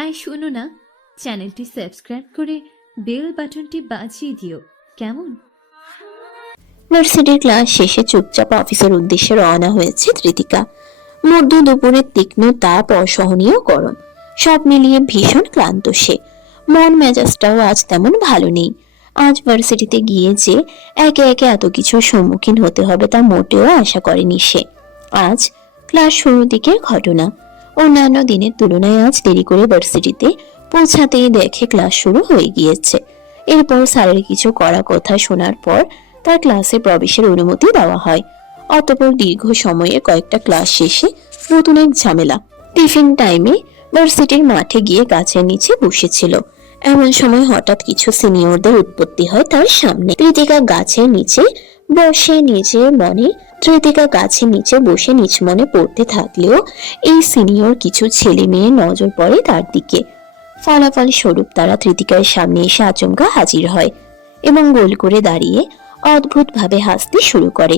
আর শোনো না, চ্যানেলটি সাবস্ক্রাইব করে বেল বাটনটি বাজিয়ে দিও কেমন। ভার্সিটির ক্লাস শেষে চুপচাপ অফিসের উদ্দেশ্যে রওনা হয়েছে ধৃতিকা। মধ্য দুপুরের তীক্ষ্ণ তাপ, অসহনীয় গরম, সব মিলিয়ে ভীষণ ক্লান্ত সে। মন মেজাজটাও আজ তেমন ভালো নেই। আজ ভার্সিটিতে গিয়ে যে একে একে এত কিছুর সম্মুখীন হতে হবে তা মোটেও আশা করেনি সে। আজ ক্লাস শুরুর দিকের ঘটনা। অন্যান্য দিনের তুলনায় আজ দেরি করে ভার্সিটিতে পৌঁছাতেই দেখে ক্লাস শুরু হয়ে গিয়েছে। এরপর স্যারের কিছু কড়া কথা শোনার পর তার ক্লাসে প্রবেশের অনুমতি দেওয়া হয়। অতঃপর দীর্ঘ সময়ে কয়েকটা ক্লাস শেষে নতুন এক ঝামেলা। টিফিন টাইমে ভার্সিটির মাঠে গিয়ে গাছের নিচে বসেছিল। এমন সময় হঠাৎ কিছু সিনিয়রদের উৎপত্তি হয় তার সামনে। কৃতিকা গাছের নিচে বসে নিজ মনে পড়তে থাকলেও এই সিনিয়র কিছু ছেলে মেয়ে নজর পড়ে তার দিকে। ফলাফল স্বরূপ তারা কৃতিকার সামনে এসে আচমকা হাজির হয় এবং গোল করে দাঁড়িয়ে অদ্ভুত ভাবে হাসতে শুরু করে।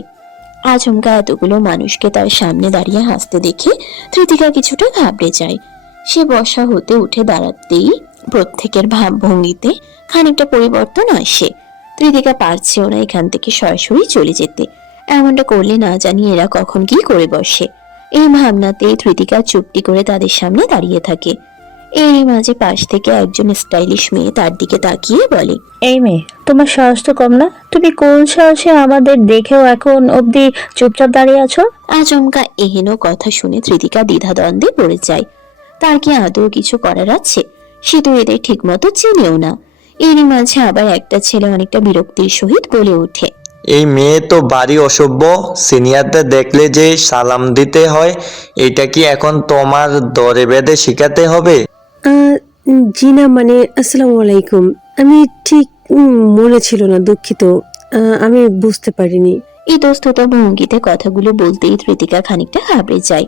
আচমকা এতগুলো মানুষকে তার সামনে দাঁড়িয়ে হাসতে দেখে কৃতিকা কিছুটা ঘাবড়ে যায়। সে বসা হতে উঠে দাঁড়াতেই প্রত্যেকের ভাবভঙ্গিতে খানিকটা পরিবর্তন আসে। কৃতিকা পারছেও না এখান থেকে সরাসরি চলে যেতে। এমনটা করলে না জানি এরা কখন কি করে বসে। এই ভাবনাতে কৃতিকা চুপটি করে তাদের সামনে দাঁড়িয়ে থাকে। এরই মাঝে পাশ থেকে একজন স্টাইলিশ মেয়ে তার দিকে তাকিয়ে বলে, এই মেয়ে, তোমার সাহস তো কম না? তুমি কোন সাহসে আমাদের দেখেও এখন অবধি চুপচাপ দাঁড়িয়ে আছো? আচমকা এহেন কথা শুনে কৃতিকা দ্বিধাদ্বন্দ্বে পড়ে যায়। তার কি আদৌ কিছু করার আছে? সে তো এদের ঠিক মতো চেনেও না। এরই মাঝে আবার একটা ছেলে অনেকটা বিরক্তির সহিত বলে ওঠে, এই মেয়ে তো বাড়ি অসভ্য, সিনিয়রদের দেখলে যে সালাম দিতে হয়, এটা কি এখন তোমার দরে বেঁধে শিখাতে হবে? জি না, মানে আসসালামু আলাইকুম। আমি ঠিক মনে ছিল না, দুঃখিত। আমি বুঝতে পারিনি। ইতস্তত ভঙ্গিতে কথাগুলো বলতেই কৃতিকা খানিকটা ঘাবড়ে যায়।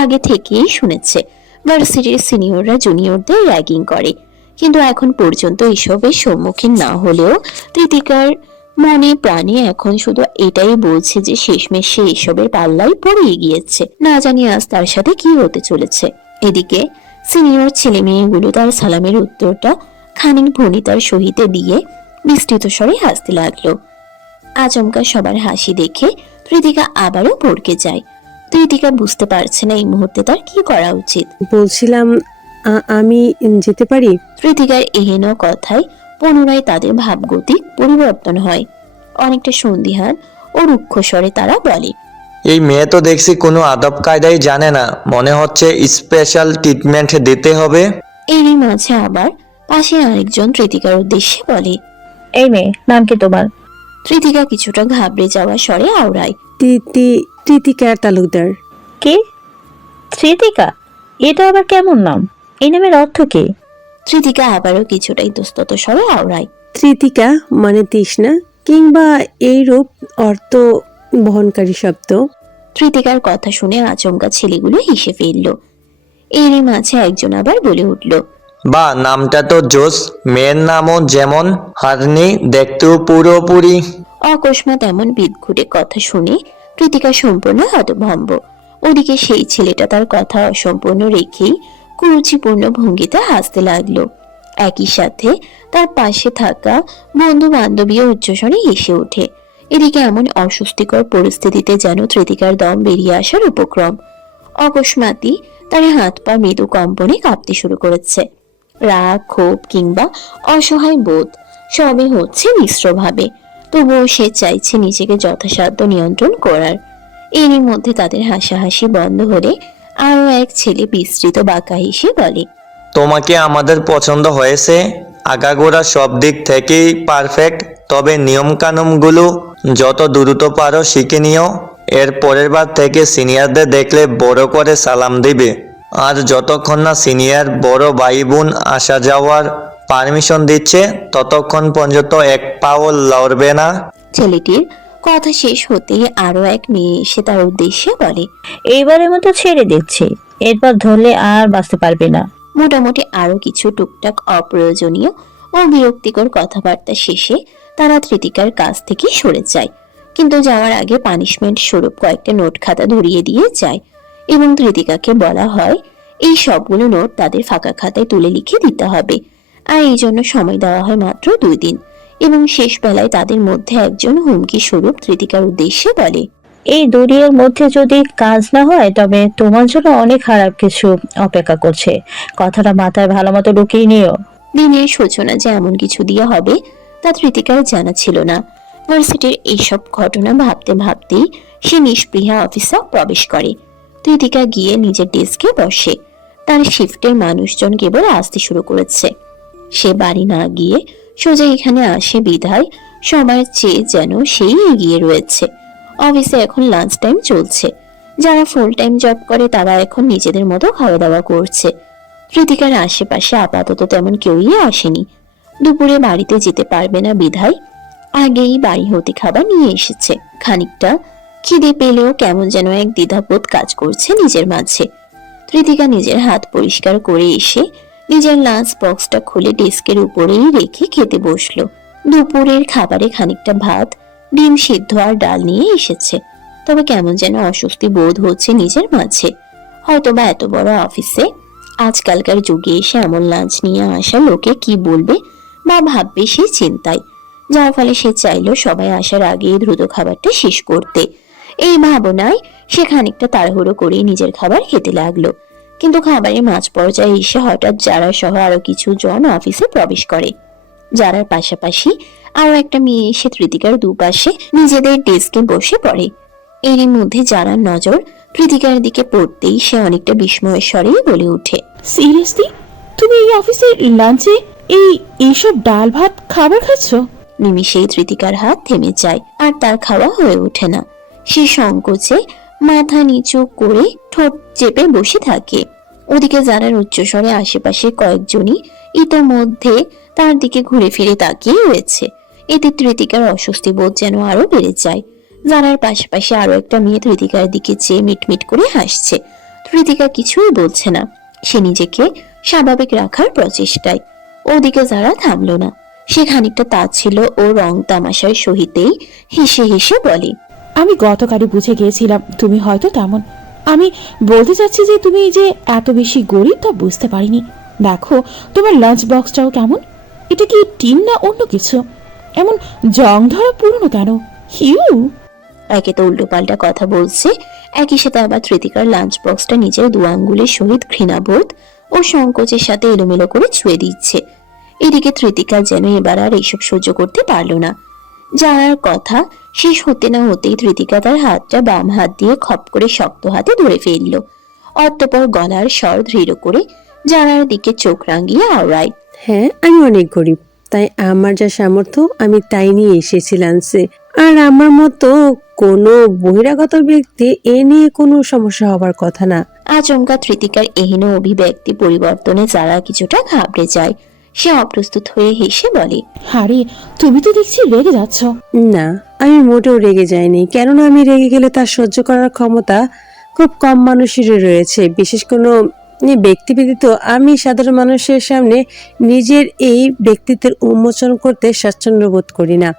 আগে থেকেই শুনেছে ভার্সিটির সিনিয়ররা জুনিয়রদের র্যাগিং করে, কিন্তু এখন পর্যন্ত এসবের সম্মুখীন না হলেও কৃতিকার মনে প্রাণে এখন শুধু এটাই বলছে যে শেষমেশ সে এসবের পাল্লাই পড়ে গিয়েছে। না জানি আজ তার সাথে কি হতে চলেছে। এদিকে সিনিয়র ছেলে মেয়েগুলো তার সালামের উত্তরটা খানিক ভনিতার সহিতে দিয়ে বিস্তৃত স্বরে হাসতে লাগলো। আচমকা সবার হাসি দেখে কৃতিকা আবারও ভড়কে যায়। কৃতিকা বুঝতে পারছে না এই মুহূর্তে তার কি করা উচিত। বলছিলাম, আমি যেতে পারি? কৃতিকার এহেন কথায় পুনরায় তাদের ভাবগতিক পরিবর্তন হয়। অনেকটা সন্দিহান ও রুক্ষ স্বরে তারা বলে, এই মেয়ে তো দেখছি কোনো আদব কায়দাই জানে না, মনে হচ্ছে স্পেশাল ট্রিটমেন্ট দিতে হবে। এরই মাঝে আবার পাশে আরেকজন কৃতিকার উদ্দেশ্যে বলে, এই মেয়ে, নাম কি তোমার? কৃতিকা কিছুটা ঘাবড়ে যাওয়া স্বরে আওড়ায়, কৃতিকা তালুকদার। কি? স্মৃতিকা? এটা আবার কেমন নাম? এই নামের অর্থ কি? কৃতিকা আবারও কিছুটা ইতস্তত স্বরে আওড়ায়। তৃতিকা মানে তৃষ্ণা কিংবা এইরূপ অর্থ বহনকারী শব্দ। কৃতিকার কথা শুনে আচমকা ছেলেগুলো হেসে ফেলল। এরই মাঝে একজন আবার বলে উঠল, বা নামটা তো জোস, মেয়ের নামও যেমন হারনি, দেখতেও পুরোপুরি। অকস্মাৎ এমন বিদঘুটে কথা শুনে কৃতিকা সম্পূর্ণ হতভম্ব। ওদিকে সেই ছেলেটা তার কথা অসম্পূর্ণ রেখেই কুরুচিপূর্ণ ভঙ্গিতে হাসতে লাগলো। একই সাথে তার পাশে থাকা বন্ধু বান্ধবীও উচ্চস্বরে হেসে ওঠে। এদিকে এমন অস্বস্তিকর পরিস্থিতিতে যেন কৃতিকার দম বেরিয়ে আসার উপক্রম। অকস্মাতই তার হাত পা মৃদু কম্পনে কাঁপতে শুরু করেছে। রাগ, ক্ষোভ কিংবা অসহায় বোধ সবই হচ্ছে মিশ্রভাবে। তবুও সে চাইছে নিজেকে যথাসাধ্য নিয়ন্ত্রণ করার। এরই মধ্যে তাদের হাসাহাসি বন্ধ হলে আরো এক ছেলে বিস্তৃত বাঁকা হেসে বলে, তোমাকে আমাদের পছন্দ হয়েছে, আগাগোড়া সব দিক থেকেই পারফেক্ট, তবে নিয়ম কানুনগুলো যত দ্রুত পারো শিখে নিও। এর পরের বার থেকে সিনিয়রদের দেখলে বড় করে সালাম দিবে, আর যতক্ষণ না সিনিয়র বড় ভাই বোন আসা যাওয়ার পারমিশন দিচ্ছে ততক্ষণ পর্যন্ত এক পাও লড়বে না। ছেলেটির কথা শেষ হতেই আরো এক মেয়ে এসে তার উদ্দেশ্যে বলে, এইবারের মতো ছেড়ে দিচ্ছি, এরপর ধরলে আর বাঁচতে পারবে না। মোটামুটি আরো কিছু টুকটাক অপ্রয়োজনীয় ও বিরক্তিকর কথাবার্তা শেষে তারা কৃতিকার কাছ থেকে সরে যায়। কিন্তু যাওয়ার আগে পানিশমেন্ট স্বরূপ কয়েকটা নোট খাতা ধরিয়ে দিয়ে যায় এবং কৃতিকাকে বলা হয় এই সবগুলো নোট তাদের ফাঁকা খাতায় তুলে লিখে দিতে হবে, আর এই জন্য সময় দেওয়া হয় মাত্র 2 দিন। এবং শেষ বেলায় তাদের মধ্যে একজন হুমকি স্বরূপ তৃতিকার উদ্দেশ্যে বলে, এই দুনিয়ার মধ্যে যদি কাজ না হয় তবে তোমার জন্য অনেক খারাপ কিছু অপেক্ষা করছে। কথাটা মাথায় ভালো মতো ঢুকিয়ে নিও। দিনের সূচনা যে এমন কিছু দিয়ে হবে তা তৃতিকার জানা ছিল না। ভার্সিটির এইসব ঘটনা ভাবতে ভাবতেই সে নিষ্পৃহা অফিসে প্রবেশ করে। তৃতিকা গিয়ে নিজের ডেস্কে বসে। তার শিফটের মানুষজন কেবল আসতে শুরু করেছে। সে বাড়ি না গিয়ে সোজা এখানে আসে বিধায় সবার চেয়ে যেন সেই এগিয়ে রয়েছে। অফিসে এখন লাঞ্চ টাইম চলছে। যারা ফুল টাইম জব করে তারা এখন নিজেদের মতো খাওয়া দাওয়া করছে। তৃতিকার আশেপাশে আপাতত তেমন কেউই আসেনি। দুপুরে বাড়িতে যেতে পারবে না বিধায় আগেই বাড়ি হতে খাবার নিয়ে এসেছে। খানিকটা খিদে পেলেও কেমন যেন এক দ্বিধাবোধ কাজ করছে নিজের মাঝে। তৃতিকা নিজের হাত পরিষ্কার করে এসে নিজের লাঞ্চ বক্সটা খুলে ডেস্কের উপরেই রেখে খেতে বসলো। দুপুরের খাবারে খানিকটা ভাত, ডিম সিদ্ধ আর ডাল নিয়ে এসেছে। তবে কেমন যেন অস্বস্তি বোধ হচ্ছে নিজের মাঝে। হয়তোবা এত বড় অফিসে আজকালকার যুগে এসে এমন লাঞ্চ নিয়ে আসা লোকে কি বলবে বা ভাববে সেই চিন্তায়, যার ফলে সে চাইলো সবাই আসার আগে দ্রুত খাবারটা শেষ করতে। এই ভাবনায় সে খানিকটা তাড়াহুড়ো করে নিজের খাবার খেতে লাগলো। কিন্তু খাবারের মাঝ পর্যায়ে এসে হঠাৎ যারা সহ আরো কিছু জন অফিসে প্রবেশ করে। যারার পাশাপাশি আরো একটা মেয়ে এসে তৃতিকার দুপাশে নিজেদের ডেস্কে বসে পড়ে। এরই মধ্যে যারার নজর তৃতিকার দিকে পড়তেই সে অনেকটা বিস্ময়ের স্বরেই বলে ওঠে, সিরিয়াসলি তুমি এই অফিসের লাঞ্চে এইসব ডাল ভাত খাবার খাচ্ছ? নিমিষেই তৃতিকার হাত থেমে যায় আর তার খাওয়া হয়ে ওঠে না। সে সংকোচে মাথা নিচু করে ঠোঁট চেপে বসে থাকে। ওদিকে যারার উচ্চস্বরে আশেপাশে কয়েকজনই ইতোমধ্যে তার দিকে ঘুরে ফিরে তাকিয়ে রয়েছে। এতে তৃতিকার অস্বস্তি বোধ যেন আরো বেড়ে যায়। যারার পাশাপাশি আরো একটা মেয়ে তৃতিকার দিকে চেয়ে মিটমিট করে হাসছে। তৃতিকা কিছুই বলছে না, সে নিজেকে স্বাভাবিক রাখার প্রচেষ্টায়। ওদিকে যারা থামলো না। সে খানিকটা তাচ্ছিল ও রং তামাশার সহিতেই হেসে হেসে বলে, আমি গতকালই বুঝে গিয়েছিলাম তুমি হয়তো তেমন। আমি বলতে চাচ্ছি যে তুমি যে এত বেশি গরিব তা বুঝতে পারিনি। দেখো তোমার লাঞ্চ বক্সটাও কেমন। এটা কি টিন না অন্য কিছু? এমন জং ধরা পুরনো কেন? হিউ একে তো উল্টো পাল্টা কথা বলছে, একই সাথে আবার তৃতিকার লাঞ্চ বক্সটা নিজের 2 আঙ্গুলের সহিত ঘৃণাবোধ ও সংকোচের সাথে এলোমেলো করে ছুঁয়ে দিচ্ছে। এদিকে তৃতিকা যেন এবার আর এইসব সহ্য করতে পারলো না। যারার কথা শেষ হতে না হতেই তৃতিকা তার হাতটা বাম হাত দিয়ে খপ করে শক্ত হাতে ধরে ফেললো। অতঃপর গলার স্বর দৃঢ় করে যারার দিকে চোখ রাঙিয়ে আওড়ায়, হ্যাঁ, আমি অনেক গরিব, তাই আমার যা সামর্থ্য আমি তাই নিয়ে এসেছি লাঞ্চে। আর আমার মতো কোনো বহিরাগত ব্যক্তি এ নিয়ে কোনো সমস্যা হবার কথা না। আচমকা তৃতিকার এহেন অভিব্যক্তি পরিবর্তনে যারা কিছুটা ঘাবড়ে যায়। সে অপ্রস্তুত হয়ে হেসে বলে, আরে তুমি তো দেখছি রেগে যাচ্ছ। না, আমি মোটেও রেগে যাইনি, কেননা আমি রেগে গেলে তার সহ্য করার ক্ষমতা খুব কম মানুষেরই রয়েছে। বিশেষ কোনো ব্যক্তি ব্যতীত আমি সাধারণ মানুষের সামনে নিজের এই ব্যক্তিত্বের উন্মোচন করতে স্বাচ্ছন্দ্য বোধ করি না।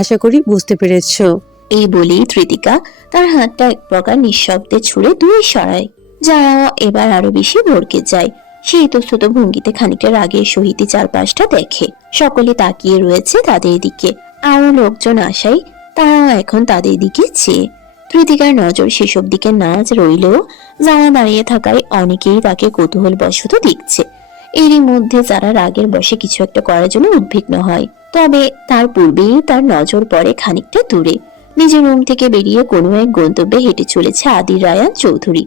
আশা করি বুঝতে পেরেছো। এই বলেই তৃতিকা তার হাতটা এক প্রকার নিঃশব্দে ছুঁড়ে দূরে সরায়। যারা এবার আরো বেশি ভড়কে যায়। সে ইতস্তত ভঙ্গিতে খানিকটা রাগের সহিত চারপাশটা দেখে। সকলে তাকিয়ে রয়েছে তাদের দিকে। আরো লোকজন আসায় তারাও এখন তাদের দিকে চেয়ে। তৃতিকার নজর সেসব দিকে না রইলেও যারা দাঁড়িয়ে থাকায় অনেকেই তাকে কৌতূহল বশত দেখছে। এরই মধ্যে যারা রাগের বশে কিছু একটা করার জন্য উদ্বিগ্ন হয়। তবে তার পূর্বেই তার নজর পড়ে খানিকটা দূরে। নিজের রুম থেকে বেরিয়ে কোনো এক গন্তব্যে হেঁটে চলেছে আদির রায়ান চৌধুরী।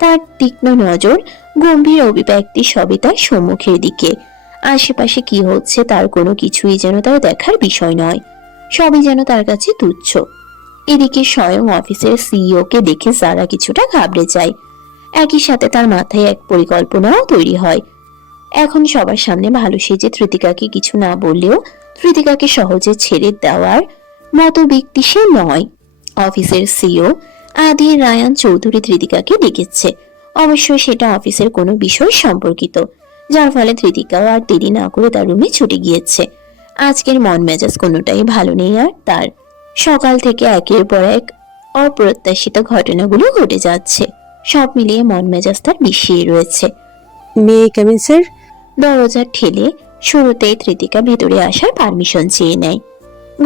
তার তীক্ষ্ণ নজর গম্ভীর অভিব্যক্তি সবে তার সম্মুখের দিকে। আশেপাশে কি হচ্ছে তার কোনো কিছুই যেন তার দেখার বিষয় নয়। সবই যেন তার কাছে তুচ্ছ। এদিকে স্বয়ং অফিসের সিইও কে দেখে যারা কিছুটা ঘাবড়ে যায়। একই সাথে তার মাথায় এক পরিকল্পনাও তৈরি হয়। এখন সবার সামনে ভালো সেজে তৃতিকাকে কিছু না বললেও তৃতিকাকে সহজে ছেড়ে দেওয়ার মতো ব্যক্তি সে নয়। অফিসের সিইও আদির রায়ান চৌধুরী তৃতিকাকে ডেকেছে। অবশ্যই সেটা অফিসের কোনো বিষয় সম্পর্কিত, যার ফলে তৃতিকাও আর দেরি না করে তার রুমে ছুটে গিয়েছে। আজকের মন মেজাজ কোনোটাই ভালো নেই আর তার। সকাল থেকে একের পর এক অপ্রত্যাশিত ঘটনাগুলো ঘটে যাচ্ছে। সব মিলিয়ে মন মেজাজ তার বিষিয়ে রয়েছে। মে কামিন স্যার? দরজা ঠেলে শুরুতেই তৃতিকা ভেতরে আসার পারমিশন চেয়ে নেয়।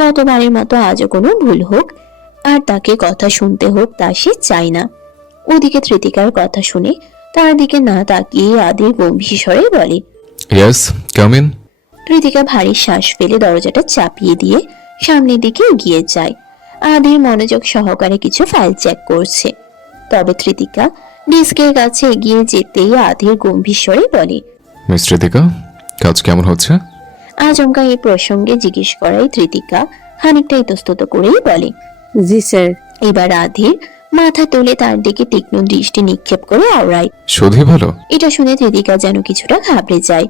গতবারের মতো আজও কোনো ভুল হোক আর তাকে কথা শুনতে হোক তা সে চায় না। ওদিকে তৃতিকার কথা শুনে তার দিকে না তাকিয়ে আদির গম্ভীর স্বরে বলে, ইয়েস, কাম ইন। তৃতিকা ভারী শ্বাস ফেলে দরজাটা চাপিয়ে দিয়ে সামনের দিকে এগিয়ে যায়। আদির মনোযোগ সহকারে কিছু ফাইল চেক করছে। তবে তৃতিকা ডিস্কের কাছে এগিয়ে যেতেই আদির গম্ভীর স্বরে বলে, মিস রিতিকা, কাজ কেমন হচ্ছে? আচমকা এই প্রসঙ্গে জিজ্ঞেস করাই তৃতিকা খানিকটা ইতস্তত করেই বলে, জি স্যার। এবার আধির মাথা তুলে তার দিকে তীক্ষ্ণ দৃষ্টি নিক্ষেপ করে আওড়ায়। শুধুই ভালো? এটা শুনে তৃতিকা যেন কিছুটা ঘাবড়ে যায়।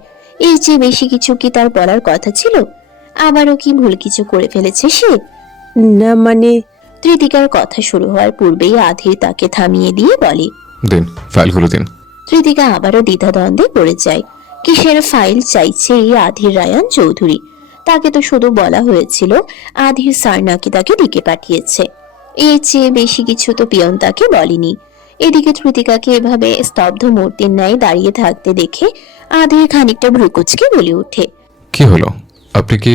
এর চেয়ে বেশি কিছু কি তার বলার কথা ছিল? আবারও কি ভুল কিছু করে ফেলেছে সে? না মানে, তৃতিকার কথা শুরু হওয়ার পূর্বেই আধির তাকে থামিয়ে দিয়ে বলে, দিন, ফাইলগুলো দিন। তৃতিকা আবারও দ্বিধাদ্বন্দ্বে পড়ে যায়। কিসের ফাইল চাইছে এই আধির রায়ান চৌধুরী? তাকে তো শুধু বলা হয়েছিল আধির স্যার নাকি তাকে ডেকে পাঠিয়েছে। এর চেয়ে বেশি কিছু তো পিয়ন তাকে বলেনি। এদিকে তৃতিকাকে এভাবে স্তব্ধ মূর্তির ন্যায় দাঁড়িয়ে থাকতে দেখে আধির খানিকটা ভ্রুকুচকে বলে ওঠে, কি হলো? আপনি কি?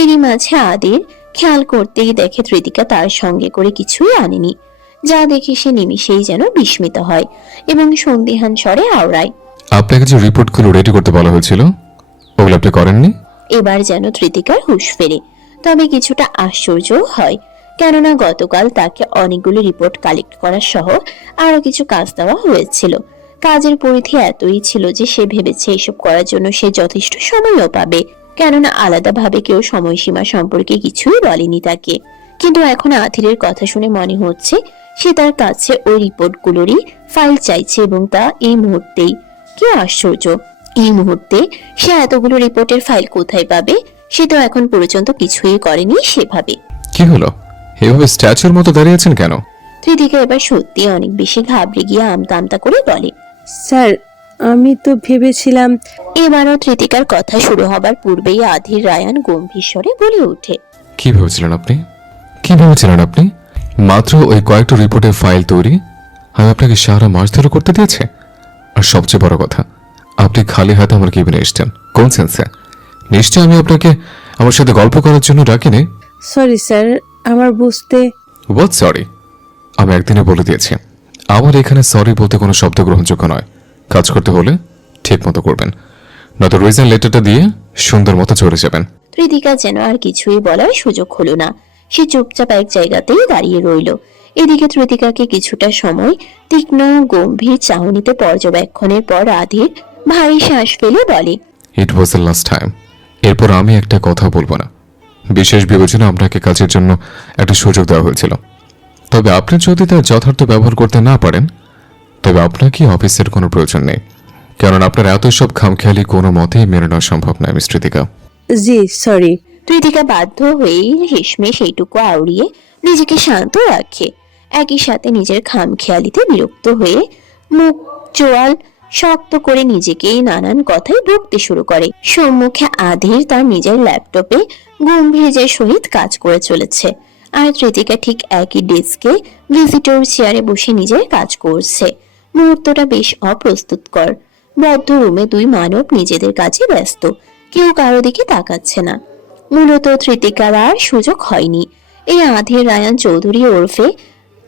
এরই মাঝে আদির খেয়াল করতেই দেখে তৃতিকা তার সঙ্গে করে কিছুই আনেনি। যা দেখে সে নিমিষেই যেন বিস্মিত হয় এবং সন্দিহান স্বরে আওড়ায়, আপনাকে যে রিপোর্টগুলো রেডি করতে বলা হয়েছিল ওগুলো আপনি করেননি? এবার যেন তৃতিকার হুঁশ ফেরে। তবে কিছুটা আশ্চর্য হয়, কেননা গতকাল তাকে অনেকগুলো রিপোর্ট কালেক্ট করা সহ আরো কিছু কাজ দেওয়া হয়েছিল। কাজের পরিধি এতই ছিল যে সে ভেবেছে এসব করার জন্য সে যথেষ্ট সময়ও পাবে, কেননা আলাদাভাবে কেউ সময়সীমা সম্পর্কে কিছুই বলেনি তাকে। কিন্তু এখন আথিরের কথা শুনে মনে হচ্ছে সে তার কাছে ওই রিপোর্টগুলোরই ফাইল চাইছে, এবং তা এই মুহূর্তেই। কি আশ্চর্য, এই মুহূর্তে সে এতগুলো রিপোর্টের ফাইল কোথায় পাবে? সে তো এখন পর্যন্ত কিছুই করেনি সেভাবে। কি হলো, এভাবে স্ট্যাচুর মতো দাঁড়িয়ে আছেন কেন? তৃতিকা এবার সত্যি অনেক বেশি ঘাবড়ে গিয়ে আমতা আমতা করে বলে, স্যার আমি তো ভেবেছিলাম। এবারও তৃতিকার কথা শুরু হবার পূর্বেই আধির রায়ান গম্ভীর স্বরে বলে ওঠে, কি ভেবেছিলেন আপনি? কি ভেবেছিলেন আপনি? মাত্র ওই কয়েকটা রিপোর্টের ফাইল তৈরি আমি আপনাকে সারা মাস ধরে করতে দিয়েছে। আর সবচেয়ে বড় কথা, আপনি খালি হাতে আমার কেবিনে এসছেন কোন সেন্সে? নিশ্চয় আমি আপনাকে আমার সাথে গল্প করার জন্য ডাকিনি। সরি স্যার, আমার বুঝতে। What sorry? আমি একদিনে বলে দিয়েছি আমার এখানে সরি বলতে কোনো শব্দ গ্রহণযোগ্য নয়। কাজ করতে হলে ঠিক মতো করবেন, নয়তো রিজন লেটারটা দিয়ে সুন্দর মতো চলে যাবেন। তৃতিকা যেন আর কিছুই বলার সুযোগ হলো না। সে চুপচাপ এক জায়গাতেই দাঁড়িয়ে রইল। এদিকে তৃতিকাকে কিছুটা সময় তীক্ষ্ণ গম্ভীর চাহনিতে পর্যবেক্ষণের পর আধির ভারী শ্বাস ফেলে বলে, ইট ওয়াজ দ্য লাস্ট টাইম। এরপর আমি একটা কথা বলবো না। বিশেষ বিবেচনা আপনাকে কাজের জন্য একটা সুযোগ দেওয়া হয়েছিল, তবে আপনি যদি তার যথার্থ ব্যবহার করতে না পারেন তবে আপনাকে অফিসের কোনো প্রয়োজন নেই, কারণ আপনার এত সব খামখেয়ালি কোনো মতেই মেনে নেওয়া সম্ভব নয় মিস রিতিকা। জি সরি। তৃতিকা বাধ্য হয়েই শেষমেশ এইটুকু আউড়িয়ে নিজেকে শান্ত রাখে। একই সাথে নিজের খামখেয়ালিতে বিরক্ত হয়ে মুখ চোয়াল শক্ত করে নিজেকেই নানান কথায় বকতে শুরু করে। সম্মুখে আধির তার নিজের ল্যাপটপে গম্ভীর্যের সহিত কাজ করে চলেছে, আর তৃতিকা ঠিক একই ডেস্কে ভিজিটর চেয়ারে বসে নিজের কাজ করছে। মুহূর্তটা বেশ অপ্রস্তুতকর। বদ্ধ রুমে দুই মানব নিজেদের কাজে ব্যস্ত, কেউ কারো দিকে তাকাচ্ছে না। মূলত তৃতিকার আর সুযোগ হয়নি এই আধির রায়ান চৌধুরী ওরফে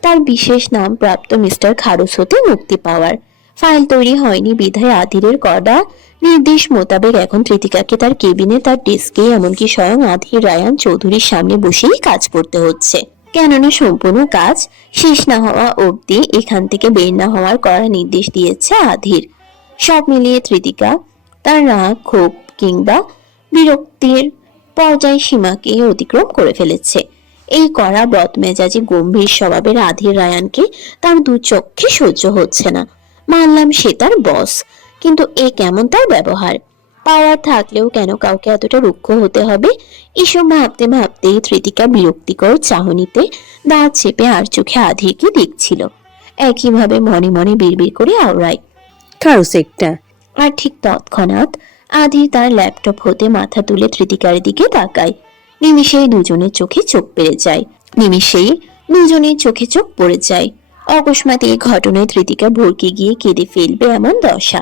তার বিশেষ নাম প্রাপ্ত মিস্টার খারুস হতে মুক্তি পাওয়ার। ফাইল তৈরি হয়নি বিধায় আধিরের করা নির্দেশ মোতাবেক এখন তৃতিকাকে তার কেবিনে, তার ডেস্কে, এমনকি স্বয়ং আধির রায়ান চৌধুরীর সামনে বসেই কাজ করতে হচ্ছে, কেননা সম্পূর্ণ কাজ শেষ না হওয়া অবধি এখান থেকে বের না হওয়ার কড়া নির্দেশ দিয়েছে আধির। সব মিলিয়ে তৃতিকা তার রাগ, ক্ষোভ কিংবা বিরক্তির পর্যায় সীমাকে অতিক্রম করে ফেলেছে। এই কড়া বদমেজাজি গম্ভীর স্বভাবের আধির রায়ানকে তার দু চক্ষে সহ্য হচ্ছে না। মানলাম সে তার বস, কিন্তু এ কেমন তার ব্যবহার? পাওয়ার থাকলেও কেন কাউকে এতটা রুক্ষ হতে হবে? এসব ভাবতে ভাবতেই তৃতিকা বিরক্তিকর চাহনিতে দাঁত চেপে আর চোখে আধিরকে দেখছিল। একইভাবে মনে মনে বিড়বিড় করে আওড়ায়, খারুস একটা। আর ঠিক তৎক্ষণাৎ আধির তার ল্যাপটপ হতে মাথা তুলে তৃতিকার দিকে তাকায়। নিমিষেই দুজনের চোখে চোখ পড়ে যায়। অকস্মাৎ এই ঘটনায় ধৃতিকা ভরকে গিয়ে কেঁদে ফেলবে এমন দশা,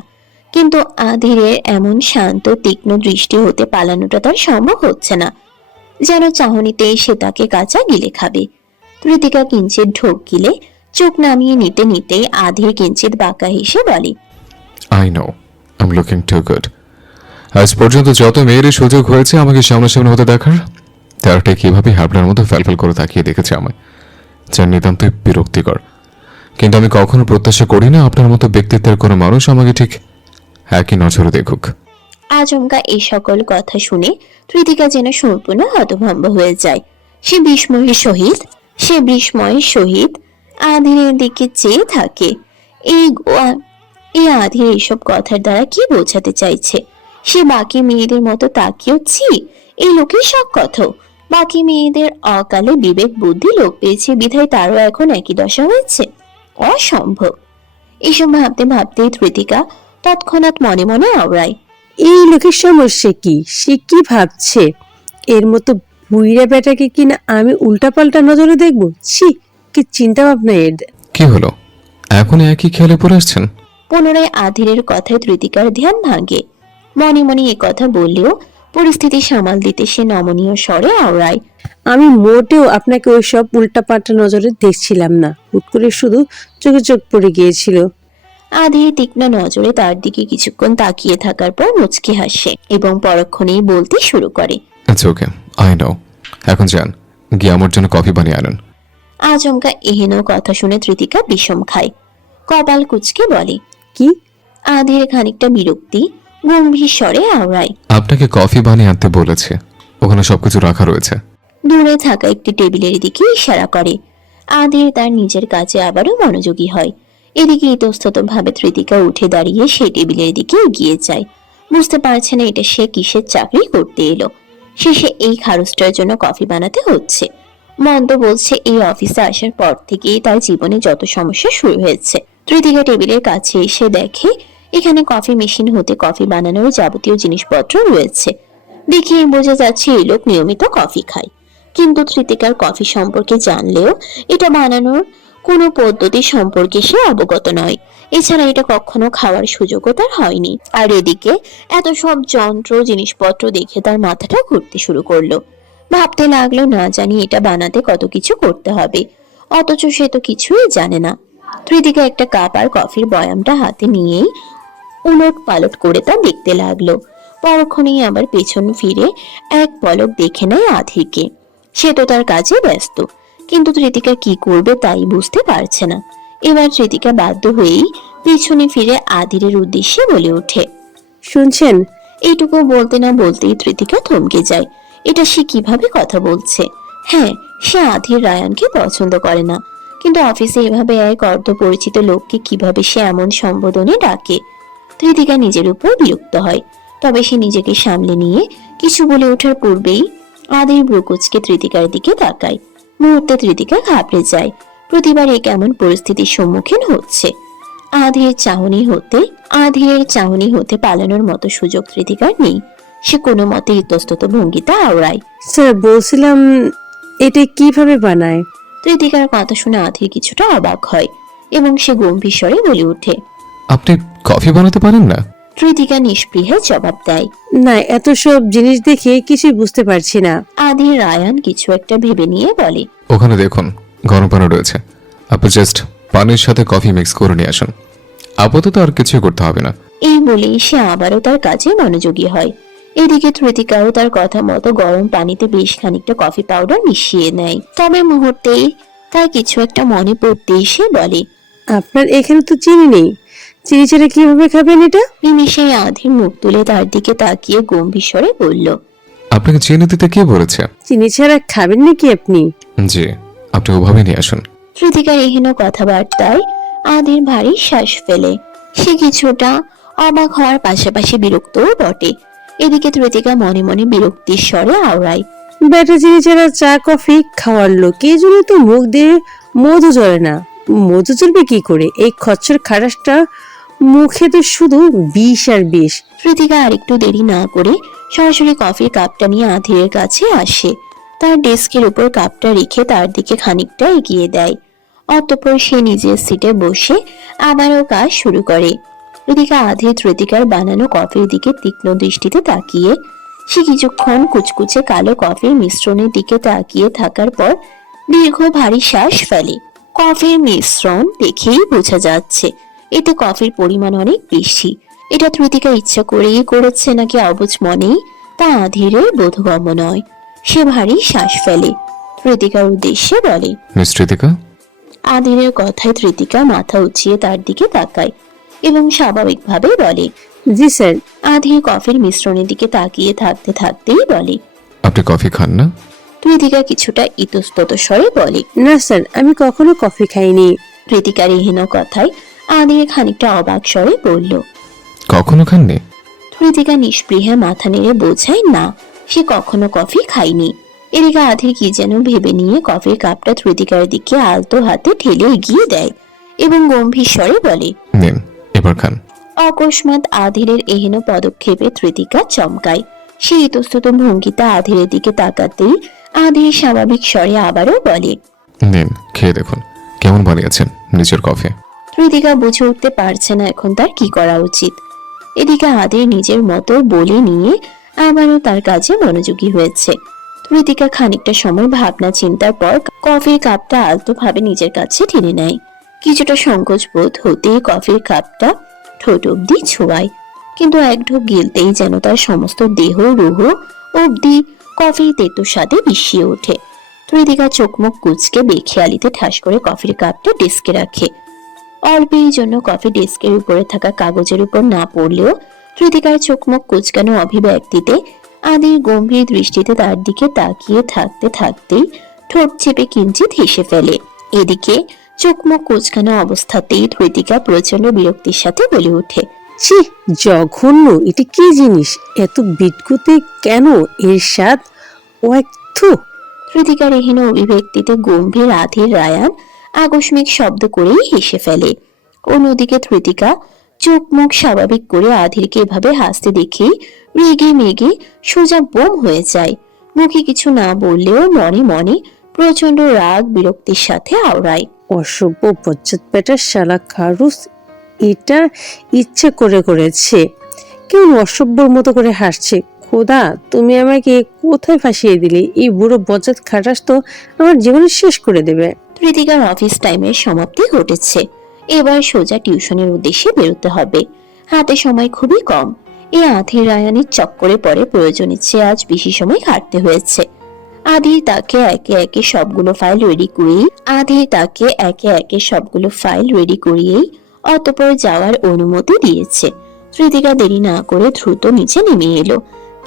কিন্তু আধিরের এমন শান্ত তীক্ষ্ণ দৃষ্টি হতে পালানোটা তার সম্ভব হচ্ছে না। যেন চাহনিতে সে তাকে কাঁচা গিলে খাবে। ধৃতিকা কিঞ্চিত ঢোক গিলে চোখ নামিয়ে নিতে নিতেই আধির কিঞ্চিত বাঁকা হেসে বলে, I know I am looking to good. আজ পর্যন্ত যত মেয়েরই সুযোগ হয়েছে আমাকে সামনাসামনি হতে দেখার, তারটা কিভাবে হ্যাবলার মতো ফ্যালফ্যাল করে তাকিয়ে দেখেছে আমায়, যা নিতান্তই বিরক্তিকর। কিন্তু আমি কখনো প্রত্যাশা করি না আপনার মতো ব্যক্তিত্বের কোনো মানুষ আমাকে ঠিক একই নজরে দেখুক। আচমকা এই সকল কথা শুনে ধৃতিকা যেন সম্পূর্ণ হতভম্ব হয়ে যায়। সে বিস্ময়ের সহিত আধিরের দিকে চেয়ে থাকে। এই আধির এইসব কথার দ্বারা কি বোঝাতে চাইছে? সে বাকি মেয়েদের মতো তাকিয়েও এই লোকের সব কথা। বাকি মেয়েদের অকালে বিবেক বুদ্ধি লোপ পেয়েছে বিধায় তারও এখন একই দশা হয়েছে। অসম্ভব। এসব ভাবতে ভাবতেই ধৃতিকা তৎক্ষণাৎ মনে মনে আওড়ায়, এই লোকের সমস্যা কি? সে কি ভাবছে? এর মতো বুইড়া বেটাকে কিনা আমি উল্টাপাল্টা নজরে দেখবো? ছি, কি চিন্তা ভাবনা এর! কি হলো, এখন একই খেয়ালে পড়ে আসছেন? পুনরায় আধিরের কথায় ধৃতিকার ধ্যান ভাঙে। মনে মনে এ কথা বললেও পরিস্থিতি সামাল দিতে সে নমনীয় স্বরে আওড়ায়, আমি মোটেও আপনাকে ওই সব উল্টাপাল্টা নজরে দেখছিলাম না, হুট করে শুধু চোখে চোখ পড়ে গিয়েছিল। আধির তীক্ষ্ণ নজরে তার দিকে কিছুক্ষণ তাকিয়ে থাকার পর মুচকি হাসে এবং পরক্ষণেই বলতে শুরু করে, ইটস ওকে, আই নো। এখন যান, গিয়ে আমার জন্য কফি বানিয়ে আনুন। আচমকা এহেন কথা শুনে ধৃতিকা বিষম খায়। কপাল কুঁচকে বলে, কি? আধির খানিকটা বিরক্তি গম্ভীর স্বরে আওড়ায়, আপনাকে কফি বানিয়ে আনতে বলেছে, ওখানে সবকিছু রাখা রয়েছে। দূরে থাকা একটি টেবিলের দিকে ইশারা করে। আধির তার নিজের কাজে আবারও মনোযোগী হয়। এদিকে ইতস্তত ভাবে ধৃতিকা উঠে দাঁড়িয়ে সেই টেবিলের দিকে এগিয়ে যায়। বুঝতে পারছে না এটা সে কিসের চাকরি করতে এলো। শেষে এই খারুসটার জন্য কফি বানাতে হচ্ছে। মন্দ বলছে এই অফিসে আসার পর থেকেই তার জীবনে যত সমস্যা শুরু হয়েছে। ধৃতিকা টেবিলের কাছে এসে দেখে এখানে কফি মেশিন হতে কফি বানানোর যাবতীয় জিনিসপত্র রয়েছে। দেখে বোঝা যাচ্ছে এই লোক নিয়মিত কফি খায়। কিন্তু ধৃতিকার কফি সম্পর্কে জানলেও এটা বানানোর কোনো পদ্ধতি সম্পর্কে সে অবগত নয়। এছাড়া এটা কখনো খাওয়ার সুযোগও তার হয়নি। আর এদিকে এত সব যন্ত্র জিনিসপত্র দেখে তার মাথাটা ঘুরতে শুরু করলো। ভাবতে লাগলো না জানি এটা বানাতে কত কিছু করতে হবে, অথচ সে তো কিছুই জানে না। ধৃতিকা একটা কাপ আর কফির বয়ামটা হাতে নিয়েই উলট পালট করে তা দেখতে লাগলো। পরক্ষণেই আবার পেছন ফিরে এক পলক দেখে নেয় আধিরকে। সে তো তার কাজে ব্যস্ত, কিন্তু ধৃতিকা কি করবে তাই বুঝতে পারছে না। এবার ধৃতিকা বাধ্য হয়েই পিছনে ফিরে আধিরের উদ্দেশ্যে বলে ওঠে, শুনছেন? এইটুকু বলতে না বলতেই ধৃতিকা থমকে যায়। এটা সে কিভাবে কথা বলছে? হ্যাঁ, সে আধির রায়ানকে পছন্দ করে না, কিন্তু অফিসে এভাবে এক অর্ধ পরিচিত লোককে কিভাবে সে এমন সম্বোধনে ডাকে? ধৃতিকা নিজের উপর বিরক্ত হয়। তবে সে নিজেকে সামলে নিয়ে কিছু বলে ওঠার পূর্বেই আধির ব্রুকুচকে ধৃতিকার দিকে তাকায়। মুহূর্তে ধৃতিকা ঘাবড়ে যায়। প্রতিবার এক এমন পরিস্থিতির সম্মুখীন হচ্ছে। আধিরের চাহনি হতে পালানোর মতো সুযোগ ধৃতিকার নেই। সে কোনো মতে ইতস্তত ভঙ্গিতে আওড়ায়, স্যার, বলছিলাম এটা কিভাবে বানায়? ধৃতিকার কথা শুনে আধির কিছুটা অবাক হয় এবং সে গম্ভীর স্বরে বলে ওঠে, আপনি কফি বানাতে পারেন না? ধৃতিকা নিষ্পৃহে জবাব দেয়, না, এত সব জিনিস দেখে কিছুই বুঝতে পারছি না। আধির রায়ান কিছু একটা ভেবে নিয়ে বলে, ওখানে দেখুন গরম পানি রয়েছে, আপনি জাস্ট পানির সাথে কফি মিক্স করে নিয়ে আসুন। আপাতত আর কিছু করতে হবে না। এই বলেই সে আবারও তার কাজে মনোযোগী হয়। এদিকে ধৃতিকাও তার কথা মতো গরম পানিতে বেশ খানিকটা কফি পাউডার মিশিয়ে নেয়। তবে মুহূর্তেই তার কিছু একটা মনে পড়তেই সে বলে, আপনার এখানে তো চিনি নেই, চিনি ছাড়া কিভাবে খাবেন এটা? নিমিষে আধির মুখ তুলে তার দিকে তাকিয়ে গম্ভীর স্বরে বলল, আপনাকে চিনি দিতে কে বলেছে? চিনি ছাড়া খাবেন নাকি আপনি? জি, আপনি ওভাবে নিয়ে আসুন। ধৃতিকার এহেন কথাবার্তায় আধির ভারী শ্বাস ফেলে। সে কিছুটা অবাক হওয়ার পাশাপাশি বিরক্তও বটে। এদিকে ধৃতিকা মনে মনে বিরক্তির স্বরে আওড়ায়, ব্যাটা চিনি ছাড়া চা কফি খাওয়ার লোক, এই জন্য তো মুখ দিয়ে মধু জ্বলে না। মধু জ্বলবে কি করে? এই খচ্চর খারাসটা মুখে তো শুধু বিষ আর বিষ। ধৃতিকা আরেকটু দেরি না করে সরাসরি কফির কাপটা নিয়ে আধিরের কাছে আসে। তার ডেস্কের উপর কাপটা রেখে তার দিকে খানিকটা এগিয়ে দেয়। অতঃপর সে নিজের সিটে বসে আবারও কাজ শুরু করে। এদিকে আধির ধৃতিকার বানানো কফির দিকে তীক্ষ্ণ দৃষ্টিতে তাকিয়ে সে কিছুক্ষণ কুচকুচে কালো কফির মিশ্রণের দিকে তাকিয়ে থাকার পর দীর্ঘ ভারী শ্বাস ফেলে। কফির মিশ্রণ দেখেই বোঝা যাচ্ছে এতে কফির পরিমাণ অনেক বেশি। এটা ধৃতিকা ইচ্ছা করেই করেছে নাকি অবুঝ মনেই তা আধিরের বোধগম্য নয়। সে ভারী শ্বাস ফেলে, ধৃতিকার উদ্দেশ্যে বলে, মিস ঋতিকা। আধিরের কথায় ধৃতিকা মাথা উঁচিয়ে তার দিকে তাকায় এবং স্বাভাবিকভাবে বলে, জি স্যার। আধির কফির মিশ্রণের দিকে তাকিয়ে থাকতে থাকতেই বলে, আপনি কফি খান না? ধৃতিকা কিছুটা ইতস্তত স্বরে বলে, না স্যার, আমি কখনো কফি খাইনি। ধৃতিকার এহেন কথায় আধির খানিকটা অবাক স্বরে বলল, কখনো খাননি? ধৃতিকা নিষ্পৃহে মাথা নেড়ে বোঝায় না, সে কখনো কফি খায়নি। এদিকে আধির কি যেন ভেবে নিয়ে কফির কাপটা ধৃতিকার দিকে আলতো হাতে ঠেলে এগিয়ে দেয় এবং গম্ভীর স্বরে বলে, নিন, এবার খান। অকস্মাৎ আধিরের এহেন পদক্ষেপে ধৃতিকা চমকায়। সে ইতস্তত ভঙ্গিতে আধিরের দিকে তাকাতেই আধির স্বাভাবিক স্বরে আবারও বলে, নিন, খেয়ে দেখুন কেমন বানিয়েছেন নিজের কফি। ধৃতিকা বুঝে উঠতে পারছে না এখন তার কি করা উচিত। এদিকে আধির নিজের মতো বলে নিয়ে আবারও তার কাজে মনোযোগী হয়েছে। ধৃতিকা খানিকটা সময় ভাবনা চিন্তার পর কফির কাপটা আলতো ভাবে নিজের কাছে টেনে নেয়। কিছুটা সংকোচ বোধ হতেই কফির কাপটা ঠোঁট অব্দি ছোঁয়ায়, কিন্তু এক ঢোক গিলতেই যেন তার সমস্ত দেহ রুহ অব্দি কফির তেতো স্বাদে মিশিয়ে ওঠে। ধৃতিকা চোখ মুখ কুচকে বেখেয়ালিতে ঠাস করে কফির কাপটা ডেস্কে রাখে। অল্পের জন্য কফি ডেস্কের উপরে থাকা কাগজের উপর না পড়লেও ধৃতিকার চোখ মুখ কুচকানো অভিব্যক্তিতে আদির গম্ভীর দৃষ্টিতে তার দিকে তাকিয়ে থাকতে থাকতেই ঠোঁট চেপে কিঞ্চিত হেসে ফেলে। এদিকে চোখ মুখ কুচকানো অবস্থাতেই ধৃতিকা প্রচন্ড বিরক্তির সাথে বলে ওঠে, ছি, জঘন্য! এটা কি জিনিস? এত বিটকুতে কেন? এর স্বাদ ও এক থু। ধৃতিকার এহেন অভিব্যক্তিতে গম্ভীর আধির রায়ান আকস্মিক শব্দ করেই হেসে ফেলে। অন্যদিকে ধৃতিকা চোখ মুখ স্বাভাবিক করে আধিরকে এভাবে হাসতে দেখে রেগে মেগে সোজা বোম হয়ে যায়। মুখে কিছু না বললেও মনে মনে প্রচন্ড রাগ বিরক্তির সাথে আওড়ায়, অসভ্য বজ্জাত পেটার শালা খারুস, এটা ইচ্ছে করে করেছে। কেউ অসভ্যর মতো করে হাসছে। খোদা, তুমি আমাকে কোথায় ফাঁসিয়ে দিলে? এই বুড়ো বজ্জাত খাটাস তো আমার জীবন শেষ করে দেবে। ধৃতিকার অফিস টাইমের সমাপ্তি ঘটেছে। এবার সোজা টিউশনের উদ্দেশ্যে বেরোতে হবে। হাতে সময় খুবই কম। এই আধির রায়ানের চক্করে পরে প্রয়োজনের চেয়ে আজ বেশি সময় কাটতে হয়েছে। আধির তাকে একে একে সবগুলো ফাইল রেডি করিয়েই অতঃপর যাওয়ার অনুমতি দিয়েছে। ধৃতিকা দেরি না করে দ্রুত নিচে নেমে এলো,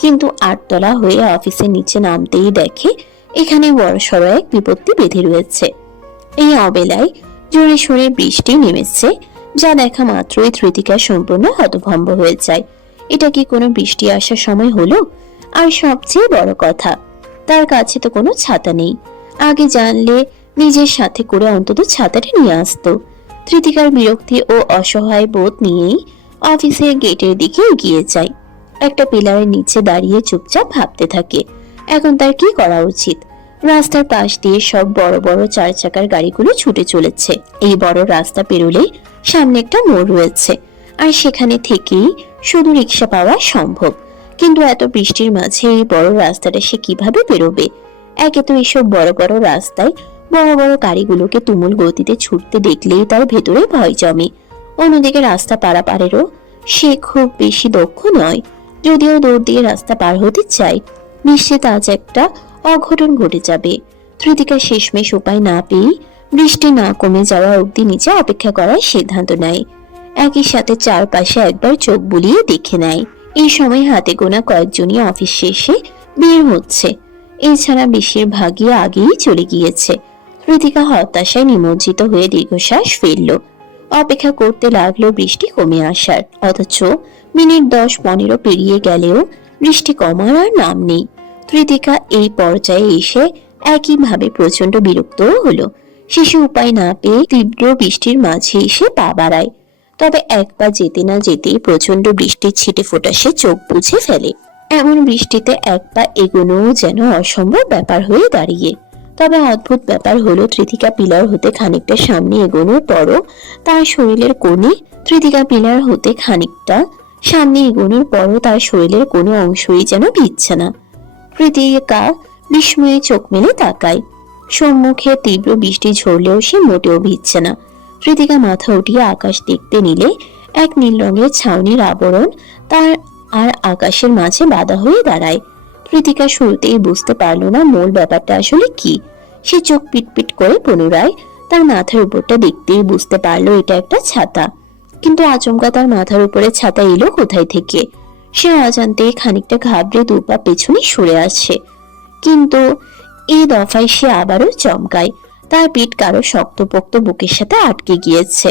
কিন্তু 8 তলা হয়ে অফিসের নিচে নামতেই দেখে এখানে বড়সড় এক বিপত্তি বেঁধে রয়েছে। এই অবেলায় জোরে সোরে বৃষ্টি নেমেছে, যা দেখা মাত্রই ধৃতিকা সম্পূর্ণ হতভম্ব হয়ে যায়। এটা কি কোনো বৃষ্টি আসার সময় হলো? আর সবচেয়ে বড় কথা, তার কাছে তো কোনো ছাতা নেই। আগে জানলে নিজের সাথে করে অন্তত ছাতাটা নিয়ে আসতো। ধৃতিকার বিরক্তি ও অসহায় বোধ নিয়েই অফিসের গেটের দিকে এগিয়ে যায়। একটা পিলারের নিচে দাঁড়িয়ে চুপচাপ ভাবতে থাকে এখন তার কি করা উচিত। রাস্তার পাশ দিয়ে সব বড় বড় 4 চাকার গাড়িগুলো ছুটে চলেছে। এই বড় রাস্তা পেরোলেই সামনে একটা মোড় রয়েছে, আর সেখানে থেকেই শুধু রিক্সা পাওয়া সম্ভব। কিন্তু এত বৃষ্টির মাঝে এই বড় রাস্তাটা সে কিভাবে পেরোবে? একে তো এইসব বড় বড় রাস্তায় বড় বড় গাড়িগুলোকে তুমুল গতিতে ছুটতে দেখলেই তার ভেতরে ভয় জমে। অন্যদিকে রাস্তা পারাপারেরও সে খুব বেশি দক্ষ নয়। যদিও দৌড় দিয়ে রাস্তা পার হতে চায়, নিশ্চিত আজ একটা অঘটন ঘটে যাবে। ধৃতিকা শেষমেশ উপায় না পেয়ে বৃষ্টি না কমে যাওয়া অবধি নিচে অপেক্ষা করার সিদ্ধান্ত নেয়। একই সাথে চারপাশে একবার চোখ বুলিয়ে দেখে নেয়। এই সময় হাতে গোনা কয়েকজনই অফিস শেষে বের হচ্ছে, এছাড়া বেশিরভাগই আগেই চলে গিয়েছে। ধৃতিকা হতাশায় নিমজ্জিত হয়ে দীর্ঘশ্বাস ফেলল। অপেক্ষা করতে লাগলো বৃষ্টি কমে আসার, অথচ মিনিট 10-15 পেরিয়ে গেলেও বৃষ্টি কমার আর নাম নেই। ধৃতিকা এই পর্যায়ে এসে একইভাবে প্রচন্ড বিরক্ত হলো। শিশু উপায় না পেয়ে তীব্র বৃষ্টির মাঝে এসে পা বাড়ায়। তবে এক পা যেতে না যেতেই প্রচন্ড বৃষ্টির ছিটে ফোঁটা সে চোখ বুঝে ফেলে। এমন বৃষ্টিতে এক পা এগোনোও যেন অসম্ভব ব্যাপার হয়ে দাঁড়িয়ে। তবে অদ্ভুত ব্যাপার হলো তৃতিকা পিলার হতে খানিকটা সামনে এগোনোর পরও তার শরীরের কোণে কোনো অংশই যেন ভিজছে না। তৃতিকা বিস্ময়ে চোখ মেলে তাকায়। সম্মুখে তীব্র বৃষ্টি ঝরলেও সে মোটেও ভিজছে না। তৃতিকা মাথা উঠিয়ে আকাশ দেখতে নিলে এক নীল রঙের ছাউনির আবরণ তার আর আকাশের মাঝে বাধা হয়ে দাঁড়ায়। তৃতিকা শুরুতেই বুঝতে পারল না মূল ব্যাপারটা আসলে কি। সে চোখ পিটপিট করে পুনরায় তার মাথার উপরটা দেখতেই বুঝতে পারলো এটা একটা ছাতা। কিন্তু আচমকা তার মাথার উপরে ছাতা এলো কোথায় থেকে? সে অজান্তেই খানিকটা ঘাবড়ে দুপা পেছনে সরে আসছে। কিন্তু এই দফায় সে আবারও চমকায়। তার পিঠ কারো শক্তপোক্ত বুকের সাথে আটকে গিয়েছে।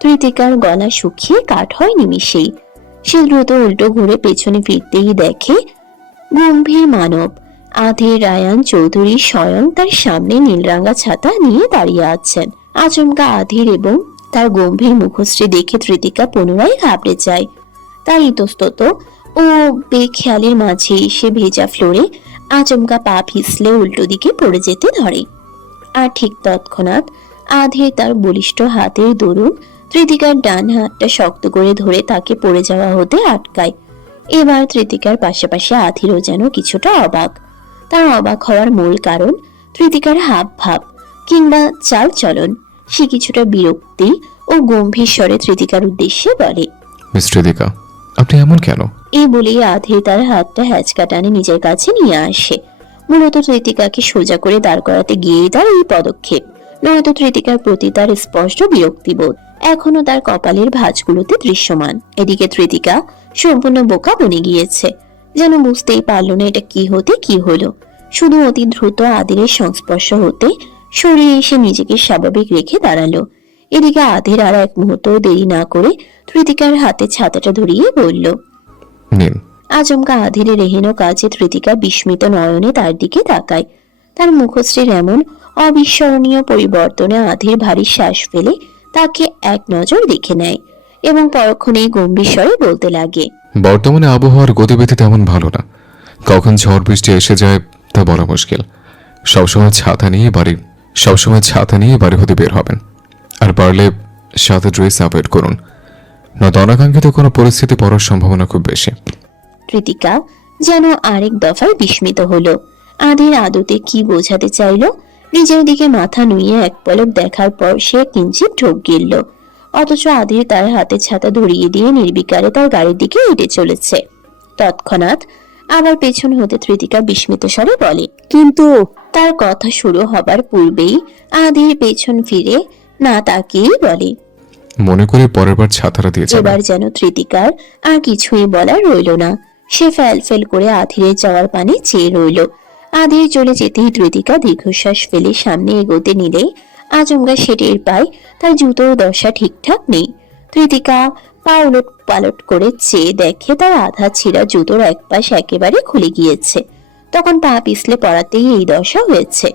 তৃতিকার গলা শুকিয়ে কাঠ হয় নিমিষেই। সে দ্রুত উল্টো ঘুরে পেছনে ফিরতেই দেখে গম্ভীর মানব আধের রায়ান চৌধুরী স্বয়ং তার সামনে নীলরাঙা ছাতা নিয়ে দাঁড়িয়ে আছেন। আচমকা আধের এবং তার গম্ভীর মুখশ্রী দেখে তৃতিকা পুনরায় ঘাবড়ে যায়। তার ইতস্তত ও বেখেয়ালির মাঝে সে ভেজা ফ্লোরে আচমকা পা পিছলে উল্টো দিকে পড়ে যেতে ধরে। আর ঠিক তৎক্ষণাৎ আধের তার বলিষ্ঠ হাতের দরুন তৃতিকার ডান হাতটা শক্ত করে ধরে তাকে পড়ে যাওয়া হতে আটকায়। এবার তৃতিকার পাশাপাশি আধিরও যেন কিছুটা অবাক। তার অবাক হওয়ার মূল কারণ তৃতিকার হাব ভাব কিংবা চাল চলন। সে কিছুটা বিরক্তি ও গম্ভীর স্বরে তৃতিকার উদ্দেশ্যে বলে, মিস তৃতিকা, আপনি এমন কেন? এই বলেই আধের তার হাতটা হ্যাচকা টানে নিজের কাছে নিয়ে আসে। মূলত তৃতিকাকে সোজা করে দাঁড় করাতে গিয়েই তার এই পদক্ষেপ, নয়তো তৃতিকার প্রতি তার স্পষ্ট বিরক্তিবোধ এখনো তার কপালের ভাঁজগুলোতে দৃশ্যমান। এদিকে তৃতিকা সম্পূর্ণ বোকা বনে গিয়েছে, যেন বুঝতেই পারলো না এটা কি হতে কি হলো। শুধু অতি দ্রুত আদিরের সংস্পর্শ হতে সরিয়ে এসে নিজেকে স্বাভাবিক রেখে দাঁড়ালো। এদিকে আদির আর এক মুহূর্ত দেরি না করে তৃতিকার হাতে ছাতাটা ধরিয়ে বলল, নিন। আচমকা আধিরের এহেন কাজে তৃতিকা বিস্মিত নয়নে তার দিকে তাকায়। তার মুখশ্রীর এমন অবিস্মরণীয় পরিবর্তনে আধির ভারী শ্বাস ফেলে তাকে এক নজর দেখে নেয় এবং পরক্ষণেই গম্ভীর স্বরে বলতে লাগে, বর্তমানে আবহাওয়ার গতিবিধি তেমন ভালো না, কখন ঝড় বৃষ্টি এসে যায় তা বলা মুশকিল। সবসময় ছাতা নিয়ে বাড়ি হতে বের হবেন, আর পারলে সাথে ড্রেস অ্যাভয়েড করুন, না অনাকাঙ্ক্ষিত কোনো পরিস্থিতি পড়ার সম্ভাবনা খুব বেশি। তৃতিকা যেন আরেক দফায় বিস্মিত হলো। আধির আদতে কি বোঝাতে চাইল? নিজের দিকে মাথা নুইয়ে এক পলক দেখার পর সে কিঞ্চিত ঢোক গিলল। অথচ আধির তার হাতে ছাতা ধরিয়ে দিয়ে নির্বিকারে তার গাড়ির দিকে হেঁটে চলেছে। তৎক্ষণাৎ আবার পেছন হতে তৃতিকা বিস্মিত স্বরে বলে, কিন্তু তার কথা শুরু হবার পূর্বেই আধির পেছন ফিরে না তাকিয়েই বলে, মনে করে পরের বার ছাতাটা দিয়ে যাবেন। এবার যেন তৃতিকার আর কিছুই বলার রইল না। সে ফেল করে আধিরের যাওয়ার পানে চেয়ে রইল। আধির চলে যেতেই তৃতিকা দীর্ঘশ্বাস ফেলে সামনে এগোতে নিলেই আচমকা সে টের পায় তার জুতোর দশা ঠিকঠাক নেই। তৃতিকা পা উলট পালট করে চেয়ে দেখে তার আধা ছিঁড়া জুতোর এক পাশ একেবারে খুলে গিয়েছে। তখন পা পিছলে পড়াতেই এই দশা হয়েছে।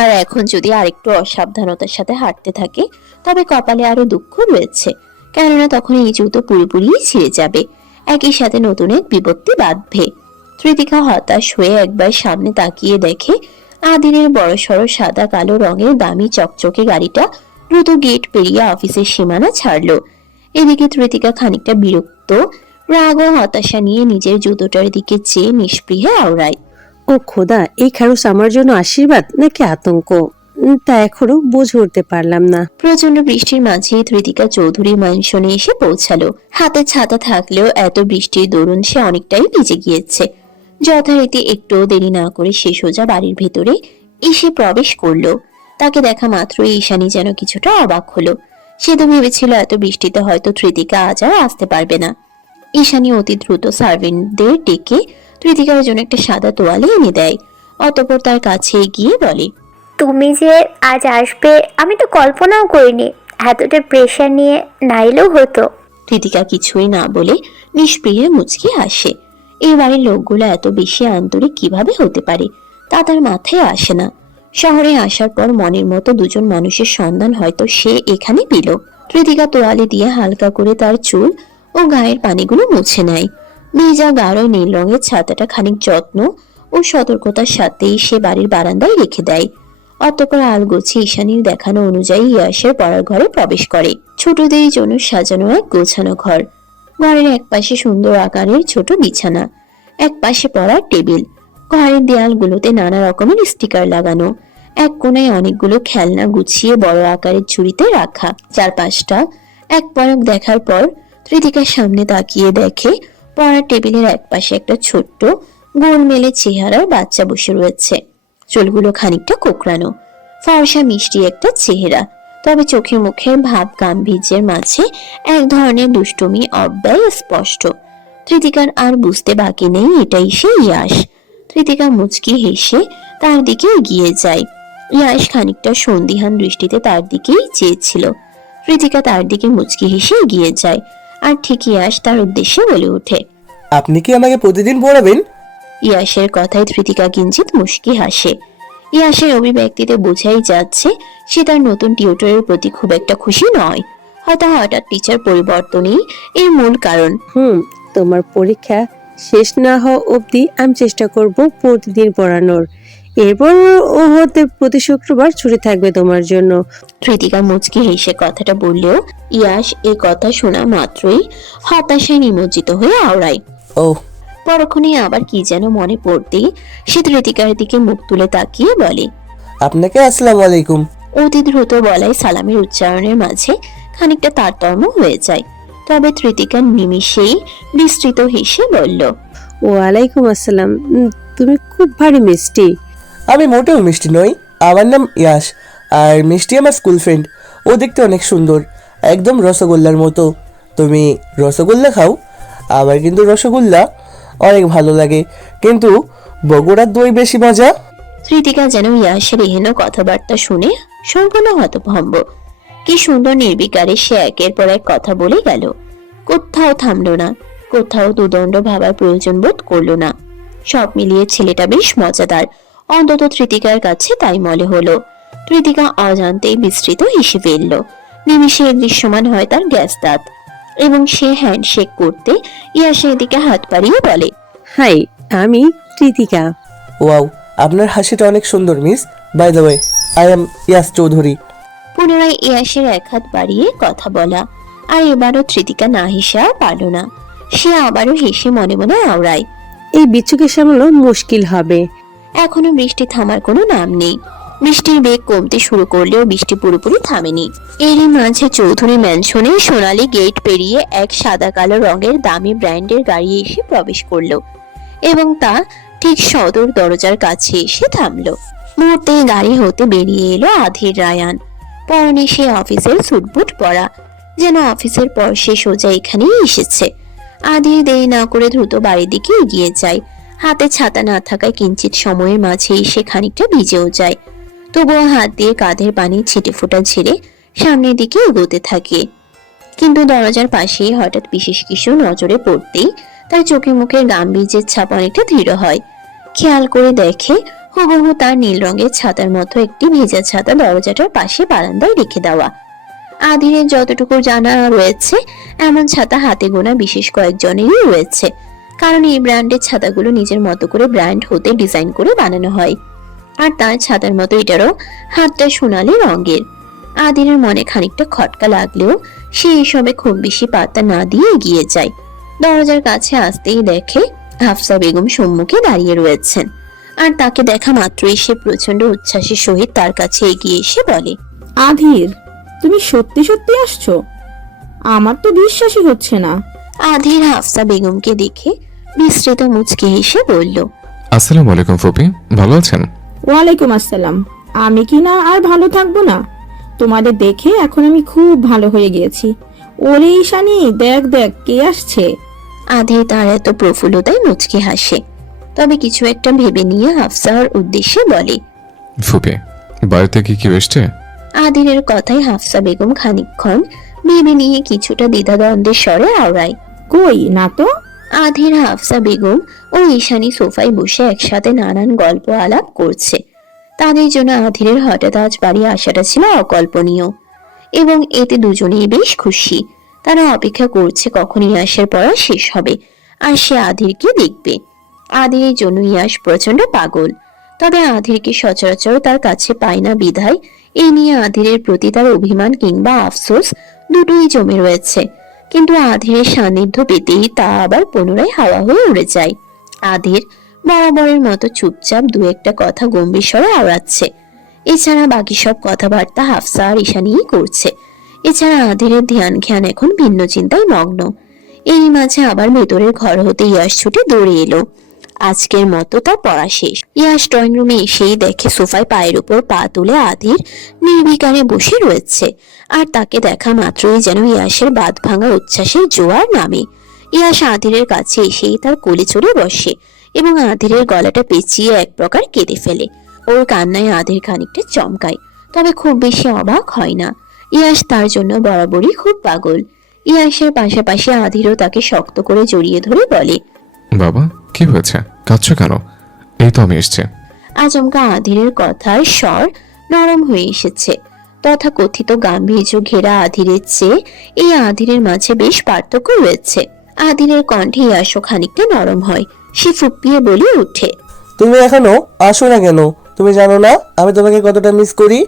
আর এখন যদি আরেকটু অসাবধানতার সাথে হাঁটতে থাকে তবে কপালে আরো দুঃখ রয়েছে, কেননা তখন এই জুতো পুরোপুরি ছিঁড়ে যাবে, একই সাথে নতুন এক বিপত্তি বাঁধবে। তৃতিকা হতাশ হয়ে একবার সামনে তাকিয়ে দেখে আদিরের বড়সড় সাদা কালো রঙের দামি চকচকে গাড়িটা দ্রুত গেট পেরিয়ে অফিসের সীমানা ছাড়লো। এদিকে তৃতিকা খানিকটা বিরক্ত, রাগ ও হতাশা নিয়ে নিজের জুতোটার দিকে চেয়ে নিষ্পৃহে আওড়ায়। ও খোদা, এই খারুস আমার জন্য আশীর্বাদ নাকি আতঙ্ক, তা এখনো বুঝে উঠতে পারলাম না। প্রচন্ড বৃষ্টির মাঝে তৃতিকা চৌধুরী ম্যানশনে এসে পৌঁছালো। হাতে ছাতা থাকলেও এত বৃষ্টির দরুন সে অনেকটাই ভিজে গিয়েছে। যথারীতি একটুও দেরি না করে সে সোজা বাড়ির ভেতরে এসে প্রবেশ করলো। তাকে দেখা মাত্রই ঈশানী যেন কিছুটা অবাক হলো। সে তো ভেবেছিল এত বৃষ্টিতে হয়তো তৃতিকা আজ আর আসতে পারবে না। ঈশানী অতি দ্রুত সার্ভেন্টদের ডেকে তৃতিকার জন্য একটা সাদা তোয়ালে এনে দেয়। অতঃপর তার কাছে গিয়ে বলে, তুমি যে আজ আসবে আমি তো কল্পনাও করিনি, এতটা প্রেশার নিয়ে না এলেও হতো। তৃতিকা কিছুই না বলে নিষ্প্রিয় মুচকি হাসে। এই বাড়ির লোকগুলো এত বেশি আন্তরিক কিভাবে হতে পারে তা তার মাথায় আসে না। শহরে আসার পর মনের মতো দুজন মানুষের সন্ধান হয়তো সে এখানে পেল। তৃতিকা তোয়ালে দিয়ে হালকা করে তার চুল ও গায়ের পানিগুলো মুছে নেয়। ভেজা গাঢ় নীল রঙের ছাতাটা খানিক যত্ন ও সতর্কতার সাথেই সে বাড়ির বারান্দায় রেখে দেয়। অতঃপর আলগোছে ঈশানীর দেখানো অনুযায়ী ইয়াসের পড়ার ঘরে প্রবেশ করে। ছোটদের জন্য সাজানো এক গোছানো ঘর। ঘরের এক পাশে সুন্দর আকারের ছোট বিছানা, এক পাশে পড়ার টেবিল। ঘরের দেয়ালগুলোতে নানা রকমের স্টিকার লাগানো। এক কোণায় অনেকগুলো খেলনা গুছিয়ে বড় আকারের ঝুড়িতে রাখা। চারপাশটা এক পলক দেখার পর ত্রিতিকার সামনে তাকিয়ে দেখে পড়ার টেবিলের এক পাশে একটা ছোট্ট গোলমেলে চেহারার বাচ্চা বসে রয়েছে। চুলগুলো খানিকটা কোঁকড়ানো, ফর্সা মিষ্টি একটা চেহারা, তবে চোখে মুখের ভাব গাম্ভীর্যের মাঝে এক ধরনের দুষ্টুমি অব্যয় স্পষ্ট। ত্রিতিকার আর বুঝতে বাকি নেই এটাই সে ইয়াস। ত্রিতিকা মুচকি হেসে তার দিকে এগিয়ে যায়। ইয়াস খানিকটা সন্দিহান দৃষ্টিতে তার দিকেই চেয়েছিল। ত্রিতিকা তার দিকে মুচকি হেসে এগিয়ে যায়, আর ঠিক ইয়াস তার উদ্দেশ্যে বলে ওঠে, আপনি কি আমাকে প্রতিদিন পড়াবেন? ইয়াসের কথায় ত্রিতিকা কিঞ্চিত মুচকি হাসে। ইয়াসের অভিব্যক্তিতে বোঝাই যাচ্ছে সে তার নতুন টিউটরের প্রতি খুব একটা খুশি নয়। হয়তো হঠাৎ টিচার পরিবর্তনই এর মূল কারণ। তোমার পরীক্ষা শেষ না হওয়া অবধি আমি চেষ্টা করব প্রতিদিন পড়ানোর। এরপর ও হতে প্রতি শুক্রবার ছুটি থাকবে তোমার জন্য। ত্রিতিকা মুচকি হেসে কথাটা বললেও ইয়াস এই কথা শোনা মাত্রই হতাশায় নিমজ্জিত হয়ে আওড়ায়। ও পরক্ষণে আবার কি যেন মনে পড়তেই সে ত্রিতিকার দিকে মুখ তুলে তাকিয়ে বলে, আপনাকে আসসালামু আলাইকুম। অতি দ্রুত বলায় সালামের উচ্চারণের মাঝে খানিকটা তারতম্য হয়ে যায়। তবে ত্রিতিকা নিমিষেই বিস্তৃত হেসে বলল, ওয়ালাইকুম আসসালাম। তুমি খুব ভারী মিষ্টি। আমি মোটেও মিষ্টি নই, আমার নাম ইয়াস, আর মিষ্টি আমার স্কুল ফ্রেন্ড। ও দেখতে অনেক সুন্দর, একদম রসগোল্লার মতো। তুমি রসগোল্লা খাও? আমার কিন্তু রসগোল্লা অনেক ভালো লাগে, কিন্তু বগুড়ার দই বেশি মজা। ত্রিতিকা যেন ইয়াসের এহেন কথাবার্তা শুনে সম্পূর্ণ হতভম্ব। কি সুন্দর নির্বিকারে সে একের পর এক কথা বলে গেল, কোথাও থামলো না, কোথাও দুদণ্ড ভাবার প্রয়োজন বোধ করলো না। সব মিলিয়ে ছেলেটা বেশ মজাদার, অন্তত ত্রিতিকার কাছে তাই মনে হলো। ত্রিতিকা অজান্তেই বিস্তৃত হেসে ফেলল। নিমিষে দৃশ্যমান হয় তার গ্যাস দাঁত, এবং সে হ্যান্ডশেক করতে ইয়াসের দিকে হাত বাড়িয়ে বলে, হাই, আমি ত্রিতিকা। ওয়াও, আপনার হাসিটা অনেক সুন্দর miss. By the way, I am Yash Chowdhury. পুনরায় ইয়াসের এক হাত বাড়িয়ে কথা বলা, আর এবারও ত্রিতিকা না হেসে আর পারল না। সে আবারও হেসে মনে মনে আওড়ায়, এই বিচ্ছুকে সামলানো মুশকিল হবে। এখনো বৃষ্টি থামার কোনো নাম নেই। বৃষ্টির বেগ কমতে শুরু করলেও বৃষ্টি পুরোপুরি থামেনি। এরই মাঝে চৌধুরী ম্যানশনে সোনালী গেট পেরিয়ে এক সাদা কালো রঙের দামি ব্র্যান্ডের গাড়ি এসে প্রবেশ করলো, এবং তা ঠিক সদর দরজার কাছে এসে থামলো। মুহূর্তেই গাড়ি হতে বেরিয়ে এলো আধির রায়ান। পরনে সে অফিসের স্যুটবুট পরা, যেন অফিসের পর সে সোজা এখানেই এসেছে। আধির দেরি না করে দ্রুত বাড়ির দিকে এগিয়ে যায়। হাতে ছাতা না থাকায় কিঞ্চিত সময়ের মাঝে এসে খানিকটা ভিজেও যায়, তবুও হাত দিয়ে কাঁধের পানি ছিটে ফোটা ঝেড়ে সামনের দিকে এগোতে থাকে। কিন্তু দরজার পাশেই হঠাৎ বিশেষ কিছু নজরে পড়তেই তার চোখে মুখের গাম্ভীর্যের ছাপ অনেকটা দৃঢ় হয়। খেয়াল করে দেখে হুবহু তার নীল রঙের ছাতার মতো একটি ভেজা ছাতা দরজাটার পাশে বারান্দায় রেখে দেওয়া। আধিরের যতটুকু জানা রয়েছে, এমন ছাতা হাতে গোনা বিশেষ কয়েকজনেরই রয়েছে, কারণ এই ব্র্যান্ডের ছাতাগুলো নিজের মতো করে ব্র্যান্ড হতে ডিজাইন করে বানানো হয়। আর তার ছাতার মতো এটারও হাতটা সোনালি রঙের। আদিরের মনে খানিকটা খটকা লাগলেও সে এসবে খুব বেশি পাত্তা না দিয়ে এগিয়ে যায়। দরজার কাছে আসতেই দেখে হাফসা বেগম সম্মুখে দাঁড়িয়ে রয়েছেন, আর তাকে দেখা মাত্রই সে প্রচন্ড উচ্ছ্বাসের সহিত তার কাছে এগিয়ে এসে বলে, আধির, তুমি সত্যি সত্যি আসছো? আমার তো বিশ্বাসই হচ্ছে না। আধির হাফসা বেগমকে দেখে বিস্তৃত মুচকি হেসে বলল, আসসালামু আলাইকুম ফুপি, ভালো আছেন? ওয়ালাইকুম আসসালাম। আমি কি না আর ভালো থাকবো না? তোমাদের দেখে এখন আমি খুব ভালো হয়ে গিয়েছি। ওরে ঈশানী, দেখ দেখ কে আসছে। আধির তার এত প্রফুল্লতায় মুচকি হাসে, তবে কিছু একটা ভেবে নিয়ে হাফসার উদ্দেশ্যে বলে, ফুপি, বাড়িতে কি কি এসছে? আধিরের কথায় হাফসা বেগম খানিকক্ষণ ভেবে নিয়ে কিছুটা দ্বিধাদ্বন্দ্বের স্বরে আওড়ায়, কই না তো। আধির, হাফসা বেগম ও ঈশানী সোফায় বসে একসাথে নানান গল্প আলাপ করছে। তাদের জন্য আধিরের হঠাৎ আজ বাড়ি আসাটা ছিল অকল্পনীয়, এবং এতে দুজনেই বেশ খুশি। তারা অপেক্ষা করছে কখন ইয়াসের পড়া শেষ হবে আর সে আধিরকে দেখবে। আধিরের জন্য ইয়াস প্রচন্ড পাগল, তবে আধিরকে সচরাচর তার কাছে পায় না বিধায় এই নিয়ে আধিরের প্রতি তার অভিমান কিংবা আফসোস দুটোই জমে রয়েছে। কিন্তু আধিরের সান্নিধ্য পেতেই তা আবার পুনরায় হাওয়া হয়ে উড়ে যায়। আধির বরাবরের মতো চুপচাপ দু একটা কথা গম্ভীর স্বরে আওড়াচ্ছে। এছাড়া বাকি সব কথাবার্তা হাফসা আর ঈশানীই করছে। এছাড়া আধিরের ধ্যান জ্ঞান এখন ভিন্ন চিন্তায় মগ্ন। এরই মাঝে আবার ভেতরের ঘর হতে ইয়াস ছুটে দৌড়ে এলো। আজকের মতো তার পড়া শেষ। ইয়াস ড্রয়িং রুমে এসেই দেখে সোফায় পায়ের উপর পা তুলে আধির নির্বিকারে বসে রয়েছে। আর তাকে দেখা মাত্রই যেন ইয়াসের বাঁধ ভাঙা উচ্ছ্বাসের জোয়ার নামে। ইয়াস আধিরের কাছে এসেই তার কোলে চড়ে বসে এবং আধিরের গলাটা পেঁচিয়ে এক প্রকার কেঁদে ফেলে। ওর কান্নায় আধির খানিকটা চমকায়, তবে খুব বেশি অবাক হয় না। ইয়াস তার জন্য বরাবরই খুব পাগল। ইয়াসের পাশাপাশি আধিরও তাকে শক্ত করে জড়িয়ে ধরে বলে, বাবা কি হয়েছে, কাঁদছো কেন? এই তো আমি এসছি। আচমকা আধিরের কথার স্বর নরম হয়ে এসেছে। তথাকথিত গাম্ভীর্য ঘেরা আধিরের চেয়ে এই আধিরের মাঝে বেশ পার্থক্য রয়েছে। আধিরের কণ্ঠে ইয়াসও খানিকটা নরম হয়। সে ফুপিয়ে বলে উঠে, তুমি এখনো আসো না কেন? তুমি জানো না আমি তোমাকে কতটা মিস করি?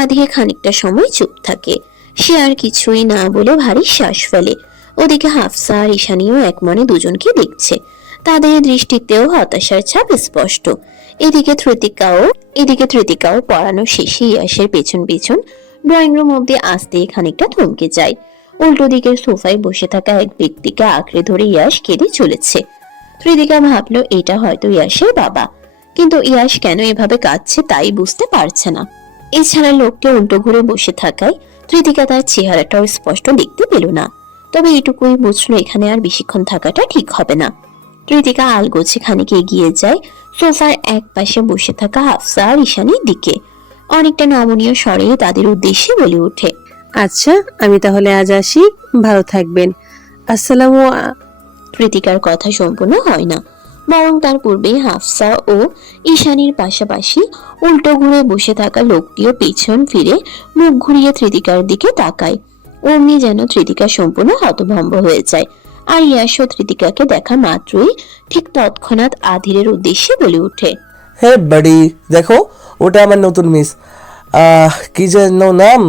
আধির খানিকটা সময় চুপ থাকে। সে আর কিছুই না বলে ভারী শ্বাস ফেলে। ওদিকে হাফসা আর ঈশানীও এক মনে দুজনকে দেখছে। তাদের দৃষ্টিতেও হতাশার ছাপ স্পষ্ট। এদিকে ধৃতিকাও পড়ানো শেষে ইয়াসের পেছন পেছন ড্রয়িং রুম অব্দি আসতে খানিকটা থমকে যায়। উল্টো দিকের সোফায় বসে থাকা এক ব্যক্তিকে আঁকড়ে ধরে ইয়াস কেঁদে চলেছে। ধৃতিকা ভাবলো এটা হয়তো ইয়াসের বাবা, কিন্তু ইয়াস কেন এভাবে কাঁদছে তাই বুঝতে পারছে না। এছাড়া লোকটি উল্টো ঘুরে বসে থাকায় ধৃতিকা তার চেহারাটাও স্পষ্ট দেখতে পেল না। তবে এটুকুই বুঝলো এখানে আর বেশিক্ষণ থাকাটা ঠিক হবে না। ধৃতিকা আলগোছে খানিক এগিয়ে যায় সোফার এক পাশে বসে থাকা হাফসা আর ঈশানীর দিকে। অনেকটা নমনীয় স্বরে তাদের উদ্দেশ্যে বলে ওঠে, আচ্ছা আমি তাহলে আজ আসি, ভালো থাকবেন। আসসালামু ধৃতিকার কথা সম্পূর্ণ হয় না, বরং তার পূর্বে হাফসা ও ঈশানীর পাশাপাশি উল্টো ঘুরে বসে থাকা লোকটিও পেছন ফিরে মুখ ঘুরিয়ে ধৃতিকার দিকে তাকায়। অমনি যেন ধৃতিকা সম্পূর্ণ হতভম্ব হয়ে যায়। আর ইয়াসও ধৃতিকাকে দেখা মাত্রই ঠিক তৎক্ষণাৎ আধিরের উদ্দেশ্যে বলে ওঠে, হে বাড়ি, দেখো ওটা আমার নতুন মিস, কি যেন নাম,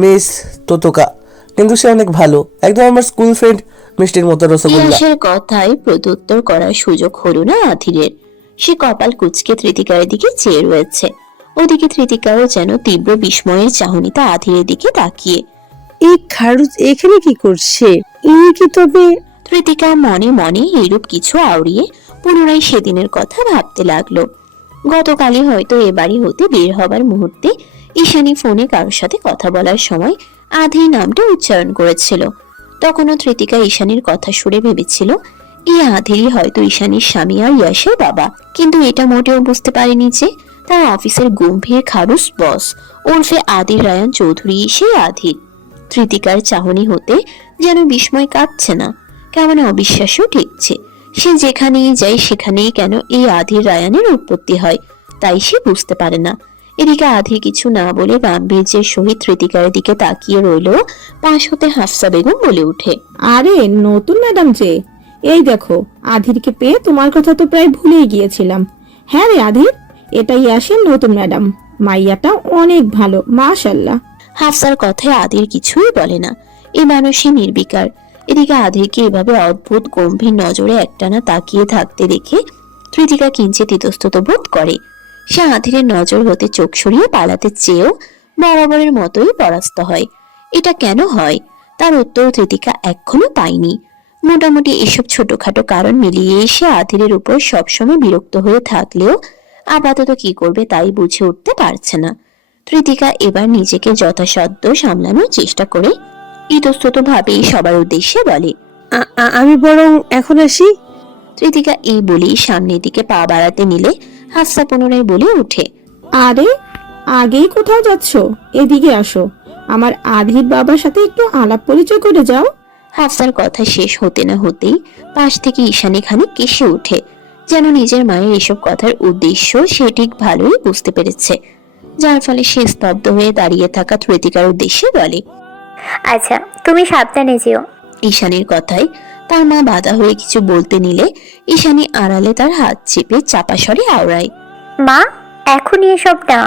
মিস তোতকা। কিন্তু সে অনেক ভালো, একদম আমার স্কুল ফ্রেন্ড মিষ্টির মতো রসগোল্লা। ইয়াসের কথায় প্রত্যুত্তর করার সুযোগ হলো না আধিরের। সে কপাল কুঁচকে ধৃতিকার দিকে চেয়ে রয়েছে। ওদিকে ধৃতিকাও যেন তীব্র বিস্ময়ের চাহনিতে আধিরের দিকে তাকিয়ে। এই খারুচ এখানে কি করছে? ইনি কি তবে? ধৃতিকা মনে মনে এরূপ কিছু আওড়িয়ে পুনরায় সেদিনের কথা ভাবতে লাগলো। গতকালই হয়তো এ বাড়ি হতে বের হবার মুহূর্তে ঈশানী ফোনে কারোর সাথে কথা বলার সময় আধির নামটা উচ্চারণ করেছিল। তখনও ধৃতিকা ঈশানীর কথা শুনে ভেবেছিল এই আধিরই হয়তো ঈশানীর স্বামী আর ইয়াসের বাবা। কিন্তু এটা মোটেও বুঝতে পারেনি যে তার অফিসের গম্ভীর খারুস বস ওরফে আদির রায়ান চৌধুরী সেই আধির। ধৃতিকার চাহনি হতে যেন বিস্ময় কাটছে না, কেমন অবিশ্বাসও ঠেকছে। সে যেখানেই যায় সেখানেই কেন এই আধির রায়ানের উৎপত্তি হয় তাই সে বুঝতে পারে না। এদিকে আধির কিছু না বলে গাম্ভীর্যের সহিত ধৃতিকার দিকে তাকিয়ে রইল। পাশ হতে হাফসা বেগম বলে উঠে, আরে নতুন ম্যাডাম যে, এই দেখো আধিরকে পেয়ে তোমার কথা তো প্রায় ভুলেই গিয়েছিলাম। হ্যাঁ রে আধির, এটাই আসেন নতুন ম্যাডাম, মাইয়াটা অনেক ভালো মাশাআল্লাহ। হাফসার কথায় আধির কিছুই বলে না। এই মানুষই নির্বিকার। এদিকে আধিরকে এভাবে অদ্ভুত গম্ভীর নজরে একটানা তাকিয়ে থাকতে দেখে ধৃতিকা কিঞ্চিত ইতস্তত বোধ করে। সে আধিরের নজর হতে চোখ সরিয়ে পালাতে চেয়েও বরাবরের মতোই পরাস্ত হয়। এটা কেন হয় তার উত্তর ধৃতিকা এখনো পায়নি। মোটামুটি এসব ছোটখাটো কারণ মিলিয়ে এসে আধিরের উপর সবসময় বিরক্ত হয়ে থাকলেও আপাতত কি করবে তাই বুঝে উঠতে পারছে না। ধৃতিকা এবার নিজেকে যথাসাধ্য সামলানোর চেষ্টা করে ইতস্তত ভাবেই সবার উদ্দেশ্যে বলে, আমি বরং এখন আসি। ধৃতিকা এই বলেই সামনের দিকে পা বাড়াতে নিলে হাফসা পুনরায় বলে ওঠে, আরে আগেই কোথাও যাচ্ছ, এদিকে আসো, আমার আধির বাবার সাথে একটু আলাপ পরিচয় করে যাও। হাফসার কথা শেষ হতে না হতেই পাশ থেকে ঈশানী খানিক কেসে ওঠে, যেন নিজের মায়ের এসব কথার উদ্দেশ্য সে ঠিক ভালোই বুঝতে পেরেছে। যার ফলে সে স্তব্ধ হয়ে দাঁড়িয়ে থাকা ধৃতিকার উদ্দেশ্যে বলে, আচ্ছা তুমি সাবধানে যেও। ঈশানীর কথায় তার মা বাধা হয়ে কিছু বলতে নিলে ঈশানী আড়ালে তার হাত চেপে চাপা স্বরে আওড়ায়, মা, এখনই এসব না।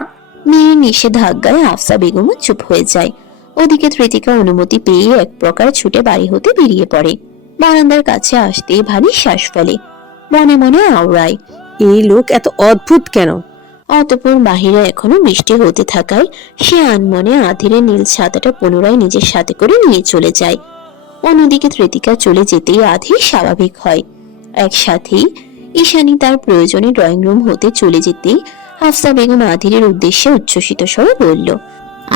মেয়ের নিষেধাজ্ঞায় হাফসা বেগমও চুপ হয়ে যায়। ওদিকে ধৃতিকা অনুমতি পেয়ে এক প্রকার ছুটে বাড়ি হতে বেরিয়ে পড়ে। বারান্দার কাছে আসতেই ভারী শ্বাস ফেলে, মনে মনে আওড়ায়, এই লোক এত অদ্ভুত কেন? অতঃপর বাহিরে এখনো বৃষ্টি হতে থাকায় সে আনমনে আধিরের নীল ছাতাটা পুনরায় নিজের সাথে করে নিয়ে চলে যায়। অন্যদিকে ধৃতিকা চলে যেতেই আধির স্বাভাবিক হয়। একসাথেই ঈশানী তার প্রয়োজনে ড্রয়িং রুম হতে চলে যেতেই হাফসা বেগম আধিরের উদ্দেশ্যে উচ্ছ্বসিত স্বরে বলল,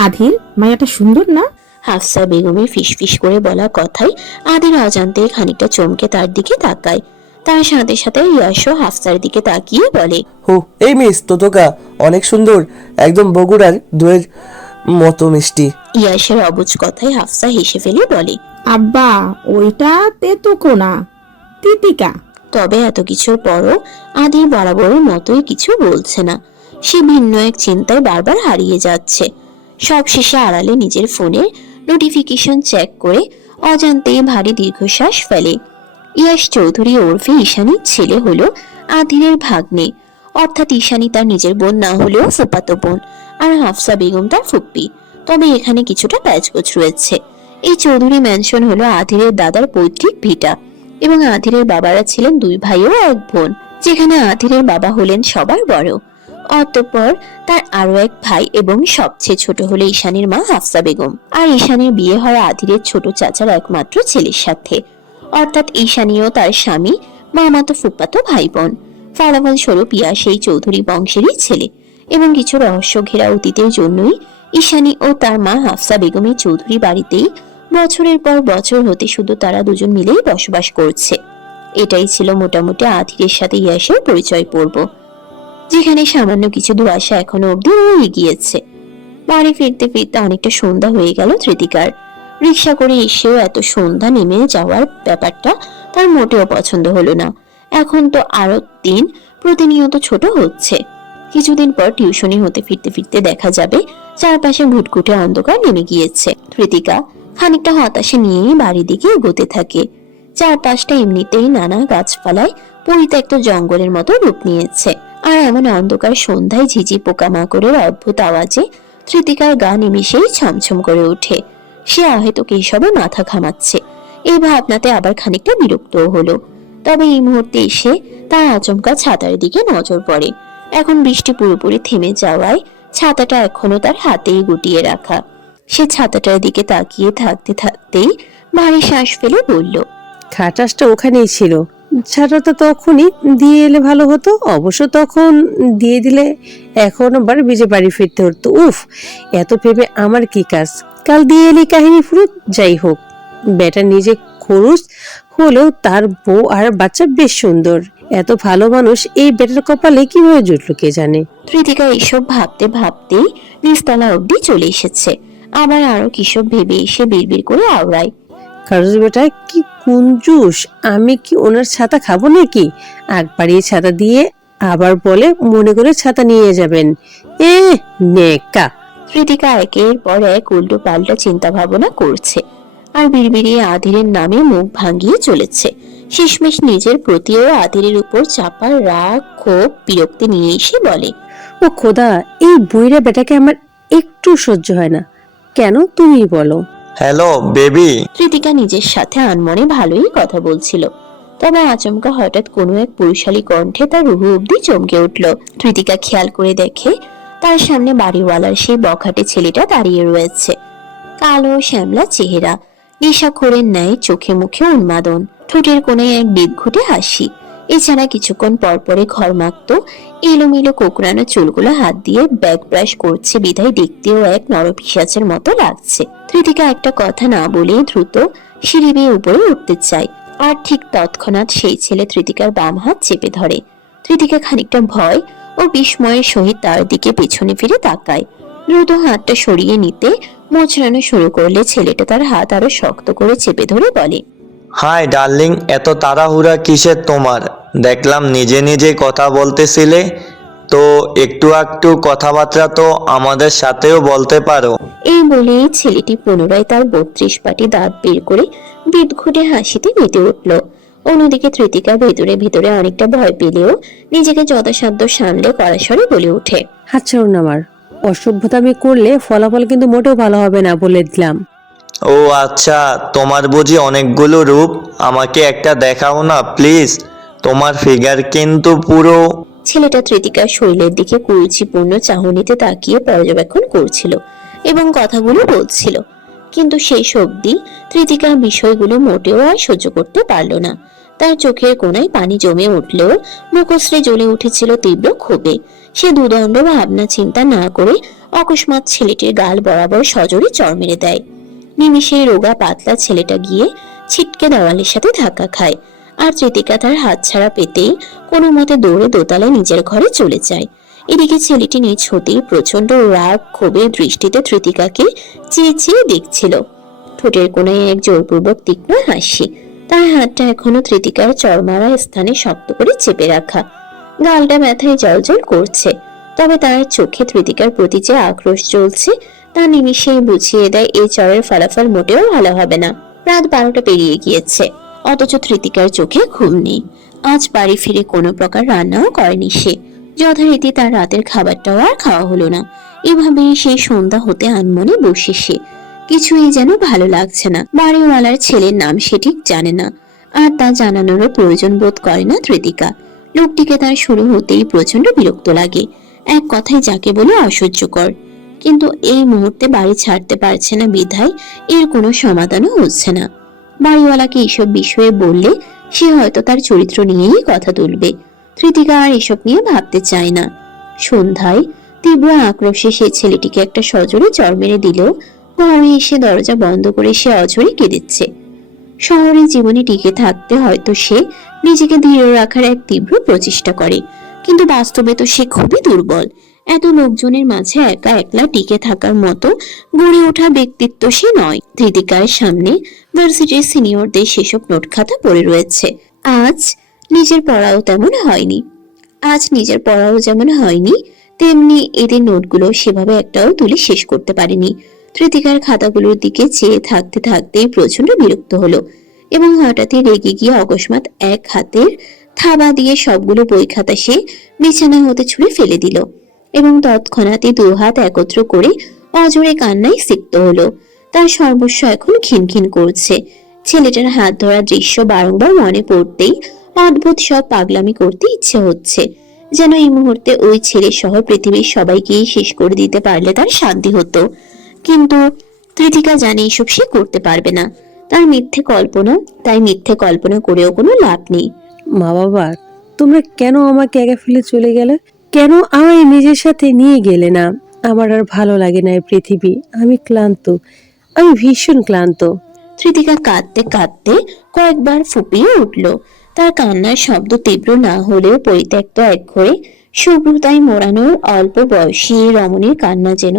আধির, মায়াটা সুন্দর না? হাফসা বেগমের ফিসফিস করে বলা কথায় আধির অজান্তে খানিকটা চমকে তার দিকে তাকায়। তার সাথে সাথে ইয়াশও হাফসার দিকে তাকিয়ে বলে, হো, এই মিস তোতোকা অনেক সুন্দর, একদম বগুড়ার দইয়ের মতো মিষ্টি। ইয়াশের অবুঝ কথায় হাফসা হেসে ফেলে বলে, আব্বা, ওইটা তেতুকো না, তিতিকা। তবে এত কিছুর পরও আধির বরাবরের মতোই কিছু বলছে না। সে ভিন্ন এক চিন্তায় বারবার হারিয়ে যাচ্ছে। সবশেষে আড়ালে নিজের ফোনের নোটিফিকেশন চেক করে অজান্তেই ভারী দীর্ঘশ্বাস ফেলে। ইয়াশ চৌধুরী ওরফে ঈশানীর ছেলে হলো আধিরের ভাগ্নে, অর্থাৎ ঈশানী তার নিজের বোন না হলেও ফুফাতো বোন, আর হাফসা বেগম তার ফুপ্পি। তবে এখানে কিছুটা প্যাচগোছ রয়েছে। এই চৌধুরী ম্যানশন হলো আধিরের দাদার পৈতৃক ভিটা, এবং আধিরের বাবারা ছিলেন দুই ভাই ও এক বোন, যেখানে আধিরের বাবা হলেন সবার বড়। অতঃপর তার আরো এক ভাই এবং সবচেয়ে ছোট হলো ঈশানীর মা হাফসা বেগম। আর ঈশানীর বিয়ে হয় আধিরের ছোট চাচার একমাত্র ছেলের সাথে, অর্থাৎ ঈশানী ও তার স্বামী মামাতো ফুফাতো ভাই বোন। ফলাফল স্বরূপ ইয়া সেই চৌধুরী বংশেরই ছেলে, এবং কিছু রহস্য ঘেরা অতীতের জন্যই ঈশানী ও তার মা হাফসা বেগমের চৌধুরী বাড়িতেই বছরের পর বছর হতে শুধু তারা দুজন মিলেই বসবাস করছে। এটাই ছিল মোটামুটি আধিরের সাথে ইয়াসের পরিচয় পর্ব, যেখানে সামান্য কিছু ধোঁয়াশা এখনো অব্দি রয়ে গিয়েছে। বাড়ি ফিরতে ফিরতে অনেকটা সন্ধ্যা হয়ে গেল ধৃতিকার। রিক্সা করে এসেও এত সন্ধ্যা নেমে যাওয়ার ব্যাপারটা তার মোটেও পছন্দ হলো না। এখন তো আরো দিন প্রতিনিয়ত ছোট হচ্ছে। কিছুদিন পর টিউশনি হতে ফিরতে ফিরতে দেখা যাবে চারপাশে ঘুটঘুটে অন্ধকার নেমে গিয়েছে। ধৃতিকা খানিকটা হতাশা নিয়েই বাড়ির দিকে এগোতে থাকে। চারপাশটা এমনিতেই নানা গাছপালায় পরিত্যক্ত জঙ্গলের মতো রূপ নিয়েছে, আর এমন অন্ধকার সন্ধ্যায় ঝিঝি পোকামাকড়ের অদ্ভুত আওয়াজে ধৃতিকার গা নিমিষেই ছমছম করে ওঠে। সে হয়তো এসবে মাথা ঘামাচ্ছে। এই ভাবনাতে আবার খানিকটা বিরক্তও হলো। তবে এই মুহূর্তে এসে তার আচমকা ছাতার দিকে নজর পড়ে। এখন বৃষ্টি পুরোপুরি থেমে যাওয়ায় ছাতাটা এখনো তার হাতেই গুটিয়ে রাখা। সে ছাতাটার দিকে তাকিয়ে থাকতে থাকতেই ভারী শ্বাস ফেলে বলল, খাটাসটা ওখানেই ছিল, ছাটাটা তখনই দিয়ে এলে ভালো হতো। অবশ্য তখন দিয়ে দিলে এখন আবার ভিজে বাড়ি ফিরতে হতো। উফ, এত ভেবে আমার কি কাজ, কাল দিয়ে এলে কাহিনী ফুরুত। যাই হোক, বেটা নিজে খরচ হলেও তার বউ আর বাচ্চা বেশ সুন্দর। এত ভালো মানুষ এই বেটার কপালে কিভাবে জুটলো কে জানে। ধৃতিকা এসব ভাবতে ভাবতেই নিচতলা অব্দি চলে এসেছে। আবার আরো কিসব ভেবে এসে বিড়বিড় করে আওড়ায়, কারোর বেটা কি কুঞ্জুস, আমি কি ওনার ছাতা খাবো নাকি? আগ বাড়িয়ে ছাতা দিয়ে আবার বলে মনে করে ছাতা নিয়ে যাবেন। এ নেকা। ধৃতিকা একের পর এক উল্টো পাল্টা চিন্তা ভাবনা করছে, আর বিড়বিড়িয়ে আধিরের নামে মুখ ভাঙিয়ে চলেছে। শেষমেশ নিজের প্রতিও আধিরের উপর চাপা রাগ, ক্ষোভ, বিরক্তি নিয়ে এসে বলে, ও খোদা, এই বুইড়া বেটাকে আমার একটু সহ্য হয় না। কেন, তুমি বলো। Hello baby. ধৃতিকা নিজের সাথে আনমনে ভালোই কথা বলছিল, তবে আচমকা হঠাৎ কোনো এক পুরুষালী কণ্ঠে তার রুহু অব্দি চমকে উঠল। ধৃতিকা খেয়াল করে দেখে তার সামনে বাড়িওয়ালার সেই বখাটে ছেলেটা দাঁড়িয়ে রয়েছে। কালো শ্যামলা চেহারা, নেশাখোরের ন্যায় চোখে মুখে উন্মাদন, ঠোঁটের কোণে এক বিদঘুটে হাসি। এছাড়া কিছুক্ষণ পরপরে ঘরমাক্ত এলোমেলো কোকড়ানো চুলগুলো হাত দিয়ে ব্যাক ব্রাশ করছে বিধায় দেখতেও এক নরপিশাচের মতো লাগছে। ধৃতিকা একটা কথা না বলে দ্রুত সিঁড়ি বেয়ে উপরে উঠতে চায়, আর ঠিক তৎক্ষণাৎ সেই ছেলে ধৃতিকার বাম হাত চেপে ধরে। ধৃতিকা খানিকটা ভয় ও বিস্ময়ের সহিত তার দিকে পেছনে ফিরে তাকায়। দ্রুত হাতটা সরিয়ে নিতে মোচড়ানো শুরু করলে ছেলেটা তার হাত আরো শক্ত করে চেপে ধরে বলে, হাই ডার্লিং, এত তাড়াহুড়া কিসের তোমার? দেখলাম নিজে নিজে কথা বলতেছিলে, তো একটু একটু কথাবার্তা তো আমাদের সাথেও বলতে পারো। এই বলে ছেলেটি পুনরায় তার 32 পাটি দাঁত বের করে বিদঘুটে হাসিতে মেতে উঠল। অন্যদিকে তৃতিকা ভেতরে ভেতরে অনেকটা ভয় পেলেও নিজেকে যথাসাধ্য সামলে কড়াসরে বলে ওঠে। হাত ছাড়ুন আমার, অসভ্যতামি করলে ফলাফল কিন্তু মোটেও ভালো হবে না বলে দিলাম। ও আচ্ছা, তোমার বুঝি অনেকগুলো রূপ, আমাকে একটা দেখাও না প্লিজ, তোমার ফিগার কিন্তু পুরো। ছেলেটা তৃতিকার শরীরের দিকে কুরুচিপূর্ণ চাহনিতে তাকিয়ে পর্যবেক্ষণ করছিল এবং কথাগুলো বলছিল, কিন্তু সেই অবধি তৃতিকা বিষয়গুলো মোটেও আর সহ্য করতে পারল না। তার চোখের কোণায় পানি জমে উঠলেও মুখশ্রী জ্বলে উঠেছিল তীব্র ক্ষোভে। সে দুদণ্ড ভাবনা চিন্তা না করে অকস্মাৎ ছেলেটির গাল বরাবর সজোরে চড় মেরে দেয়। নিমিষে রোগা পাতলা ছেলেটা গিয়ে ছিটকে দেওয়ালের সাথে ধাক্কা খায়, আর তৃতিকা তার হাতছাড়া পেতেই কোনো মতে দৌড়ে দোতলায় নিজের ঘরে চলে যায়। এদিকে ছেলেটি নিজ হতেই প্রচন্ড রাগ ক্ষোভের দৃষ্টিতে তৃতিকাকে চেয়ে চেয়ে দেখছিল। ঠোঁটের কোণায় এক জোরপূর্বক তীক্ষ্ণ হাসি। তার হাতটা এখনো তৃতিকার চড়মারা স্থানে শক্ত করে চেপে রাখা। গালটা ব্যথায় জলজল করছে, তবে তার চোখে তৃতিকার প্রতি যে আক্রোশ চলছে তা নিমিষেই বুঝিয়ে দেয় এই চড়ের ফলাফল মোটেও ভালো হবে না। রাত 12টা পেরিয়ে গিয়েছে, অথচ তৃতিকার চোখে ঘুম নেই। আজ বাড়ি ফিরে কোনো প্রকার রান্নাও করেনি সে। যথারীতি তার রাতের খাবারটাও আর খাওয়া হলো না। এভাবেই সেই সন্ধ্যা হতে আনমনে বসে সে। কিছুই যেন ভালো লাগছে না। বাড়িওয়ালার ছেলের নাম সে ঠিক জানে না, আর তা জানানোরও প্রয়োজন বোধ করে না তৃতিকা। লোকটিকে তার শুরু হতেই প্রচন্ড বিরক্ত লাগে, এক কথায় যাকে বলে অসহ্যকর। কিন্তু এই মুহূর্তে বাড়ি ছাড়তে পারছে না বিধায় এর কোনো সমাধানও হচ্ছে না। বাড়িওয়ালাকে এসব বিষয়ে বললে সে হয়তো তার চরিত্র নিয়েই কথা তুলবে। তৃতিকা আর এসব নিয়ে ভাবতে চায় না। সন্ধ্যায় তীব্র আক্রোশে সে ছেলেটিকে একটা সজোরে চড় মেরে দিলেও ঘরে এসে দরজা বন্ধ করে সে অঝরে কেঁদেছে। শহরের জীবনে টিকে থাকতে হয়তো সে নিজেকে দৃঢ় রাখার এক তীব্র প্রচেষ্টা করে, কিন্তু বাস্তবে তো সে খুবই দুর্বল। এত লোকজনের মাঝে একা একলা টিকে থাকার মতো গড়ে ওঠা ব্যক্তিত্ব সে নয়। তৃতিকার সামনে ভার্সিটির সিনিয়রদের সেসব নোট খাতা পড়ে রয়েছে। আজ নিজের পড়াও যেমন হয়নি তেমনি এদের নোটগুলো সেভাবে একটাও তুলে শেষ করতে পারেনি। তৃতিকার খাতাগুলোর দিকে চেয়ে থাকতে থাকতেই প্রচন্ড বিরক্ত হলো এবং হঠাৎই রেগে গিয়ে অকস্মাৎ এক হাতের থাবা দিয়ে সবগুলো বই খাতা সে বিছানা হতে ছুঁড়ে ফেলে দিল এবং তৎক্ষণাৎই দু হাত একত্র করে অজোরে কান্নায় সিক্ত হলো। তার সর্বস্ব এখন খিনখিন করছে। ছেলেটার হাত ধরা দৃশ্য বারংবার মনে পড়তেই অদ্ভুত সব পাগলামি করতে ইচ্ছে হচ্ছে, যেন এই মুহূর্তে ওই ছেলে সহ পৃথিবীর সবাইকেই শেষ করে দিতে পারলে তার শান্তি হতো। কিন্তু তৃতিকা জানে এসব সে করতে পারবে না। তাই মিথ্যে কল্পনা করেও কোনো লাভ নেই। মা বাবা, তোমরা কেন আমাকে একা ফেলে চলে গেলে? কেন আমায় নিজের সাথে নিয়ে গেলে না? আমার আর ভালো লাগে না এই পৃথিবী। আমি ক্লান্ত, আমি ভীষণ ক্লান্ত। তৃতিকা কাঁদতে কাঁদতে কয়েকবার ফুপিয়ে উঠল। তার কান্নার শব্দ তীব্র না হলেও পরিত্যক্ত এক ঘরে শুভ্রতায় মোড়ানোর অল্প বয়সী রমণীর কান্না যেন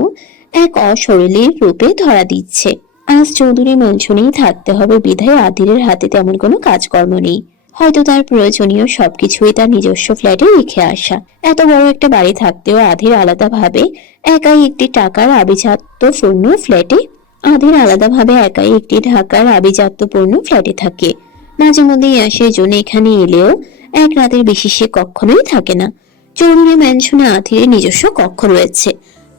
এক অশরীরীর রূপে ধরা দিচ্ছে। আজ চৌধুরী ম্যানশনেই থাকতে হবে বিধায় আধিরের হাতে তেমন কোনো কাজকর্ম নেই। হয়তো তার প্রয়োজনীয় সবকিছুই তার নিজস্ব ফ্ল্যাটে রেখে আসা। এত বড় একটা বাড়ি থাকতেও আধির আলাদাভাবে একাই একটি ঢাকার আভিজাত্যপূর্ণ ফ্ল্যাটে থাকে। মাঝে মধ্যেই আসে জন্য এখানে এলেও এক রাতের বেশি সে কখনোই থাকে না। চৌধুরী ম্যানশনে আধিরের নিজস্ব কক্ষ রয়েছে।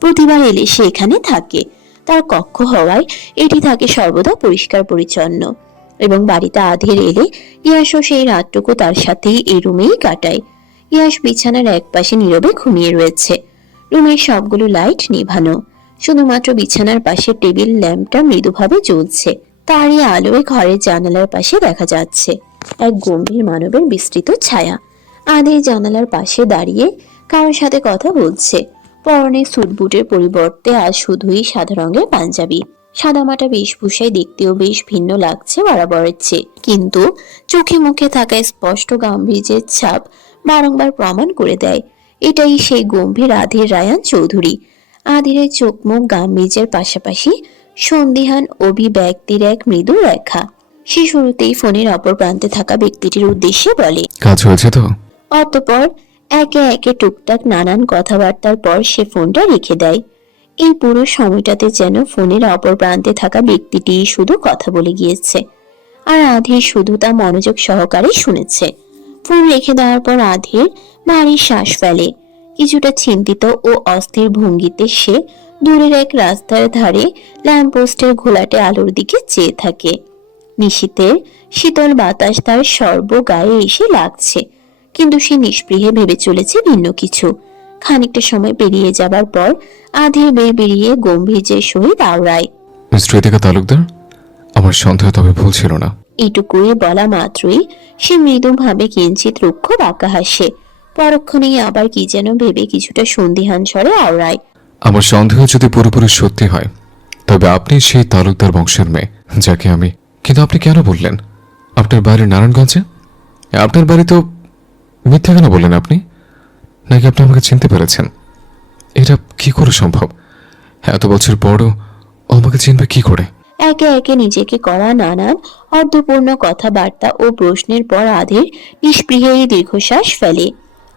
প্রতিবার এলে সে এখানে থাকে। তার কক্ষ হওয়ায় এটি থাকে সর্বদা পরিষ্কার পরিচ্ছন্ন, এবং বাড়িতে আধির এলে ইয়াসও সেই রাতটুকু তার সাথেই এই রুমেই কাটায়। ইয়াস বিছানার এক পাশে নীরবে ঘুমিয়ে রয়েছে। রুমের সবগুলো লাইট নিভানো, শুধুমাত্র বিছানার পাশে টেবিল ল্যাম্পটা মৃদুভাবে জ্বলছে। তারই আলোয় ঘরের জানালার পাশে দেখা যাচ্ছে এক গম্ভীর মানবের বিস্তৃত ছায়া। আধির জানালার পাশে দাঁড়িয়ে কারোর সাথে কথা বলছে। পরনে স্যুট বুটের পরিবর্তে আজ শুধুই সাদা রঙের পাঞ্জাবি। সাদামাটা বেশভূষায় দেখতেও বেশ ভিন্ন লাগছে বরাবরের চেয়ে, কিন্তু চোখে মুখে থাকা স্পষ্ট গাম্ভীর্যের ছাপ বারংবার প্রমাণ করে দেয় এটাই সেই গম্ভীর আধির রায়ান চৌধুরী। আধিরের চোখ মুখ গাম্ভীর্যের পাশাপাশি সন্দিহান অভিব্যক্তির এক মৃদু রেখা। সে শুরুতেই ফোনের অপর প্রান্তে থাকা ব্যক্তিটির উদ্দেশ্যে বলে, কাজ হয়েছে তো? অতঃপর একে একে টুকটাক নানান কথাবার্তার পর সে ফোনটা রেখে দেয়। এই পুরো সময়টাতে যেন ফোনের অপর প্রান্তে থাকা ব্যক্তিটি শুধু কথা বলে গিয়েছে। আর আধির শুধু তা মনোযোগ সহকারে শুনেছে। ফোন রেখে দেওয়ার পর আধির ভারী শ্বাস ফেলে। কিছুটা চিন্তিত ও অস্থির ভঙ্গিতে সে দূরের এক রাস্তার ধারে ল্যাম্পপোস্টের ঘোলাটে আলোর দিকে চেয়ে থাকে। নিশীথের শীতল বাতাস তার সর্ব গায়ে এসে লাগছে, কিন্তু সে নিষ্পৃহে ভেবে চলেছে ভিন্ন কিছু। খানিকটা সময় পেরিয়ে যাবার পর আধির বেরিয়ে গম্ভীর্যের সহিত আওড়ায়, মিস ঋতিকা তালুকদার, আমার সন্দেহ তবে ভুল ছিল না। এটুকুই বলা মাত্রই সে মৃদুভাবে কিঞ্চিত রুক্ষ বাঁকা হাসে। পরক্ষণেই আবার কি যেন ভেবে কিছুটা সন্দিহান স্বরে আওড়ায়, আমার সন্দেহ যদি পুরোপুরি সত্যি হয় তবে আপনি সেই তালুকদার বংশের মেয়ে যাকে আমি। কিন্তু আপনি কেন বললেন আপনার বাড়ি নারায়ণগঞ্জে? আপনার বাড়ি তো মিথ্যা কেন বললেন আপনি? নাকি আপনি আমাকে চিনতে পেরেছেন? এটা কি করে সম্ভব? এত বছর পরও ও আমাকে চিনবে কি করে? একে একে নিজেকে করা নানান অর্থপূর্ণ কথাবার্তা ও প্রশ্নের পর আধির নিষ্পৃহেই দীর্ঘশ্বাস ফেলে।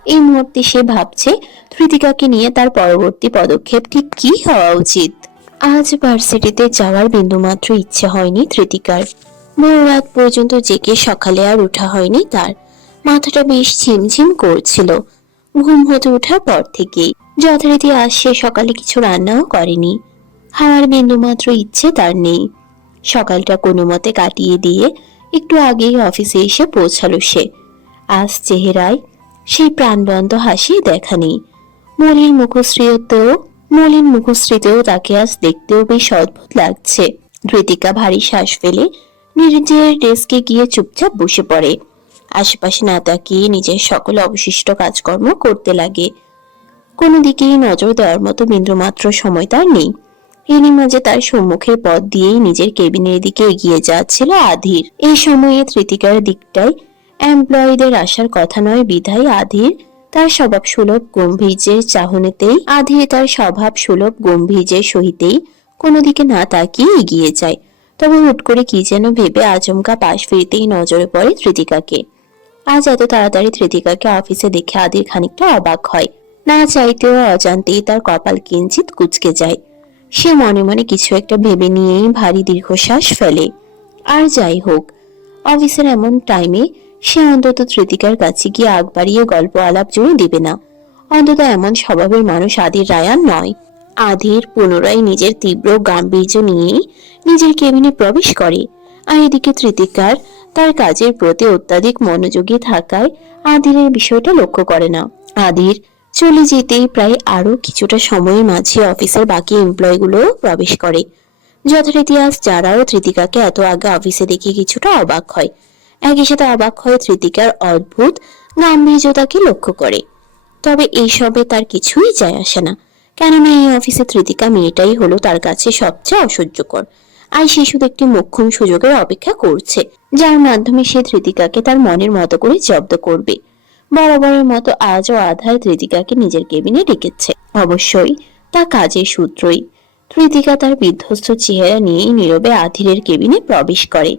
এই মুহূর্তে সে ভাবছে ধৃতিকাকে নিয়ে তার পরবর্তী পদক্ষেপ ঠিক কি হওয়া উচিত। আজ ভার্সিটিতে যাওয়ার বিন্দুমাত্র ইচ্ছে হয়নি ধৃতিকার। ভোর রাত পর্যন্ত জেগে সকালে আর উঠা হয়নি তার। মাথাটা বেশ ঝিমঝিম করছিল ঘুম হতে ওঠার পর থেকেই। যথারীতি আজ সে সকালে কিছু রান্নাও করেনি। খাওয়ার বিন্দুমাত্র ইচ্ছে তার নেই। সকালটা কোনো মতে কাটিয়ে দিয়ে একটু আগেই অফিসে এসে পৌঁছালো সে। আজ চেহারায় সেই প্রাণবন্ত হাসি দেখা নেই। মলিন মুখশ্রীতেও তাকে আজ দেখতেও বেশ অদ্ভুত লাগছে। ধৃতিকা ভারী শ্বাস ফেলে নিজের ডেস্কে গিয়ে চুপচাপ বসে পড়ে। আশেপাশে না তাকিয়ে নিজের সকল অবশিষ্ট কাজকর্ম করতে লাগে। কোনো দিকেই নজর দেওয়ার মতো বিন্দুমাত্র সময় তার নেই। এরই মাঝে তার সম্মুখের পথ দিয়েই নিজের কেবিনের দিকে এগিয়ে যাচ্ছিল আধির। এই সময়ে ধৃতিকার দিকটায় এমপ্লয়ীদের আসার কথা নয় বিধায় আধির তার স্বভাব সুলভ গম্ভীর্যের সহিতেই কোনো দিকে না তাকিয়ে এগিয়ে যায়। তবে হুট করে কি যেন ভেবে আচমকা পাশ ফিরতেই নজরে পড়ে ধৃতিকাকে। আজ এত তাড়াতাড়ি ধৃতিকাকে অফিসে দেখে আধির খানিকটা অবাক হয়। না চাইতেও অজান্তেই তার কপাল কিঞ্চিত কুঁচকে যায়। সে মনে মনে কিছু একটা ভেবে নিয়েই ভারী দীর্ঘশ্বাস ফেলে। আর যাই হোক, অফিসের এমন টাইমে সে অন্তত ধৃতিকার কাছে গিয়ে আগ বাড়িয়ে গল্প আলাপ জুড়ে দিবে না। অন্তত এমন স্বভাবের মানুষ আধির রায়ান নয়। আধির পুনরায় নিজের তীব্র গাম্ভীর্য নিয়েই নিজের কেবিনে প্রবেশ করে। আর এদিকে ধৃতিকার তার কাজের প্রতি অত্যাধিক মনোযোগী থাকায় আধিরের বিষয়টা লক্ষ্য করে না। আধির চলে যেতেই প্রায় আরো কিছুটা সময়ের মাঝে অফিসের বাকি এমপ্লয়িগুলো প্রবেশ করে। যথারীতি আজ যারাও ধৃতিকাকে এত আগে অফিসে দেখে কিছুটা অবাক হয়। একই সাথে অবাক হয়ে ধৃতিকার অদ্ভুত গাম্ভীর্যতাকে লক্ষ্য করে। তবে এইসবে তার কিছুই যায় আসে না, কেননা এই অফিসে ধৃতিকা মেয়েটাই হলো তার কাছে সবচেয়ে অসহ্যকর। আর সে শুধু একটি মোক্ষম সুযোগের অপেক্ষা করছে, যার মাধ্যমে সে ধৃতিকাকে তার মনের মতো করে জব্দ করবে। বরাবরের মতো আজও আধার ধৃতিকাকে নিজের কেবিনে ডেকেছে। অবশ্যই তা কাজের সূত্রই। ধৃতিকা তার বিধ্বস্ত চেহারা নিয়েই নীরবে আধিরের কেবিনে প্রবেশ করে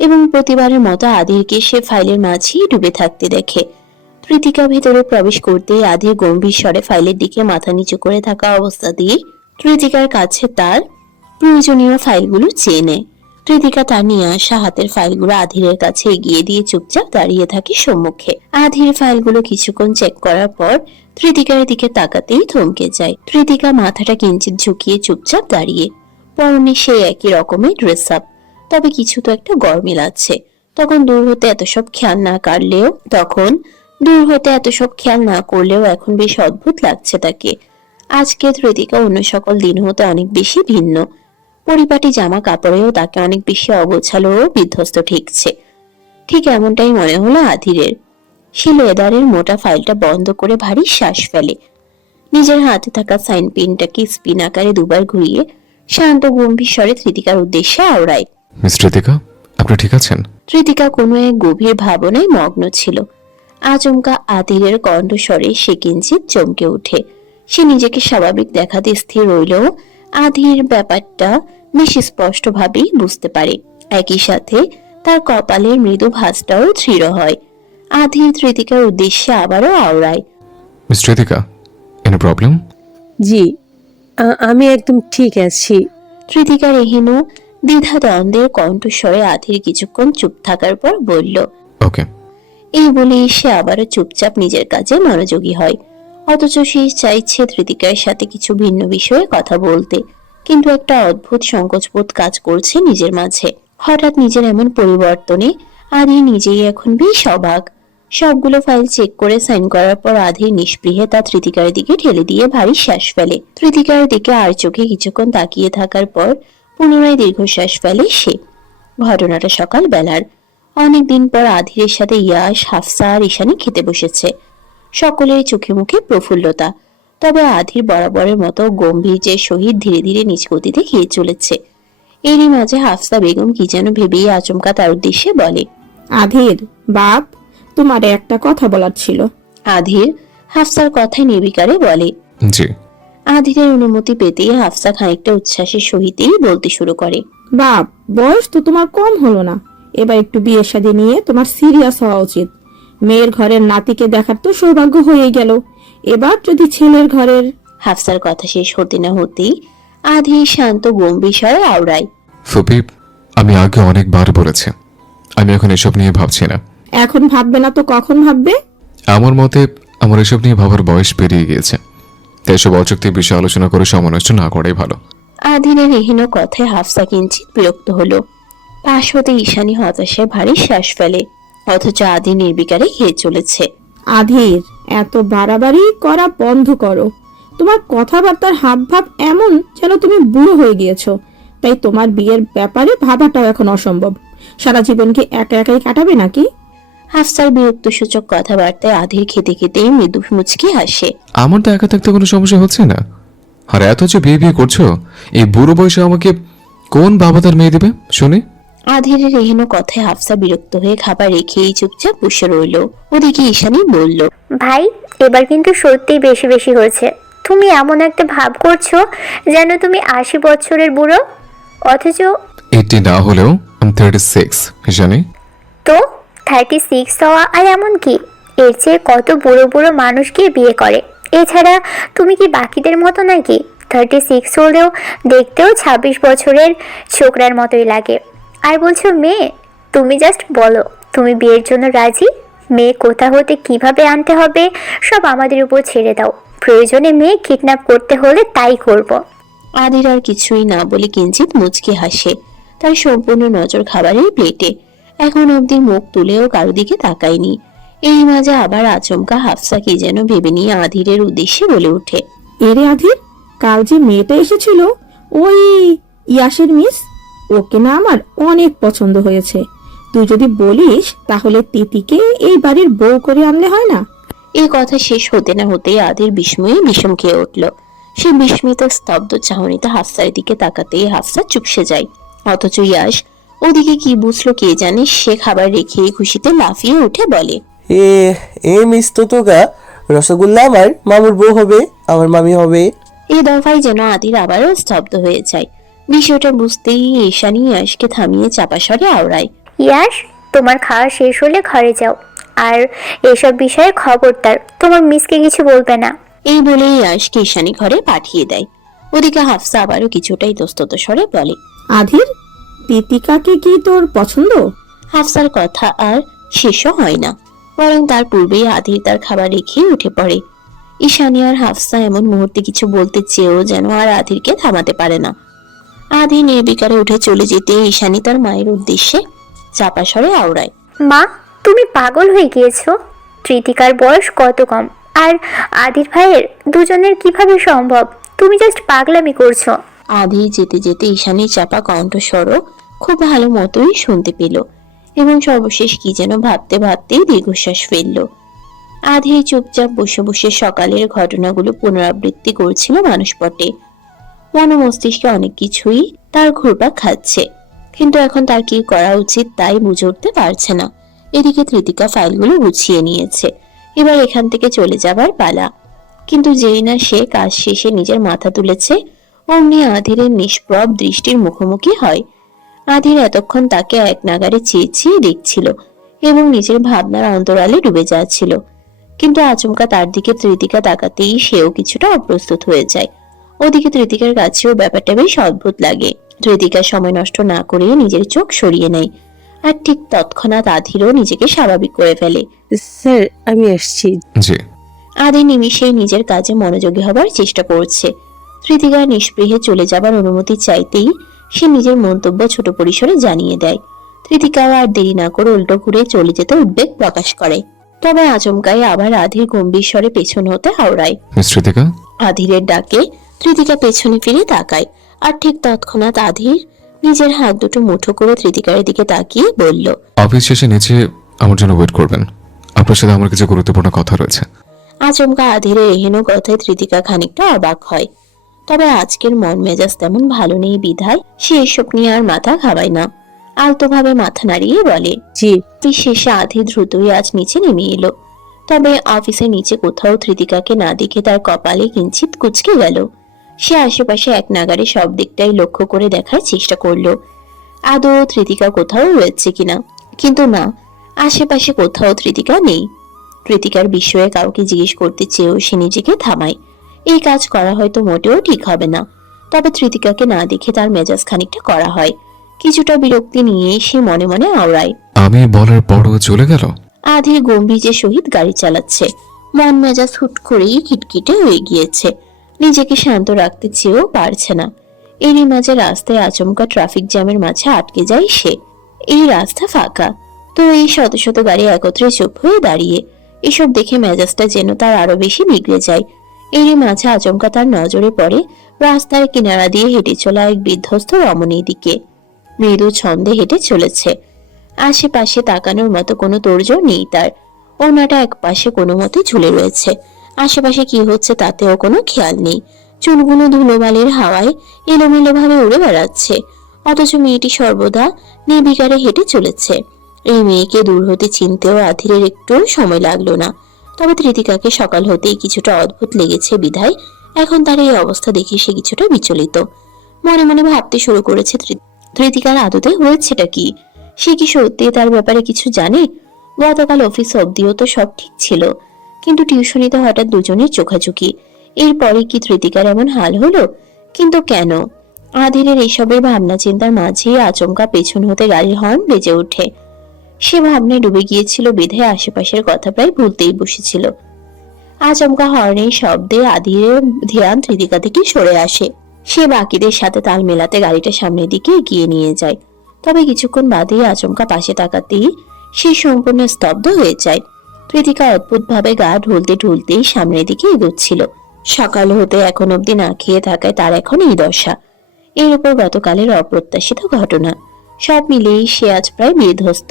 এবং প্রতিবারের মতো আধিরকে সে ফাইলের মাঝেই ডুবে থাকতে দেখে। ধৃতিকা ভেতরে প্রবেশ করতেই আধির গম্ভীর স্বরে ফাইলের দিকে মাথা নিচু করে থাকা অবস্থা দিয়ে ধৃতিকার কাছে তার প্রয়োজনীয় ফাইলগুলো চেয়ে নেয়। ধৃতিকা তার নিয়ে আসা হাতের ফাইলগুলো আধিরের কাছে এগিয়ে দিয়ে চুপচাপ দাঁড়িয়ে থাকে সম্মুখে। আধির ফাইলগুলো কিছুক্ষণ চেক করার পর ধৃতিকার দিকে তাকাতেই থমকে যায়। ধৃতিকা মাথাটা কিঞ্চিত ঝুঁকিয়ে চুপচাপ দাঁড়িয়ে। পরনে সেই একই রকমের ড্রেস আপ, তবে কিছু তো একটা গরমিল আছে। তখন দূর হতে এত সব খেয়াল না করলেও এখন বেশ অদ্ভুত লাগছে তাকে। আজকে ধৃতিকা অন্য সকল দিন হতে অনেক বেশি ভিন্ন। পরিপাটি জামা কাপড়েও তাকে অনেক বেশি অগোছালো ও বিধ্বস্ত ঠেকছে। ঠিক এমনটাই মনে হলো আধিরের। সে লেদারের মোটা ফাইলটা বন্ধ করে ভারী শ্বাস ফেলে। নিজের হাতে থাকা সাইন পেনটাকে স্পিন আকারে দুবার ঘুরিয়ে শান্ত গম্ভীর স্বরে ধৃতিকার উদ্দেশ্যে আওড়ায়, মিস ঋতিকা, আপনি ঠিক আছেন? ধৃতিকা কোনো এক গভীর ভাবনায় মগ্ন ছিল। আচমকা আধিরের কণ্ঠস্বরে সে কিঞ্চিত চমকে ওঠে। সে নিজেকে স্বাভাবিক দেখাতে স্থির রইলেও আধির ব্যাপারটা বেশ স্পষ্টভাবেই বুঝতে পারে। একই সাথে তার কপালের মৃদু ভাঁজটাও দৃঢ় হয়। আধির ধৃতিকার উদ্দেশ্যে আবারও আওড়ায়, মিস ঋতিকা, এনি প্রবলেম? জি, আমি একদম ঠিক আছি। ধৃতিকার এহেন দ্বিধা দ্বন্দ্বের কণ্ঠস্বরে আধির কিছুক্ষণ চুপ থাকার পর বলল, ওকে। এই বলে সে আবারও চুপচাপ নিজের কাজে মনোযোগী হয়। অথচ সে চাইছে ধৃতিকার সাথে কিছু ভিন্ন বিষয়ে কথা বলতে, কিন্তু একটা অদ্ভুত সংকোচবোধ কাজ করছে নিজের মাঝে। হঠাৎ নিজের এমন পরিবর্তনে আধি নিজেই এখন বেশ অবাক। সবগুলো ফাইল চেক করে সাইন করার পর আধির নিষ্পৃহে তা ধৃতিকার দিকে ঠেলে দিয়ে ভারী শ্বাস ফেলে। ধৃতিকার দিকে আর চোখে কিছুক্ষণ তাকিয়ে থাকার পর পুনরায় দীর্ঘশ্বাস ফেলে সে। ঘটনাটা সকাল বেলার। অনেকদিন পর আধিরের সাথে ইয়াশ, হাফসা আর ঈশানী খেতে বসেছে। সকলের চোখে মুখে প্রফুল্লতা, তবে আধির বরাবরের মতো গম্ভীর্যের সহিত ধীরে ধীরে নিজ গতিতে খেয়ে চলেছে। এরই মাঝে হাফসা বেগম কি যেন ভেবেই আচমকা তার উদ্দেশ্যে বলে, আধির বাপ, তোমার একটা কথা বলার ছিল। আধির হাফসার কথায় নির্বিকারে বলে। জি। আধিরের অনুমতি পেতেই হাফসা খানিকটা উচ্ছ্বাসের সহিতেই বলতে শুরু করে, বাপ, বয়স তো তোমার কম হলো না, এবার একটু বিয়ে শাদী নিয়ে তোমার সিরিয়াস হওয়া উচিত। মেয়ের ঘরের নাতিকে দেখার তো সৌভাগ্য হয়ে গেল, এবার যদি ছেলের ঘরের। হাফসার কথা শেষ হতে না হতেই আধির শান্ত গম্ভীর স্বরে আওড়ায়, ফুপি, আমি আগে অনেকবার বলেছি, আমি এখন এসব নিয়ে ভাবছি না। এখন ভাববে না তো কখন ভাববে? আমার মতে আমার এসব নিয়ে ভাবার বয়স পেরিয়ে গিয়েছে, তাই এসব অযৌক্তিক বিষয়ে আলোচনা করে সময় নষ্ট না করাই ভালো। আধিরের এহেন কথায় হাফসা কিঞ্চিত বিরক্ত হলো। পাশ হতে ঈশানী হতাশায় ভারী শ্বাস ফেলে, অথচ আধি নির্বিকারে খেয়ে চলেছে। আধির, এত বাড়াবাড়ি করা বন্ধ করো। তোমার কথাবার্তার হাবভাব এমন যেন তুমি বুড়ো হয়ে গিয়েছো, তাই তোমার বিয়ের ব্যাপারে ভাবাটাও এখন অসম্ভব। সারা জীবন কি একা একাই কাটাবে নাকি? হাফসার বিরক্তসূচক কথাবার্তায় আধির খেতে খেতেই মৃদু মুচকি হাসে। আমার তো একা থাকতে কোনো সমস্যা হচ্ছে না, আর এত যে বিয়ে বিয়ে করছো, এই বুড়ো বয়সে আমাকে কোন বাবা তার মেয়ে দেবে শুনে? আধিরের এহেন কথায় হাফসা বিরক্ত হয়ে খাবার রেখেই চুপচাপ বসে রইল। ওদিকে ঈশানী বলল, ভাই, এবার কিন্তু সত্যিই বেশি বেশি হয়েছে। তুমি এমন একটা ভাব করছো যেন তুমি 80 বছরের বুড়ো, অথচ 80 না হলেও আমি 36 জানি তো 36 হওয়া আর এমন কি, এর চেয়ে কত বুড়ো বুড়ো মানুষ গিয়ে বিয়ে করে। এছাড়া তুমি কি বাকিদের মতো নাকি? 36 হলেও দেখতেও 26 বছরের ছোকরার মতোই লাগে। আর বলছো মেয়ে, তুমি জাস্ট বলো তুমি বিয়ের জন্য রাজি। মেয়ে কোথা হতে কিভাবে আনতে হবে সব আমাদের উপর ছেড়ে দাও, প্রয়োজনে মেয়ে কিডন্যাপ করতে হলে তাই করব। আধির আর কিছুই না বলে কিঞ্চিত মুচকি হাসে। তার সম্পূর্ণ নজর খাবারের প্লেটে, এখন অবধি মুখ তুলেও কারো দিকে তাকায়নি। এই মাঝে আবার আচমকা হাফসা কি যেন ভেবে নিয়ে আধিরের উদ্দেশ্যে বলে ওঠে, এরে আধির, কাল যে মেয়েটা এসেছিল, ওই ইয়াসের মিস, ওকে না আমার অনেক পছন্দ হয়েছে। তুই যদি বলিস তাহলে তিতিকে এই বাড়ির বউ করে আনলে হয় না? এই কথা শেষ হতে না হতেই আধির বিস্ময়ে বিষম খেয়ে উঠল। সে বিস্মিত স্তব্ধ চাহনিতে হাফসার দিকে তাকাতেই হাফসা চুপসে যায়। অথচ ইয়াশ ওদিকে কি বুঝলো কে জানে, সে খাবার রেখে খুশিতে লাফিয়ে উঠে বলে, এ মিস তোকা, রসগোল্লা আমার মামুর বউ হবে, আমার মামি হবে। এই দফায় যেন আধির আবারও স্তব্ধ হয়ে যায়। বিষয়টা বুঝতেই ঈশানী ইয়াশকে থামিয়ে চাপা স্বরে আওড়ায়, ইয়াস, তোমার খাওয়া শেষ হলে ঘরে যাও, আর এসব বিষয়ে খবরদার তোমার মিসকে কিছু বলবে না। এই বলে ইয়াশকে ঈশানী ঘরে পাঠিয়ে দেয়। ওদিকে হাফসা আবারও কিছুটা ইতস্তত স্বরে বলে, আধির, তিতিকাকে কি তোর পছন্দ? হাফসার কথা আর শেষও হয় না, বরং তার পূর্বেই আধির তার খাবার রেখে উঠে পড়ে। ঈশানী আর হাফসা এমন মুহূর্তে কিছু বলতে চেয়েও যেন আর আধিরকে থামাতে পারে না। আধি নির্বিকারে উঠে চলে যেতে ঈশানী তার মায়ের উদ্দেশ্যে চাপা স্বরে আওড়ায়, মা, তুমি পাগল হয়ে গিয়েছো। কৃতিকার বয়স কত কম, আর আদির ভাইয়ের দুজনের কিভাবে সম্ভব? তুমি জাস্ট পাগলামি করছো। আধি যেতে যেতে ঈশানীর চাপা কণ্ঠস্বরও খুব ভালো মতোই শুনতে পেল, এবং সর্বশেষ কি যেন ভাবতে ভাবতেই দীর্ঘশ্বাস ফেলল। আধি চুপচাপ বসে বসে সকালের ঘটনাগুলো পুনরাবৃত্তি করছিল মানুষপটে। মন মস্তিষ্কে অনেক কিছুই তার ঘুরপাক খাচ্ছে, কিন্তু এখন তার কি করা উচিত তাই বুঝে উঠতে পারছে না। এদিকে তৃতিকা ফাইলগুলো গুছিয়ে নিয়েছে, এবার এখান থেকে চলে যাবার পালা। কিন্তু যেই না সে কাজ শেষে নিজের মাথা তুলেছে, অমনি আধিরের নিষ্প্রভ দৃষ্টির মুখোমুখি হয়। আধির এতক্ষণ তাকে এক নাগারে চেয়ে দেখছিল এবং নিজের ভাবনার অন্তরালে ডুবে যাচ্ছিল, কিন্তু আচমকা তার দিকে তৃতিকা তাকাতেই সেও কিছুটা অপ্রস্তুত হয়ে যায়। ওদিকে তৃতিকার কাছেও ব্যাপারটা বেশ অদ্ভুত লাগে। তৃতিকা সময় নষ্ট না করে নিজের চোখ সরিয়ে নেয়, আর ঠিক তৎক্ষণাৎ আধিরও নিজেকে স্বাভাবিক করে ফেলে। স্যার, আমি আসছি। জি। আধি নিমিষেই নিজের কাজে মনোযোগী হবার চেষ্টা করছে। তৃতিকা নিষ্পৃহে চলে যাবার অনুমতি চাইতেই সে নিজের মন্তব্য ছোট পরিসরে জানিয়ে দেয়। তৃতিকাও আর দেরি না করে উল্টো ঘুরে চলে যেতে উদ্বেগ প্রকাশ করে। তবে আচমকাই আবার আধির গম্ভীর স্বরে পেছন হতে হাওড়ায়। মিস ঋতিকা। আধিরের ডাকে তৃতিকা পেছনে ফিরে তাকায়, আর ঠিক তৎক্ষণাৎ আধির নিজের হাত দুটো মুঠো করে তৃতিকার দিকে তাকিয়ে বলল, অফিস শেষে নিচে আমার জন্য ওয়েট করবেন, আপনার সাথে আমার কিছু গুরুত্বপূর্ণ কথা রয়েছে। আচমকা আধিরের এহেন কথায় তৃতিকা খানিকটা অবাক হয়। তবে আজকের মন মেজাজ তেমন ভালো নেই বিধায় সে এসব নিয়ে আর মাথা ঘামায় না। আলতোভাবে মাথা নাড়িয়ে বলে, জি। শেষে আধি দ্রুতই আজ নিচে নেমে এলো। তবে অফিসের নিচে কোথাও তৃতিকাকে না দেখে তার কপালে কিঞ্চিত কুঁচকে গেল। সে আশেপাশে এক নাগারে সব দিকটাই লক্ষ্য করে দেখার চেষ্টা করলো আদৌ তৃতিকা কোথাও রয়েছে কিনা, কিন্তু না, আশেপাশে কোথাও তৃতিকা নেই। তৃতিকার বিষয়ে কাউকে জিজ্ঞেস করতে চেয়েও সে নিজেকে থামায়। এই কাজ করা হয়তো মোটেও ঠিক হবে না, তবে তৃতিকাকে না দেখে তার মেজাজ খানিকটা করা হয়। কিছুটা বিরক্তি নিয়ে সে মনে মনে আওড়ায়, আমি বলার পরও চলে গেল। আধির গম্ভীরের সহিত গাড়ি চালাচ্ছে। মন মেজাজ হুট করেই খিটখিটে হয়ে গিয়েছে। নিজেকে শান্ত রাখতে চেয়েও পারছে না। এরই মাঝে রাস্তায় আচমকা ট্রাফিক জ্যামের মাঝে আটকে যায় সে। এই রাস্তা ফাঁকা, তো এই শত শত গাড়ি একত্রে চুপ হয়ে দাঁড়িয়ে। এসব দেখে মেজাজটা যেন তার আরো বেশি বিগড়ে যায়। এরই মাঝে আচমকা তার নজরে পড়ে রাস্তার কিনারা দিয়ে হেঁটে চলা এক বিধ্বস্ত রমণীর দিকে। মৃদু ছন্দে হেঁটে চলেছে। আশেপাশে তাকানোর মতো কোনো তোড়জোড় নেই তার। ওনাটা এক পাশে কোনো মতে ঝুলে রয়েছে। আশেপাশে কি হচ্ছে তাতেও কোনো খেয়াল নেই। চুলগুলো ধুলোবালির হাওয়ায় এলোমেলো ভাবে উড়ে বেড়াচ্ছে, অথচ মেয়েটি সর্বদা নির্বিকারে হেঁটে চলেছে। এই মেয়েকে দূর হতে চিনতেও আধিরের একটু সময় লাগলো না। তবে তৃতিকাকে সকাল হতেই কিছুটা অদ্ভুত লেগেছে বিধায় এখন তার এই অবস্থা দেখে সে কিছুটা বিচলিত। মনে মনে ভাবতে শুরু করেছে, তৃতিকার আদতে হয়েছেটা কি? সে কি সত্যি তার ব্যাপারে কিছু জানে? গতকাল অফিস অব্দিও তো সব ঠিক ছিল, কিন্তু টিউশনিতে হঠাৎ দুজনের চোখাচোখি। এরপরে কি তৃতিকার এমন হাল হলো? কিন্তু কেন? আধিরের এইসবের ভাবনা চিন্তার মাঝেই আচমকা পেছন হতে গাড়ির হর্ন বেজে ওঠে। সে ভাবনায় ডুবে গিয়েছিল বিধায় আশেপাশের কথা প্রায় ভুলতেই বসেছিল। আচমকা হর্নের শব্দে আধিরের ধ্যান তৃতিকা থেকে সরে আসে। সে বাকিদের সাথে তাল মেলাতে গাড়িটা সামনের দিকে এগিয়ে নিয়ে যায়। তবে কিছুক্ষণ বাদেই আচমকা পাশে তাকাতেই সে সম্পূর্ণ স্তব্ধ হয়ে যায়। তৃতিকা অদ্ভুত ভাবে গা ঢুলতে ঢুলতেই সামনের দিকে এগোচ্ছিল। সকাল হতে এখন অব্দি না খেয়ে থাকায় তার এখন এই দশা। এর উপর গতকালের অপ্রত্যাশিত ঘটনা, সব মিলিয়েই সে আজ প্রায় বিধ্বস্ত।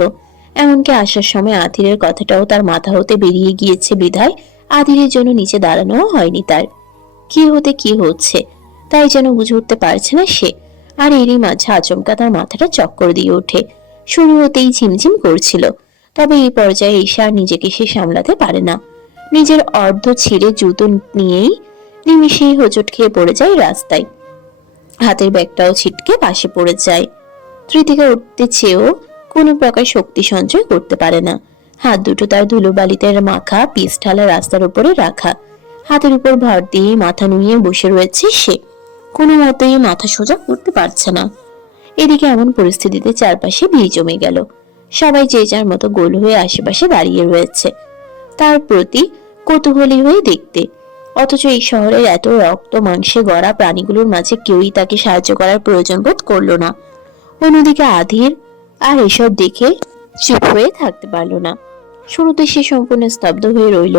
এমনকি আসার সময় আধিরের কথাটাও তার মাথা হতে বেরিয়ে গিয়েছে বিধায় আধিরের জন্য নিচে দাঁড়ানোও হয়নি তার। কি হতে কি হচ্ছে তাই যেন বুঝে উঠতে পারছে না সে। আর এরই মাঝে আচমকা তার মাথাটা চক্কর দিয়ে ওঠে। শুরু হতেই ঝিমঝিম করছিল, তবে এই পর্যায়ে এসে আর নিজেকে সে সামলাতে পারে না। নিজের অর্ধ ছিঁড়ে জুতো নিয়েই নিমিষেই হোঁচট খেয়ে পড়ে যায় রাস্তায়। হাতের ব্যাগটাও ছিটকে পাশে পড়ে যায়। তৃতিকা উঠতে চেয়েও কোনো প্রকার শক্তি সঞ্চয় করতে পারে না। হাত দুটো তার ধুলোবালিতে মাখা পিচ ঢালা রাস্তার উপরে রাখা। হাতের উপর ভর দিয়ে মাথা নুয়ে বসে রয়েছে সে, কোনো মতেই মাথা সোজা করতে পারছে না। এদিকে এমন পরিস্থিতিতে চারপাশে ভিড় জমে গেল। সবাই যে যার মতো গোল হয়ে আশেপাশে দাঁড়িয়ে রয়েছে, তার প্রতি কৌতূহলী হয়ে দেখতে। অথচ এই শহরের এত রক্ত মাংসে গড়া প্রাণীগুলোর মাঝে কেউই তাকে সাহায্য করার প্রয়োজন বোধ করলো না। অন্যদিকে আধির আর এসব দেখে চুপ হয়ে থাকতে পারলো না। শুরুতে সে সম্পূর্ণ স্তব্ধ হয়ে রইল।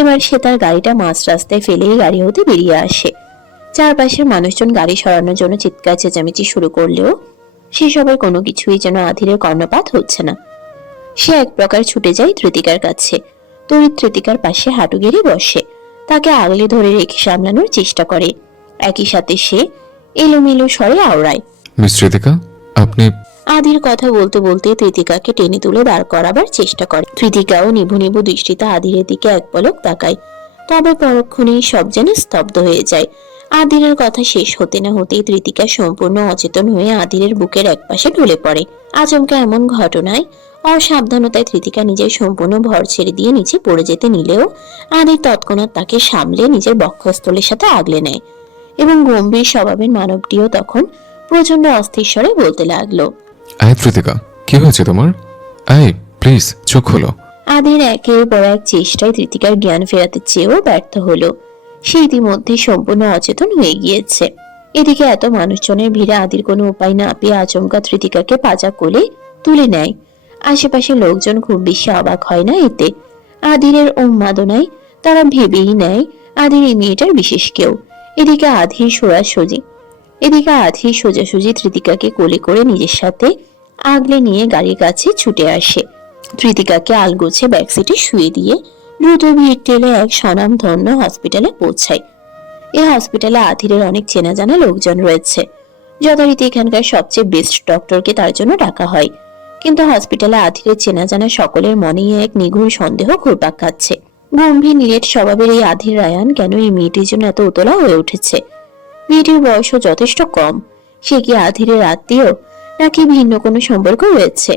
এবার সে তার গাড়িটা মাঝ রাস্তায় ফেলেই গাড়ি হতে বেরিয়ে আসে। চারপাশের মানুষজন গাড়ি সরানোর জন্য চিৎকার চেঁচামেচি শুরু করলেও সেসবের কোনো কিছুই যেন আধিরের কর্ণপাত হচ্ছে না। সে এক প্রকার ছুটে যায় তৃতিকার কাছে। তড়িৎ তৃতিকার পাশে হাঁটু গেড়ে বসে, তাকে আগলে ধরে রেখে সামলানোর চেষ্টা করে। একই সাথে সে এলোমেলো স্বরে আওড়ায়, মিস ঋতিকা, আপনি। আধির কথা বলতে বলতে তৃতিকাকে টেনে তুলে দাঁড় করাবার চেষ্টা করে। তৃতিকাও নিভু নিভু দৃষ্টিতে আধিরের দিকে এক পলক তাকায়। তবে পরক্ষণেই সব যেন স্তব্ধ হয়ে যায়। আধিরের কথা শেষ হতে না হতেই তৃতিকা সম্পূর্ণ অচেতন হয়ে আধিরের বুকের একপাশে ঢলে পড়ে। আচমকা এমন ঘটনায় অসাবধানতায় তৃতিকা নিজের সম্পূর্ণ ভর ছেড়ে দিয়ে নিচে পড়ে যেতে নিলেও আধির তৎক্ষণাৎ তাকে সামলে নিজের বক্ষস্থলের সাথে আগলে নেয়। এবং গম্ভীর স্বভাবের মানবটিও তখন প্রচন্ড অস্থির স্বরে বলতে লাগলো, আয় কৃতিকা, কি হয়েছে তোমার? আয় প্লিজ, চোখ খোলো। আদির একের পর এক চেষ্টায় কৃতিকার জ্ঞান ফেরাতে চেয়েও ব্যর্থ হলো। সে ইতিমধ্যে সম্পূর্ণ অচেতন হয়ে গিয়েছে। এদিকে এত মানুষজনের ভিড়ে আদির কোনো উপায় না পেয়ে আচমকা কৃতিকাকে পাজা কোলে তুলে নেয়। আশেপাশে লোকজন খুব বেশি অবাক হয় না এতে। আদিরের উন্মাদনায় তারা ভেবেই নেয় আদির এই মেয়েটার বিশেষ কেউ। এদিকে আধির সোজাসুজি কৃতিকাকে কোলে করে নিজের সাথে আগলে নিয়ে গাড়ির কাছে ছুটে আসে। কৃতিকাকে আলগোছে ব্যাকসিটে শুয়ে দিয়ে দ্রুত ভিড় ঠেলে এক স্বনামধন্য হসপিটালে পৌঁছায়। এই হসপিটালে আধিরের অনেক চেনা জানা লোকজন রয়েছে। যথারীতি এখানকার সবচেয়ে বেস্ট ডক্টরকে তার জন্য ডাকা হয়। কিন্তু হসপিটালে আধিরের চেনা জানা সকলের মনেই এক নিগূঢ় সন্দেহ ঘুরপাক খাচ্ছে। গম্ভীর নিরেট স্বভাবের এই আধির রায়ান কেন এই মেয়েটির জন্য এত উতলা হয়ে উঠেছে? মেয়েটির বয়সও যথেষ্ট কম। সে কি আধিরের আত্মীয়, নাকি ভিন্ন কোনো সম্পর্ক রয়েছে?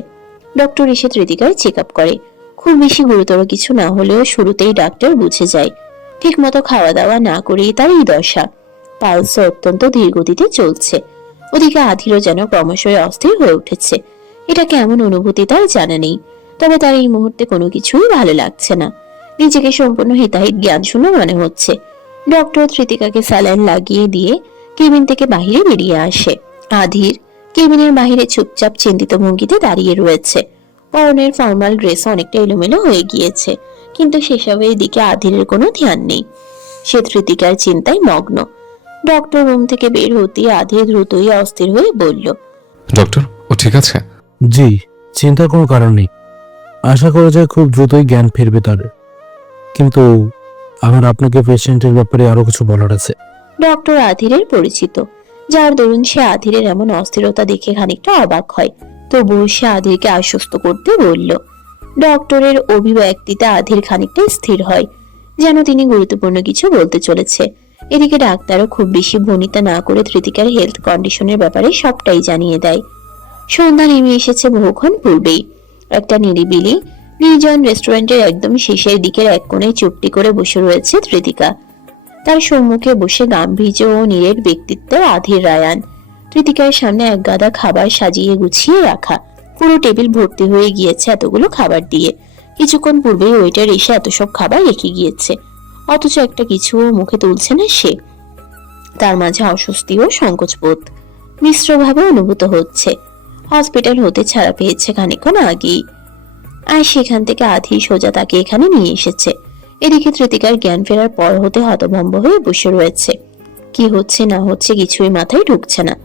ডক্টর এসে কৃতিকার চেক আপ করে। খুব বেশি গুরুতর কিছু না হলেও শুরুতেই ডাক্তার বুঝে যায় ঠিক মতো খাওয়া দাওয়া না করেই তার এই দশা। পালস অত্যন্ত ধীর গতিতে চলছে। ওদিকে আধিরও যেন ক্রমশই অস্থির হয়ে উঠেছে। এটা কেমন অনুভূতি তার জানা নেই, তবে তার এই মুহূর্তে কোনো কিছুই ভালো লাগছে না। নিজেকে সম্পূর্ণ হিতাহিত জ্ঞান শূন্য মনে হচ্ছে। ডক্টর কৃতিকাকে স্যালাইন লাগিয়ে দিয়ে কেবিন থেকে বাহিরে বেরিয়ে আসে। আধির কেবিনের বাহিরে চুপচাপ চিন্তিত ভঙ্গিতে দাঁড়িয়ে রয়েছে। পরনের ফর্মাল ড্রেস অনেকটা এলোমেলো হয়ে গিয়েছে, কিন্তু সেসবের দিকে আধিরের কোনো ধ্যান নেই। সে কৃতিকার চিন্তায় মগ্ন। ডক্টর রুম থেকে বের হতেই আধির দ্রুতই অস্থির হয়ে বলল, ডক্টর, ও ঠিক আছে? জি, চিন্তার কোনো কারণ নেই। আশা করা যায় খুব দ্রুতই জ্ঞান ফিরবে তার। কিন্তু আমার আপনাকে পেশেন্টের ব্যাপারে আরো কিছু বলার আছে। ডক্টর আধিরের পরিচিত, যার দরুন সে আধিরের এমন অস্থিরতা দেখে খানিকটা অবাক হয়। তবুও সে আধিরকে আশ্বস্ত করতে বলল। ডক্টরের অভিব্যক্তিতে আধির খানিকটা স্থির হয়, যেন তিনি গুরুত্বপূর্ণ কিছু বলতে চলেছে। এদিকে ডাক্তারও খুব বেশি ভনিতা না করে কৃতিকার হেলথ কন্ডিশনের ব্যাপারে সবটাই জানিয়ে দেয়। সন্ধ্যা নেমে এসেছে বহুক্ষণ পূর্বেই। একটা নিরিবিলি নির্জন রেস্টুরেন্টের একদম শেষের দিকের এক কোণে চুপটি করে বসে রয়েছে কৃতিকা। তার সম্মুখে বসে গাম্ভীর্য ও নিরেট ব্যক্তিত্বের আধির রায়ান। কৃতিকার সামনে এক গাদা খাবার সাজিয়ে গুছিয়ে রাখা। পুরো টেবিল ভর্তি হয়ে গিয়েছে এতগুলো খাবার দিয়ে। কিছুক্ষণ পূর্বেই ওয়েটার এসে এত সব খাবার রেখে গিয়েছে, অথচ একটা কিছুও মুখে তুলছে না সে। তার মাঝে অস্বস্তি ও সংকোচবোধ মিশ্রভাবে অনুভূত হচ্ছে। হসপিটাল হতে ছাড়া পেয়েছে খানিকক্ষণ আগেই, আর সেখান থেকে আধি সোজা তাকে এখানে নিয়ে এসেছে। এদিকে কৃতিকার জ্ঞান ফেরার পর হতে হতভম্ব হয়ে বসে রয়েছে। কি হচ্ছে না হচ্ছে কিছুই মাথায় ঢুকছে না।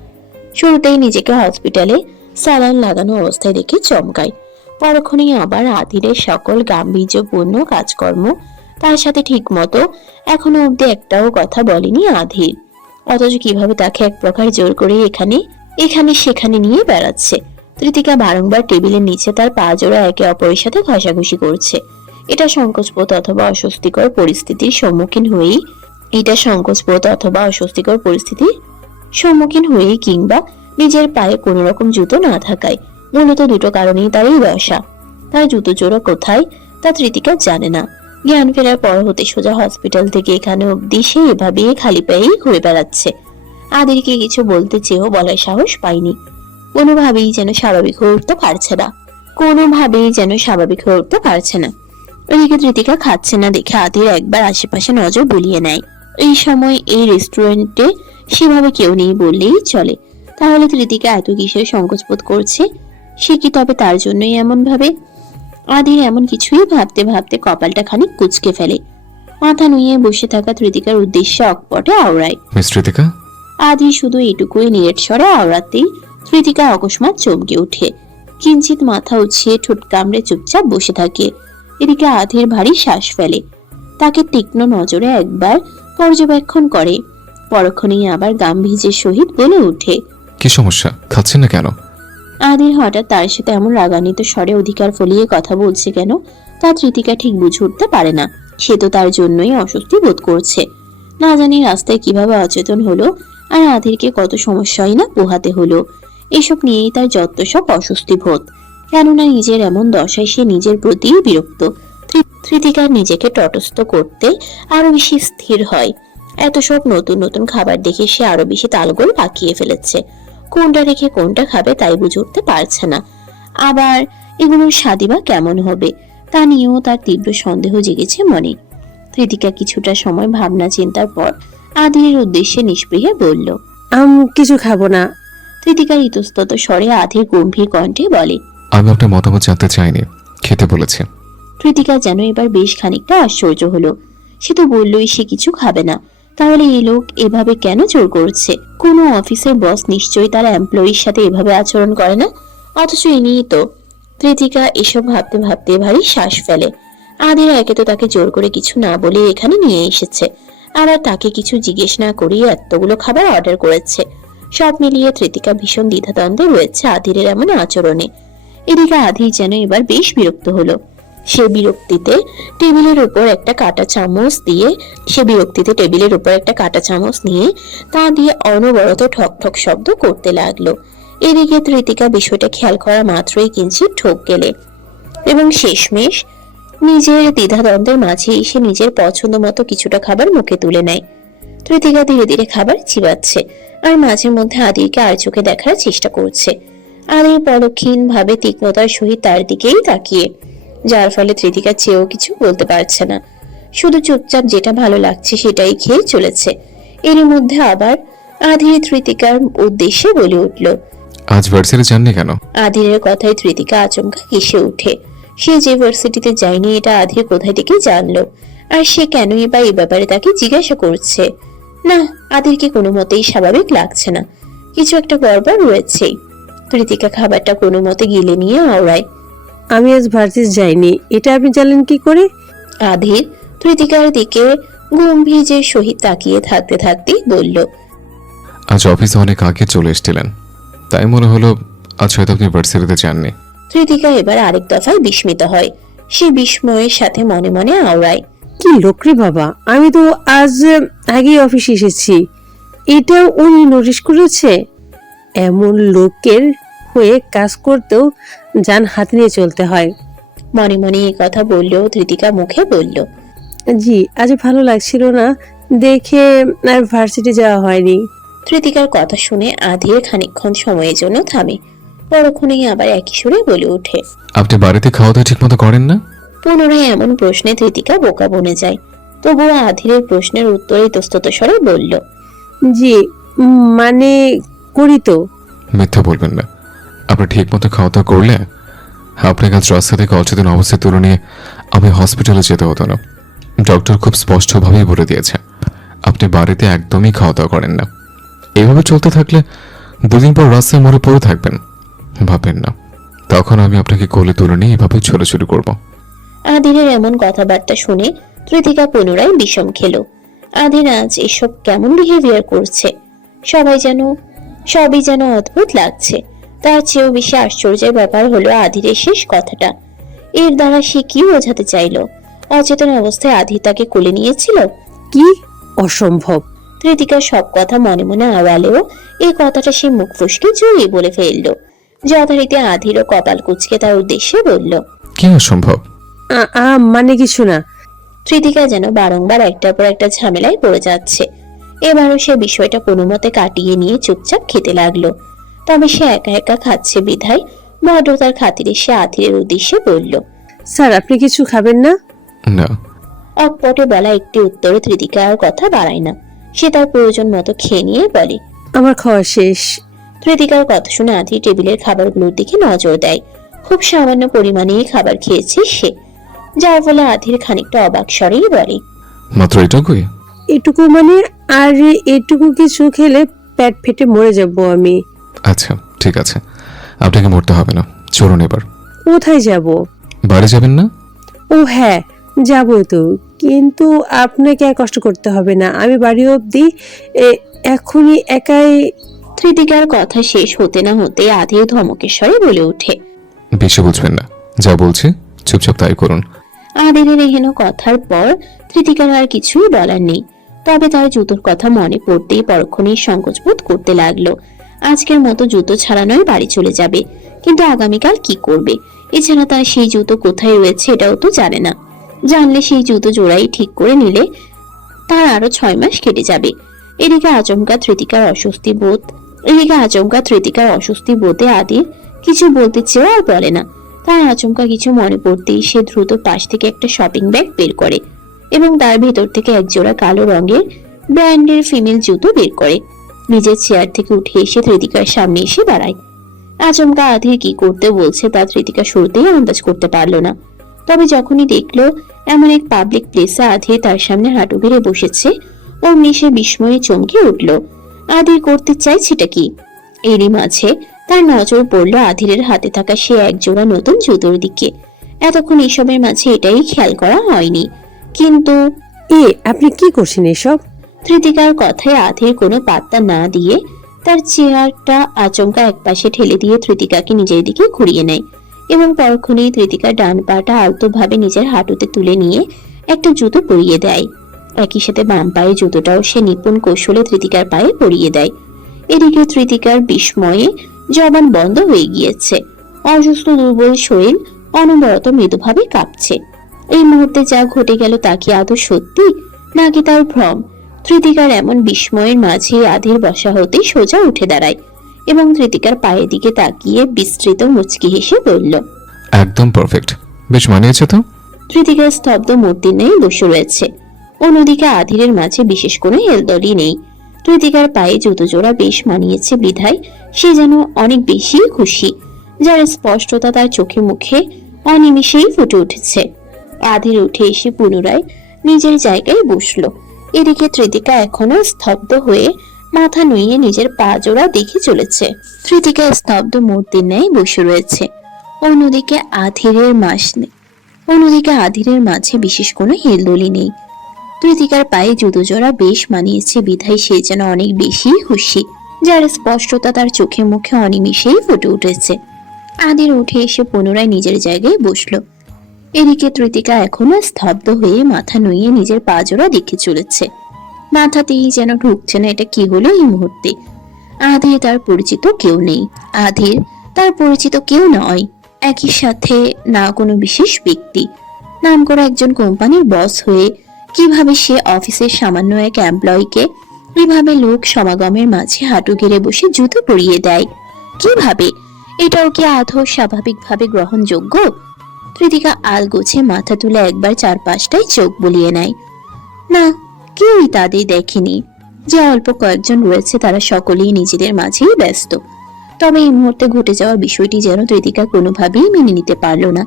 শুরুতেই নিজেকে হসপিটালে স্যালাইন লাগানো অবস্থায় দেখে চমকায়। পরক্ষণেই আবার আধিরের সকল গাম্ভীর্যপূর্ণ কাজকর্ম, তার সাথে ঠিক মতো এখনো অব্দি একটাও কথা বলেনি আধির, অথচ কিভাবে তাকে এক প্রকার জোর করে এখানে সেখানে নিয়ে বেড়াচ্ছে। কৃতিকা বারংবার টেবিলের নিচে তার পা জোড়া একে অপরের সাথে ঘষাঘষি করছে। এটা সংকোচবোধ অথবা অস্বস্তিকর পরিস্থিতির সম্মুখীন হয়েই কিংবা নিজের পায়ে কোনো রকম জুতো না থাকায়, মূলত দুটো কারণেই তার এই দশা। তার জুতো জোড়া কোথায় তা কৃতিকা জানে না। জ্ঞান ফেরার পর হতে সোজা হসপিটাল থেকে এখানে অব্দি সে এভাবেই খালি পায়েই ঘুরে বেড়াচ্ছে। আদিরকে কিছু বলতে চেয়েও বলার সাহস পায়নি। কোনোভাবেই যেন স্বাভাবিক হয়ে উঠতে পারছে না। ওইদিকে কৃতিকা খাচ্ছে না দেখে আদির একবার আশেপাশে নজর বুলিয়ে নেয়। এই সময় এই রেস্টুরেন্টে সেভাবে কেউ নেই বললেই চলে। তাহলে কৃতিকা এত কিসের সংকোচ বোধ করছে? সে কি তবে তার জন্যই এমন ভাবে? আদির এমন কিছুই ভাবতে ভাবতে কপালটা খানিক কুঁচকে ফেলে। মাথা নুয়ে বসে থাকা কৃতিকার উদ্দেশ্যে অকপটে আওড়ায়, মিস কৃতিকা। আদি শুধু এটুকুই নিরেট স্বরে আওড়াতেই কৃতিকা অকস্মাৎ চমকে ওঠে। কিঞ্চিত মাথা উছিয়ে ঠোঁট কামড়ে চুপচাপ বসে থাকে। এদিকে আধির ভারী শ্বাস ফেলে। তাকে তীক্ষ্ণ নজরে একবার পর্যবেক্ষণ করে, পরক্ষণেই আবার গাম্ভীর্যের সহিত বলে ওঠে, কি সমস্যা, খাচ্ছেন না কেন? আদির হঠাৎ তার সাথে এমন রাগান্বিত স্বরে অধিকার ফলিয়ে কথা বলছে কেন তা কৃতিকা ঠিক বুঝে উঠতে পারে না। সে তো তার জন্যই অস্বস্তি বোধ করছে। না জানি রাস্তায় কিভাবে অচেতন হলো, আর আধিরকে কত সমস্যাই না পোহাতে হলো। এসব নিয়েই তার যত সব অস্বস্তি বোধ। কেননা নিজের এমন দশায় সে নিজের প্রতি বিরক্ত। কৃতিকার নিজেকে তটস্থ করতে আরো বেশি স্থির হয়। এত সব নতুন নতুন খাবার দেখে সে আরো বেশি তালগোল পাকিয়ে ফেলেছে। কোনটা রেখে কোনটা খাবে তাই বুঝে উঠতে পারছে না। আবার এগুলোর স্বাদই বা কেমন হবে তা নিয়েও তার তীব্র সন্দেহ জেগেছে মনে। কৃতিকা কিছুটা সময় ভাবনা চিন্তার পর আধিরের উদ্দেশ্যে নিষ্পৃহে বলল, কিছু খাবো না। কৃতিকা ইতস্তত স্বরে আধির গম্ভীর কণ্ঠে বলে, আমি আপনার মতামত জানতে চাইনি, খেতে বলেছি। কৃতিকা যেন এবার বেশ খানিকটা আশ্চর্য হলো। সে তো বললই সে কিছু খাবে না, তাহলে এই লোক এভাবে কেন জোর করছে? কোনো অফিসের বস নিশ্চয়ই তার এমপ্লয়ির সাথে এভাবে আচরণ করে না, অথচ এ নিয়ে তো। কৃতিকা এসব ভাবতে ভাবতে ভারী শ্বাস ফেলে। আধিরা একে তো তাকে জোর করে কিছু না বলে এখানে নিয়ে এসেছে, আবার তাকে কিছু জিজ্ঞেস না করিয়ে এতগুলো খাবার অর্ডার করেছে। সব মিলিয়ে কৃতিকা ভীষণ দ্বিধাদ্বন্দ্বে রয়েছে আধিরের এমন আচরণে। এদিকে আধির যেন এবার বেশ বিরক্ত হলো। সে বিরক্তিতে টেবিলের উপর একটা কাঁটা চামচ নিয়ে তা দিয়ে অনবরত ঠক ঠক শব্দ করতে লাগলো। এদিকে কৃতিকা বিষয়টা খেয়াল করা মাত্রই কিঞ্চিত ঠক গেলে এবং শেষমেশ নিজের দ্বিধাদ্বন্দ্বের মাঝে এসে নিজের পছন্দ মতো কিছুটা খাবার মুখে তুলে নেয়। কৃতিকা ধীরে ধীরে খাবার চিবাচ্ছে আর মাঝে মধ্যে আদিরকে আর চোখে দেখার চেষ্টা করছে। আদির পলক্ষীন ভাবে তীক্ষ্ণতার সহিত তার দিকেই তাকিয়ে, যার ফলে কৃতিকা চেয়েও কিছু বলতে পারছে না, শুধু চুপচাপ যেটা ভালো লাগছে সেটাই খেয়ে চলেছে। এর মধ্যে আবার আধির কৃতিকার উদ্দেশ্যে বলে উঠল, আজ ভার্সিটি যাননি কেন? আধিরের কথায় কৃতিকা আচমকা হেসে উঠে। সে যে ভার্সিটিতে যায়নি এটা আধির কোথায় থেকে জানলো, আর সে কেনই বা এই ব্যাপারে তাকে জিজ্ঞাসা করছে? না, আধিরকে কোনো মতেই স্বাভাবিক লাগছে না, কিছু একটা গড়বড় রয়েছেই। কৃতিকা খাবারটা কোনো মতে গিলে নিয়ে আওড়ায়, আমি আজ ভার্সিটি যাইনি, এটা আপনি জানলেন কি করে? আধির কৃতিকার দিকে গম্ভীরের সহিত তাকিয়ে থাকতে থাকতেই বলল, আজ অফিসে অনেক আগে চলে এসেছিলেন, তাই মনে হলো আজ হয়তো আপনি ভার্সিটিতে যাননি। কৃতিকা এবার আরেক দফায় বিস্মিত হয়। সে বিস্ময়ের সাথে মনে মনে আওড়ায়, কি লোকরে বাবা, আমি তো আজ আগে অফিসে এসেছি, এটাও উনি নোটিশ করেছে? এমন লোকের হয়ে কাজ করতেও যান হাতে নিয়ে চলতে হয়। মনে মনে এই কথা বললেও কৃতিকা মুখে বলল, জি, আজ ভালো লাগছিল না দেখে আর ভার্সিটি যাওয়া হয়নি। কৃতিকার কথা শুনে আধির খানিকক্ষণ সময়ের জন্য থামে, পরক্ষণেই আবার একই সুরে বলে ওঠে, আপনি বাড়িতে খাওয়া দাওয়া ঠিক মতো করেন না? পুনরায় এমন প্রশ্নে কৃতিকা বোকা বনে যায়। তবুও আধিরের প্রশ্নের উত্তরে ইতস্তত স্বরে বলল, জি, মানে করি তো। মিথ্যা বলবেন না, আপনি ঠিক মতো খাওয়া দাওয়া করলে আপনার কাছে রাস্তা থেকে অচেতন অবস্থায় তুলে নিয়ে আমি হসপিটালে যেতে হতো না। ডক্টর খুব স্পষ্টভাবেই বলে দিয়েছে আপনি বাড়িতে একদমই খাওয়া দাওয়া করেন না। এভাবে চলতে থাকলে দুদিন পর রাস্তায় মরে পড়ে থাকবেন। ভাববেন না তখন আমি আপনাকে কোলে তুলে নিয়ে এভাবে ছোটাছুটি করব। আধিরের এমন কথাবার্তা শুনে কৃতিকা পুনরায় বিষম খেলো। আধির আজ এসব কেমন বিহেভিয়ার করছে? সবই যেন অদ্ভুত লাগছে। তার চেয়েও বেশি আশ্চর্যের ব্যাপার হলো আধিরের শেষ কথাটা। এর দ্বারা সে কি বোঝাতে চাইলো? অচেতন অবস্থায় আধির তাকে কোলে নিয়েছিল? কি অসম্ভব! কৃতিকা সব কথা মনে মনে আওড়ালেও এই কথাটা সে মুখ ফুসকে জড়িয়ে বলে ফেললো। যথারীতি আধিরও কপাল কুঁচকে তার উদ্দেশ্যে বলল, কি অসম্ভব? মানে কিছু না। কৃতিকা যেন বারংবার একটার পর একটা ঝামেলায় পড়ে যাচ্ছে। এবারও সে বিষয়টা কোনো মতে কাটিয়ে নিয়ে চুপচাপ খেতে লাগলো। তবে সে একা একা খাচ্ছে বিধায় ভদ্রতার খাতিরে সে আধিরের উদ্দেশ্যে বলল, স্যার, আপনি কিছু খাবেন না? না। অকপটে বলা একটি উত্তরে কৃতিকা আর কথা বাড়ায় না। সে তার প্রয়োজন মতো খেয়ে নিয়ে বলে, আমার খাওয়া শেষ। কৃতিকার কথা শুনে আধি টেবিলের খাবারগুলোর দিকে নজর দেয়। খুব সামান্য পরিমাণেই খাবার খেয়েছে সে, যার ফলে আধির খানিকটা অবাক স্বরেই বলে, মাত্র এটুকুই? এটুকু মানে? আর এটুকু কিছু খেলে পেট ফেটে মরে যাব আমি। আচ্ছা ঠিক আছে, আপনাকে মরতে হবে না, চলুন এবার। কোথায় যাব? বাড়ি যাবেন না? ও হ্যাঁ, যাবই তো, কিন্তু আপনাকে আর কষ্ট করতে হবে না, আমি বাড়ি অবধি এখনই একাই। কৃতিকার কথা শেষ হতে না হতে আধির ধমকের স্বরে বলে ওঠে, বেশি বুঝবেন না, যা বলছি চুপচাপ তাই করুন। আধিরের এহেন কথার পর কৃতিকার আর কিছুই বলার নেই। তবে তার জুতোর কথা মনে পড়তেই পরক্ষণেই সংকোচ বোধ করতে লাগলো। আজকের মতো জুতো ছাড়া নয় বাড়ি চলে যাবে, কিন্তু আগামীকাল কি করবে? এছাড়া তার সেই জুতো কোথায় রয়েছে এটাও তো জানে না। জানলে সেই জুতো জোড়াই ঠিক করে নিলে তার আরো 6 মাস কেটে যাবে। এদিকে আচমকা ধৃতিকার অস্বস্তি বোধে আদির কিছু বলতে চেয়েও আর বলে না। তার আচমকা কিছু মনে পড়তেই সে দ্রুত পাশ থেকে একটা শপিং ব্যাগ বের করে এবং তার ভেতর থেকে এক জোড়া কালো রঙের ব্র্যান্ডের ফিমেল জুতো বের করে। নিজের চেয়ার থেকে উঠে এসে ধৃতিকার সামনে এসে দাঁড়ায়। আচমকা আধির কি করতে বলছে তা ধৃতিকা শুরুতেই আন্দাজ করতে পারলো না। তবে যখনই দেখলো এমন এক পাবলিক প্লেসে আধির তার সামনে হাঁটু গেড়ে বসেছে, অমনি সে বিস্ময়ে চমকে উঠল। আধির করতে চাইছেটা কি? এরই মাঝে তার নজর পড়ল আধিরের হাতে থাকা সে একজোড়া নতুন জুতোর দিকে। এতক্ষণ এসবের মাঝে এটাই খেয়াল করা হয়নি। কিন্তু আপনি কি করছেন এসব? ধৃতিকার কথায় আধির কোনো পাত্তা না দিয়ে তার চেয়ারটা আচমকা একপাশে ঠেলে দিয়ে ধৃতিকাকে নিজের দিকে ঘুরিয়ে নেয় এবং পরক্ষণেই ধৃতিকার ডান পাটা আলতোভাবে নিজের হাঁটুতে তুলে নিয়ে একটা জুতো পরিয়ে দেয়। একই সাথে বাম পায়ের জুতোটাও সে নিপুণ কৌশলে ধৃতিকার পায়ে পরিয়ে দেয়। এদিকে ধৃতিকার বিস্ময়ে জবান বন্ধ হয়ে গিয়েছে। অসুস্থ দুর্বল শরীর অনবরত মৃদুভাবে কাঁপছে। এই মুহূর্তে যা ঘটে গেল তা কি আদৌ সত্যি নাকি তার ভ্রম? ধৃতিকার এমন বিস্ময়ের মাঝে আধির বসা হতেই সোজা উঠে দাঁড়ায় এবং ধৃতিকার পায়ের দিকে তাকিয়ে বিস্তৃত মুচকি হেসে বলল, একদম পারফেক্ট, বেশ মানিয়েছে তো। ধৃতিকার স্তব্ধ মূর্তি নেই বসে রয়েছে। অন্যদিকে আধিরের মাঝে বিশেষ কোনো হেলদোলই নেই। ধৃতিকার পায়ে জুতো জোড়া বেশ মানিয়েছে বিধায় সে যেন অনেক বেশি খুশি, যার স্পষ্টতা তার চোখে মুখে অনিমিষেই ফুটে উঠেছে। আধির উঠে এসে পুনরায় নিজের জায়গায় বসলো। এদিকে ধৃতিকা এখনো স্তব্ধ হয়ে মাথা নুইয়ে নিজের পা জোড়া দেখে চলেছে। ধৃতিকা স্তব্ধ মূর্তির ন্যায় বসে রয়েছে। অন্যদিকে আধিরের মাঝে বিশেষ কোনো হেলদোলি নেই। ধৃতিকার পায়ে জুতো জোড়া বেশ মানিয়েছে বিধায় সে যেন অনেক বেশি খুশি, যার স্পষ্টতা তার চোখে মুখে অনিমিষেই ফুটে উঠেছে। আধির উঠে এসে পুনরায় নিজের জায়গায় বসলো। এদিকে ধৃতিকা এখনো স্তব্ধ হয়ে মাথা নুইয়ে নিজের পা জোড়া দেখে চলেছে। মাথাতেই যেন ঢুকছে না এটা কি হলো এই মুহূর্তে। আধির তার পরিচিত কেউ নেই, আধির তার পরিচিত কেউ নয়। একই সাথে না কোনো বিশেষ ব্যক্তি। নাম করা একজন কোম্পানির বস হয়ে কিভাবে সে অফিসের সামান্য এক এমপ্লয়িকে এভাবে লোক সমাগমের মাঝে হাঁটু গেড়ে বসে জুতো পরিয়ে দেয়? কিভাবে? এটাও কি আদৌ স্বাভাবিকভাবে গ্রহণযোগ্য? ধৃতিকা আলগোছে মাথা তুলে একবার চারপাশটাই চোখ বুলিয়ে নেয়। না, কেউই তাদের দেখেনি। যে অল্প কয়েকজন রয়েছে তারা সকলেই নিজেদের মাঝেই ব্যস্ত। তবে এই মুহূর্তে ঘটে যাওয়া বিষয়টি যেন ধৃতিকা কোনোভাবেই মেনে নিতে পারল না।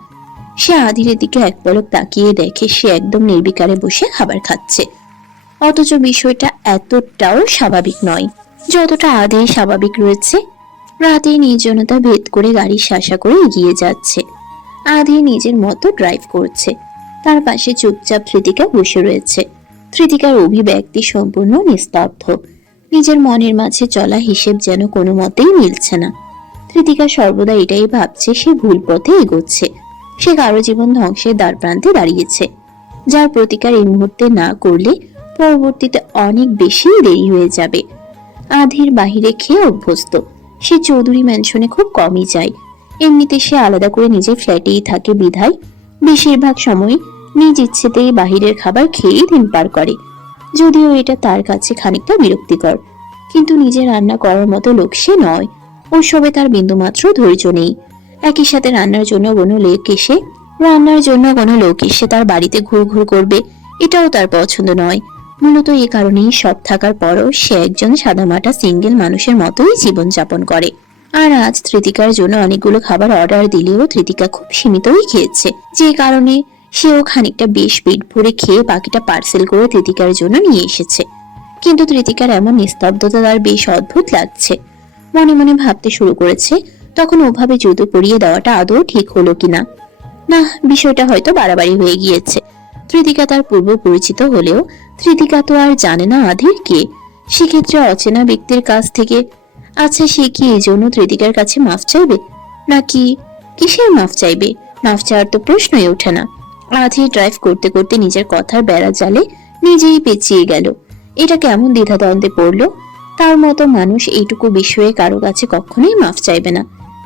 সে আধিরের দিকে এক পলক তাকিয়ে দেখে সে একদম নির্বিকারে বসে খাবার খাচ্ছে, অথচ বিষয়টা এতটাও স্বাভাবিক নয় যতটা আধির স্বাভাবিক রয়েছে। রাতে নির্জনতা ভেদ করে গাড়ি শাসা করে এগিয়ে যাচ্ছে। আধি নিজের মতো ড্রাইভ করছে, তার পাশে চুপচাপ ধৃতিকা বসে রয়েছে। ধৃতিকার অভিব্যক্তি সম্পূর্ণ নিস্তব্ধ। নিজের মনের মাঝে চলা হিসেব যেন কোনো মতেই মিলছে না। ধৃতিকা সর্বদা এটাই ভাবছে সে ভুল পথে এগোচ্ছে, সে কারো জীবন ধ্বংসের দ্বার প্রান্তে দাঁড়িয়েছে, যার প্রতিকার এই মুহূর্তে না করলে পরবর্তীতে অনেক বেশি দেরি হয়ে যাবে। আধির বাহিরে খেয়ে অভ্যস্ত, সে চৌধুরী ম্যানশনে খুব কমই যায়। এমনিতে সে আলাদা করে নিজের ফ্ল্যাটেই থাকে বিধায় বেশিরভাগ সময় নিজ ইচ্ছেতেই বাহিরের খাবার খেয়েই দিন পার করে। যদিও এটা তার কাছে খানিকটা বিরক্তিকর, কিন্তু নিজে রান্না করার মতো লোক সে নয়। ওইসবে তার বিন্দুমাত্র ধৈর্য নেই। একই সাথে রান্নার জন্য কোনো লোক এসে তার বাড়িতে ঘুরঘুর করবে এটাও তার পছন্দ নয়। মূলত এই কারণেই সব থাকার পরও সে একজন সাদামাটা সিঙ্গেল মানুষের মতোই জীবনযাপন করে। আর আজ ধৃতিকার জন্য অনেকগুলো খাবার অর্ডার দিলেও ধৃতিকা খুব সীমিতই খেয়েছে, যে কারণে সেও খানিকটা বেশ পেট ভরে খেয়ে বাকিটা পার্সেল করে ধৃতিকার জন্য নিয়ে এসেছে। কিন্তু ধৃতিকার এমন নিস্তব্ধতা তার বেশ অদ্ভুত লাগছে। মনে মনে ভাবতে শুরু করেছে তখন ওভাবে জুতো পরিয়ে দেওয়াটা আদৌ ঠিক হলো কিনা। না, বিষয়টা হয়তো বাড়াবাড়ি হয়ে গিয়েছে। ধৃতিকা তার পূর্ব পরিচিত হলেও ধৃতিকা তো আর জানে না আধির কে। সেক্ষেত্রে অচেনা ব্যক্তির কাছ থেকে আচ্ছা সে কি এই জন্য ধৃতিকার কাছে মাফ চাইবে, নাকি কিসের মাফ চাইবে? মাফ চাওয়ার তো প্রশ্নই ওঠে না। আধির ড্রাইভ করতে করতে নিজের কথার বেড়া জালে নিজেই পেঁচিয়ে গেল। এটা কেমন দ্বিধাদ্বন্দ্বে পড়লো। তার মতো মানুষ এইটুকু বিষয়ে কারো কাছে কখনোই মাফ চাইবে না,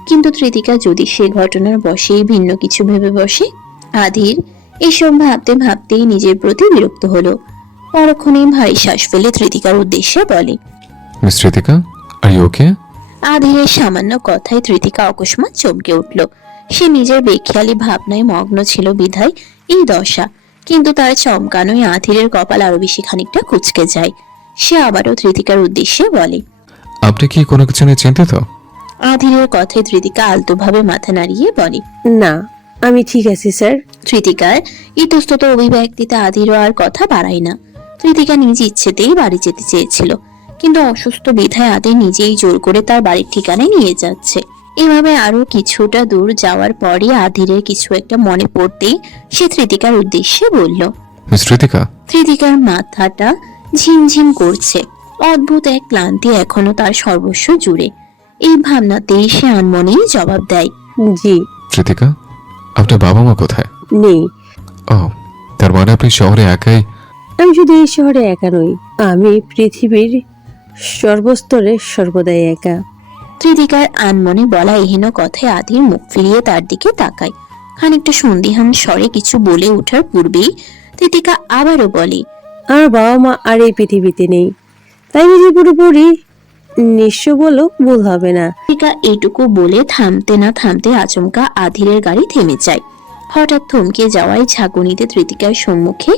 কিন্তু ধৃতিকা যদি সে ঘটনার বশেই ভিন্ন কিছু ভেবে বসে। আধির এসব ভাবতে ভাবতেই নিজের প্রতি বিরক্ত হলো। পরক্ষণেই ভারী শ্বাস ফেলে ধৃতিকার উদ্দেশ্যে বলে। Miss Ritika, are you okay? আধিরের সামান্য কথায় ধৃতিকা অকস্মাৎ চমকে উঠল। সে নিজের বেখেয়ালি ভাবনায় মগ্ন ছিল বিধায় এই দশা, কিন্তু তার চমকানোই আধিরের কপাল আরো বেশি খানিকটা কুঁচকে যায়। সে আবারও ধৃতিকার উদ্দেশ্যে বলে। আপনি কি কোনো কিছু নিয়ে চিন্তিত? আধিরের কথায় ধৃতিকা আলতোভাবে মাথা নাড়িয়ে বলে, না, আমি ঠিক আছি স্যার। ধৃতিকার ইতস্তত অভিব্যক্তিতে আধিরও আর কথা বাড়ায় না। ধৃতিকা নিজ ইচ্ছেতেই বাড়ি যেতে চেয়েছিল, কিন্তু অসুস্থ বিধায় আধির নিজেই জোর করে তার বাড়ির ঠিকানায় নিয়ে যাচ্ছে। এভাবে আরো কিছুটা দূর যাওয়ার পরই আধিরের কিছু একটা মনে পড়তেই সে ধৃতিকার উদ্দেশ্যে বলল। মিস ঋতিকা, ধৃতিকার মাথাটা ঝিমঝিম করছে। অদ্ভুত এক ক্লান্তি এখনো তার সর্বস্ব জুড়ে। এই ভাবনাতেই সে আনমনেই জবাব দেয়, জি। ঋতিকা, আপনার বাবা মা কোথায়? নেই। ও, তার মানে আপনি শহরে একাই? আমি শুধু এই শহরে একা নই, আমি পৃথিবীর সর্বস্তরে সর্বদাই একা। ধৃতিকার আনমনে বলা এহেন কথায় আধির মুখ ফিরিয়ে তার দিকে তাকায়। খানিকটা সন্দিহান স্বরে কিছু বলে ওঠার পূর্বেই ধৃতিকা আবারও বলে, আমার বাবা মা আর এই পৃথিবীতে নেই, তাই আমি যে পুরোপুরি নিঃস্ব বলেও ভুল হবে না। ধৃতিকা এইটুকু বলে থামতে না থামতে আচমকা আধিরের গাড়ি থেমে যায়। হঠাৎ থমকে যাওয়ায় ঝাঁকুনিতে ধৃতিকার সম্মুখে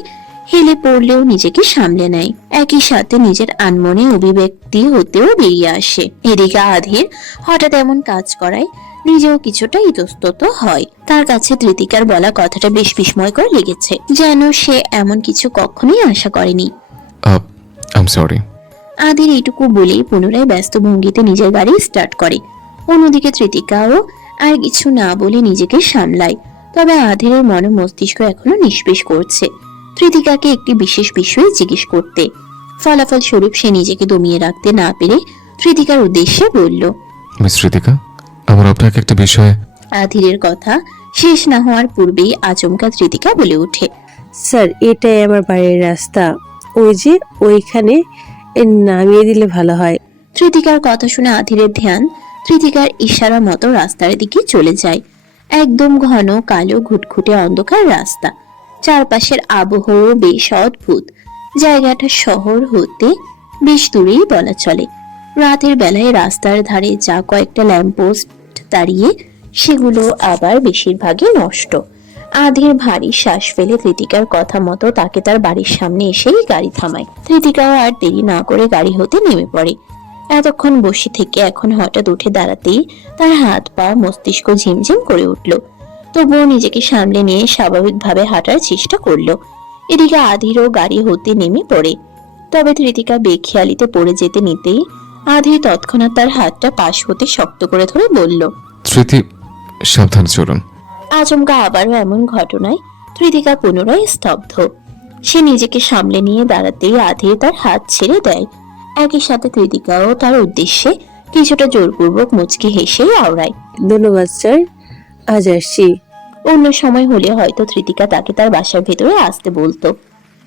হেলে পড়লেও নিজেকে সামলে নেয়। একই সাথে নিজের আনমনে অভিব্যক্তি হতেও বেরিয়ে আসে। এদিকে আধির হঠাৎ এমন কাজ করায় নিজেও কিছুটা ইতস্তত হয়। তার কাছে ধৃতিকার বলা কথাটা বেশ বিস্ময়কর লেগেছে, যেন সে এমন কিছু কখনোই আশা করেনি। I am sorry. আধির এইটুকু বলেই পুনরায় ব্যস্ত ভঙ্গিতে নিজের গাড়ি স্টার্ট করে। অন্যদিকে ধৃতিকাও আর কিছু না বলে নিজেকে সামলায়। তবে আধিরের মন মস্তিষ্ক এখনো নিষ্পেষ করছে ধৃতিকাকে একটি বিশেষ বিষয়ে জিজ্ঞেস করতে। ফলাফল স্বরূপ সে নিজেকে দমিয়ে রাখতে না পেরে ধৃতিকার উদ্দেশ্যে বলল, মিস ঋতিকা, আমার আপনাকে একটা বিষয়ে। আধিরের কথা শেষ না হওয়ার পূর্বেই আচমকা ধৃতিকা বলে ওঠে, স্যার, এটাই আমার বাড়ির রাস্তা, ওই যে ওইখানে নামিয়ে দিলে ভালো হয়। ধৃতিকার কথা শুনে আধিরের ধ্যান ধৃতিকার ইশারা মতো রাস্তার দিকে চলে যায়। একদম ঘন কালো ঘুটঘুটে অন্ধকার রাস্তা। চারপাশের আবহাওয়া বেশ অদ্ভুত। জায়গাটা শহর হতে বেশ দূরেই বলা চলে। রাতের বেলায় রাস্তার ধারে যা কয়েকটা ল্যাম্পপোস্ট দাঁড়িয়ে, সেগুলো আবার বেশিরভাগই নষ্ট। আধির ভারী শ্বাস ফেলে ধৃতিকার কথা মতো তাকে তার বাড়ির সামনে এসেই গাড়ি থামায়। ধৃতিকাও আর দেরি না করে গাড়ি হতে নেমে পড়ে। এতক্ষণ বসে থেকে এখন হঠাৎ উঠে দাঁড়াতেই তার হাত পা মস্তিষ্ক ঝিমঝিম করে উঠল। তবুও নিজেকে সামলে নিয়ে স্বাভাবিকভাবে হাঁটার চেষ্টা করলো। এদিকে আধিরও গাড়ি হতে নেমে পড়ে। তবে ধৃতিকা বেখেয়ালিতে পড়ে যেতে নিতেই আধির তৎক্ষণাৎ তার হাতটা পাশ হতে শক্ত করে ধরে বলল, স্মৃতি, সাবধানে চলুন। আচমকা আবারও এমন ঘটনায় ধৃতিকা পুনরায় স্তব্ধ। সে নিজেকে সামলে নিয়ে দাঁড়াতেই আধির তার হাত ছেড়ে দেয়। একই সাথে ধৃতিকাও তার উদ্দেশ্যে কিছুটা জোরপূর্বক মুচকি হেসে আওড়ায়, ধন্যবাদ স্যার, আজ আসছি। অন্য সময় হলে হয়তো ধৃতিকা তাকে তার বাসার ভেতরে আসতে বলতো,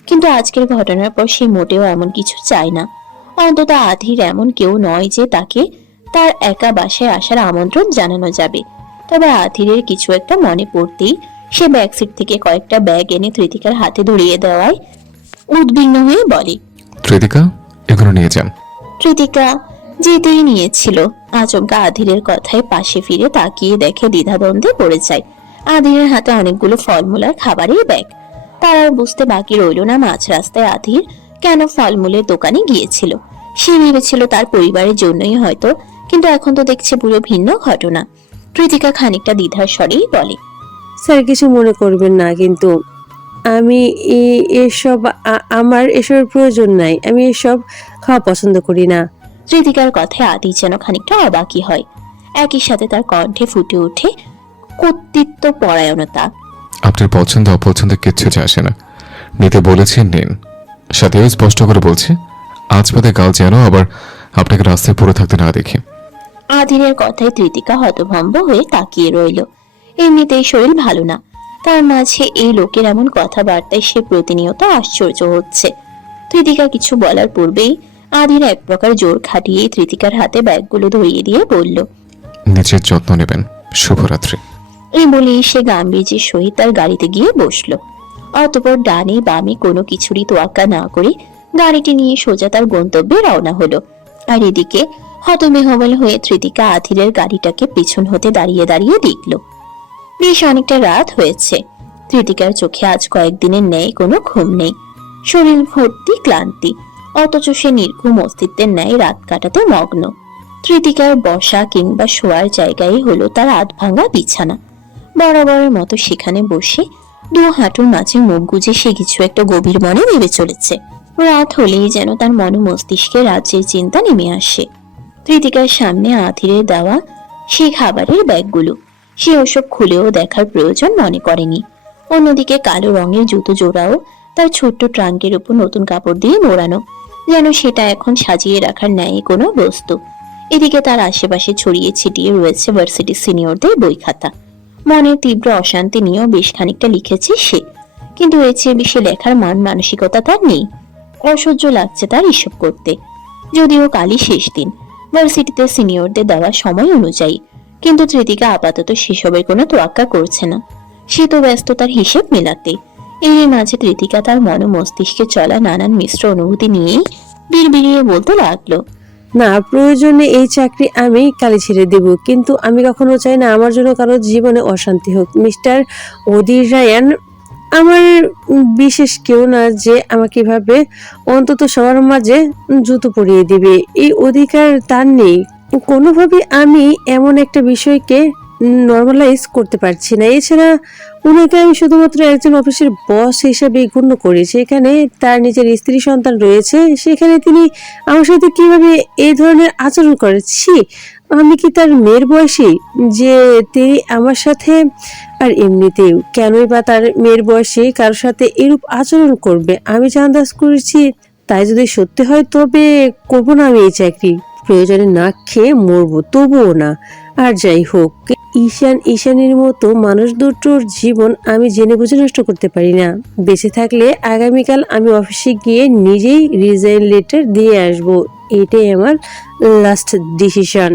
কিন্তু আজকের ঘটনার পর সে মোটেও এমন কিছু চায় না। অন্তত আধির এমন কেউ নয় যে তাকে তার একা বাসায় আসার আমন্ত্রণ জানানো যাবে। তবে আধিরের কিছু একটা মনে পড়তেই সে ব্যাকসিট থেকে কয়েকটা ব্যাগ এনে ধৃতিকার হাতে ধরিয়ে দেওয়ায় উদ্বিগ্ন হয়ে বলে, ঋতিকা, এগুলো নিয়ে যান। ধৃতিকা যেতেই নিয়েছিল, আচমকা আধিরের কথায় পাশে ফিরে তাকিয়ে দেখে দ্বিধাদ্বন্দ্বে পড়ে যায়। আধিরের হাতে অনেকগুলো ফলমূল আর খাবারের ব্যাগ। তার আর বুঝতে বাকি রইল না মাঝ রাস্তায় আধির কেন ফলমূলের দোকানে গিয়েছিল। সে ভেবেছিল তার পরিবারের জন্যই হয়তো, কিন্তু এখন তো দেখছে পুরো ভিন্ন ঘটনা। ধৃতিকা খানিকটা দ্বিধার স্বরেই বলে, স্যার, কিছু মনে করবেন না, কিন্তু আমি আমার এসবের প্রয়োজন নাই। আমি এসব খাওয়া পছন্দ করি না। ধৃতিকার কথায় আদি যেন খানিকটা অবাকই হয়। একই সাথে তার কণ্ঠে ফুটে ওঠে কর্তৃত্ব পরায়ণতা। আপনার পছন্দ অপছন্দ কিচ্ছু যায় আসে না, নিতে বলেছেন নিন। সাথেও স্পষ্ট করে বলছে, আজ বাদে কাল যেন আবার আপনাকে রাস্তায় পড়ে থাকতে না দেখি। আধিরের কথায় ধৃতিকা হতভম্ব হয়ে তাকিয়ে রইল। এমনিতেই শরীর ভালো না, তার মাঝে এই লোকের এমন কথাবার্তায় সে প্রতিনিয়ত আশ্চর্য হচ্ছে। ধৃতিকা কিছু বলার পূর্বেই আধির এক প্রকার জোর খাটিয়েই ধৃতিকার হাতে ব্যাগগুলো ধরিয়ে দিয়ে বলল, নিজের যত্ন নেবেন, শুভরাত্রি। এই বলেই সে গাম্ভীর্যের সহিত তার গাড়িতে গিয়ে বসলো। অতঃপর ডানে বামে কোনো কিছুরই তোয়াক্কা না করে গাড়িটি নিয়ে সোজা তার গন্তব্যে রওনা হলো। আর এদিকে হতবিহ্বল হয়ে তৃতিকা আথিরের গাড়িটাকে পিছন হতে দাঁড়িয়ে দাঁড়িয়ে দেখল। বেশ অনেকটা রাত হয়েছে। তৃতিকার চোখে আজ কয়েকদিনের ন্যায় কোনো ঘুম নেই, শরীর ভর্তি ক্লান্তি, অথচ সে নির্ঘুম অস্তিত্বের ন্যায় রাত কাটাতে মগ্ন। তৃতিকার বসা কিংবা শোয়ার জায়গায় হলো তার আধ ভাঙা বিছানা। বরাবরের মতো সেখানে বসে দু হাঁটুর মাঝে মুখ গুজে সে কিছু একটা গভীর মনে ভেবে চলেছে। রাত হলেই যেন তার মন মস্তিষ্কে রাজ্যের চিন্তা নেমে আসে। তৃতিকার সামনে আথিরের দেওয়া সেই খাবারের ব্যাগগুলো, সে ওসব খুলেও দেখার প্রয়োজন মনে করেনি। অন্যদিকে কালো রঙের জুতো জোড়াও তার ছোট্ট ট্রাঙ্কের উপর নতুন কাপড় দিয়ে মোড়ানো, যেন সেটা এখন সাজিয়ে রাখার ন্যায় কোনো বস্তু। এদিকে তার আশেপাশে ছড়িয়ে ছিটিয়ে রয়েছে ভার্সিটি সিনিয়রদের বই খাতা। মনের তীব্র অশান্তি নিয়েও বেশ খানিকটা লিখেছে সে, কিন্তু এর চেয়ে বেশি লেখার মান মানসিকতা তার নেই। অসহ্য লাগছে তার এসব করতে। যদিও কালই শেষ দিন, ভার্সিটিতে সিনিয়রদের দেওয়া সময় অনুযায়ী, কিন্তু তৃতিকা আপাতত সেসবের কোনো তোয়াক্কা করছে না। সে তো ব্যস্ত তার হিসেব মেলাতে। এর মাঝে তৃতিকা তার মন মস্তিষ্কে চলা নানান মিশ্র অনুভূতি নিয়েই বিড়বিড়িয়ে বলতে লাগলো, না, প্রয়োজনে এই চাকরি আমি কালি ছেড়ে দেব, কিন্তু আমি কখনো চাই না আমার জন্য কারো জীবনে অশান্তি হোক। মিস্টার অধীর রায়ান আমার বিশেষ কেউ না যে আমাকে এভাবে অন্তত সবার মাঝে জুতো পরিয়ে দিবে, এই অধিকার তার নেই। কোনোভাবে আমি এমন একটা বিষয়কে নর্মালাইজ করতে পারছি না। এছাড়া ওনাকে আমি শুধুমাত্র একজন অফিসের বস হিসেবে গণ্য করি। সেখানে তার নিজের স্ত্রী সন্তান রয়েছে, সেখানে তিনি আমার সাথে কিভাবে এই ধরনের আচরণ করেছি, আমি কি তার মেয়ের বয়সী যে তিনি আমার সাথে, আর এমনিতেও কেনই বা তার মেয়ের বয়সী কারোর সাথে এরূপ আচরণ করবে। আমি যা আন্দাজ করেছি তাই যদি সত্যি হয় তবে করবো না আমি এই চাকরি। প্রয়োজনে না খেয়ে মরবো, তবুও না। আর যাই হোক, ঈশানের মতো মানুষ দুটোর জীবন আমি জেনে বুঝে নষ্ট করতে পারি না। বেঁচে থাকলে আগামীকাল আমি অফিসে গিয়ে নিজেই রিজাইন লেটার দিয়ে আসবো। এটাই আমার লাস্ট ডিসিশন।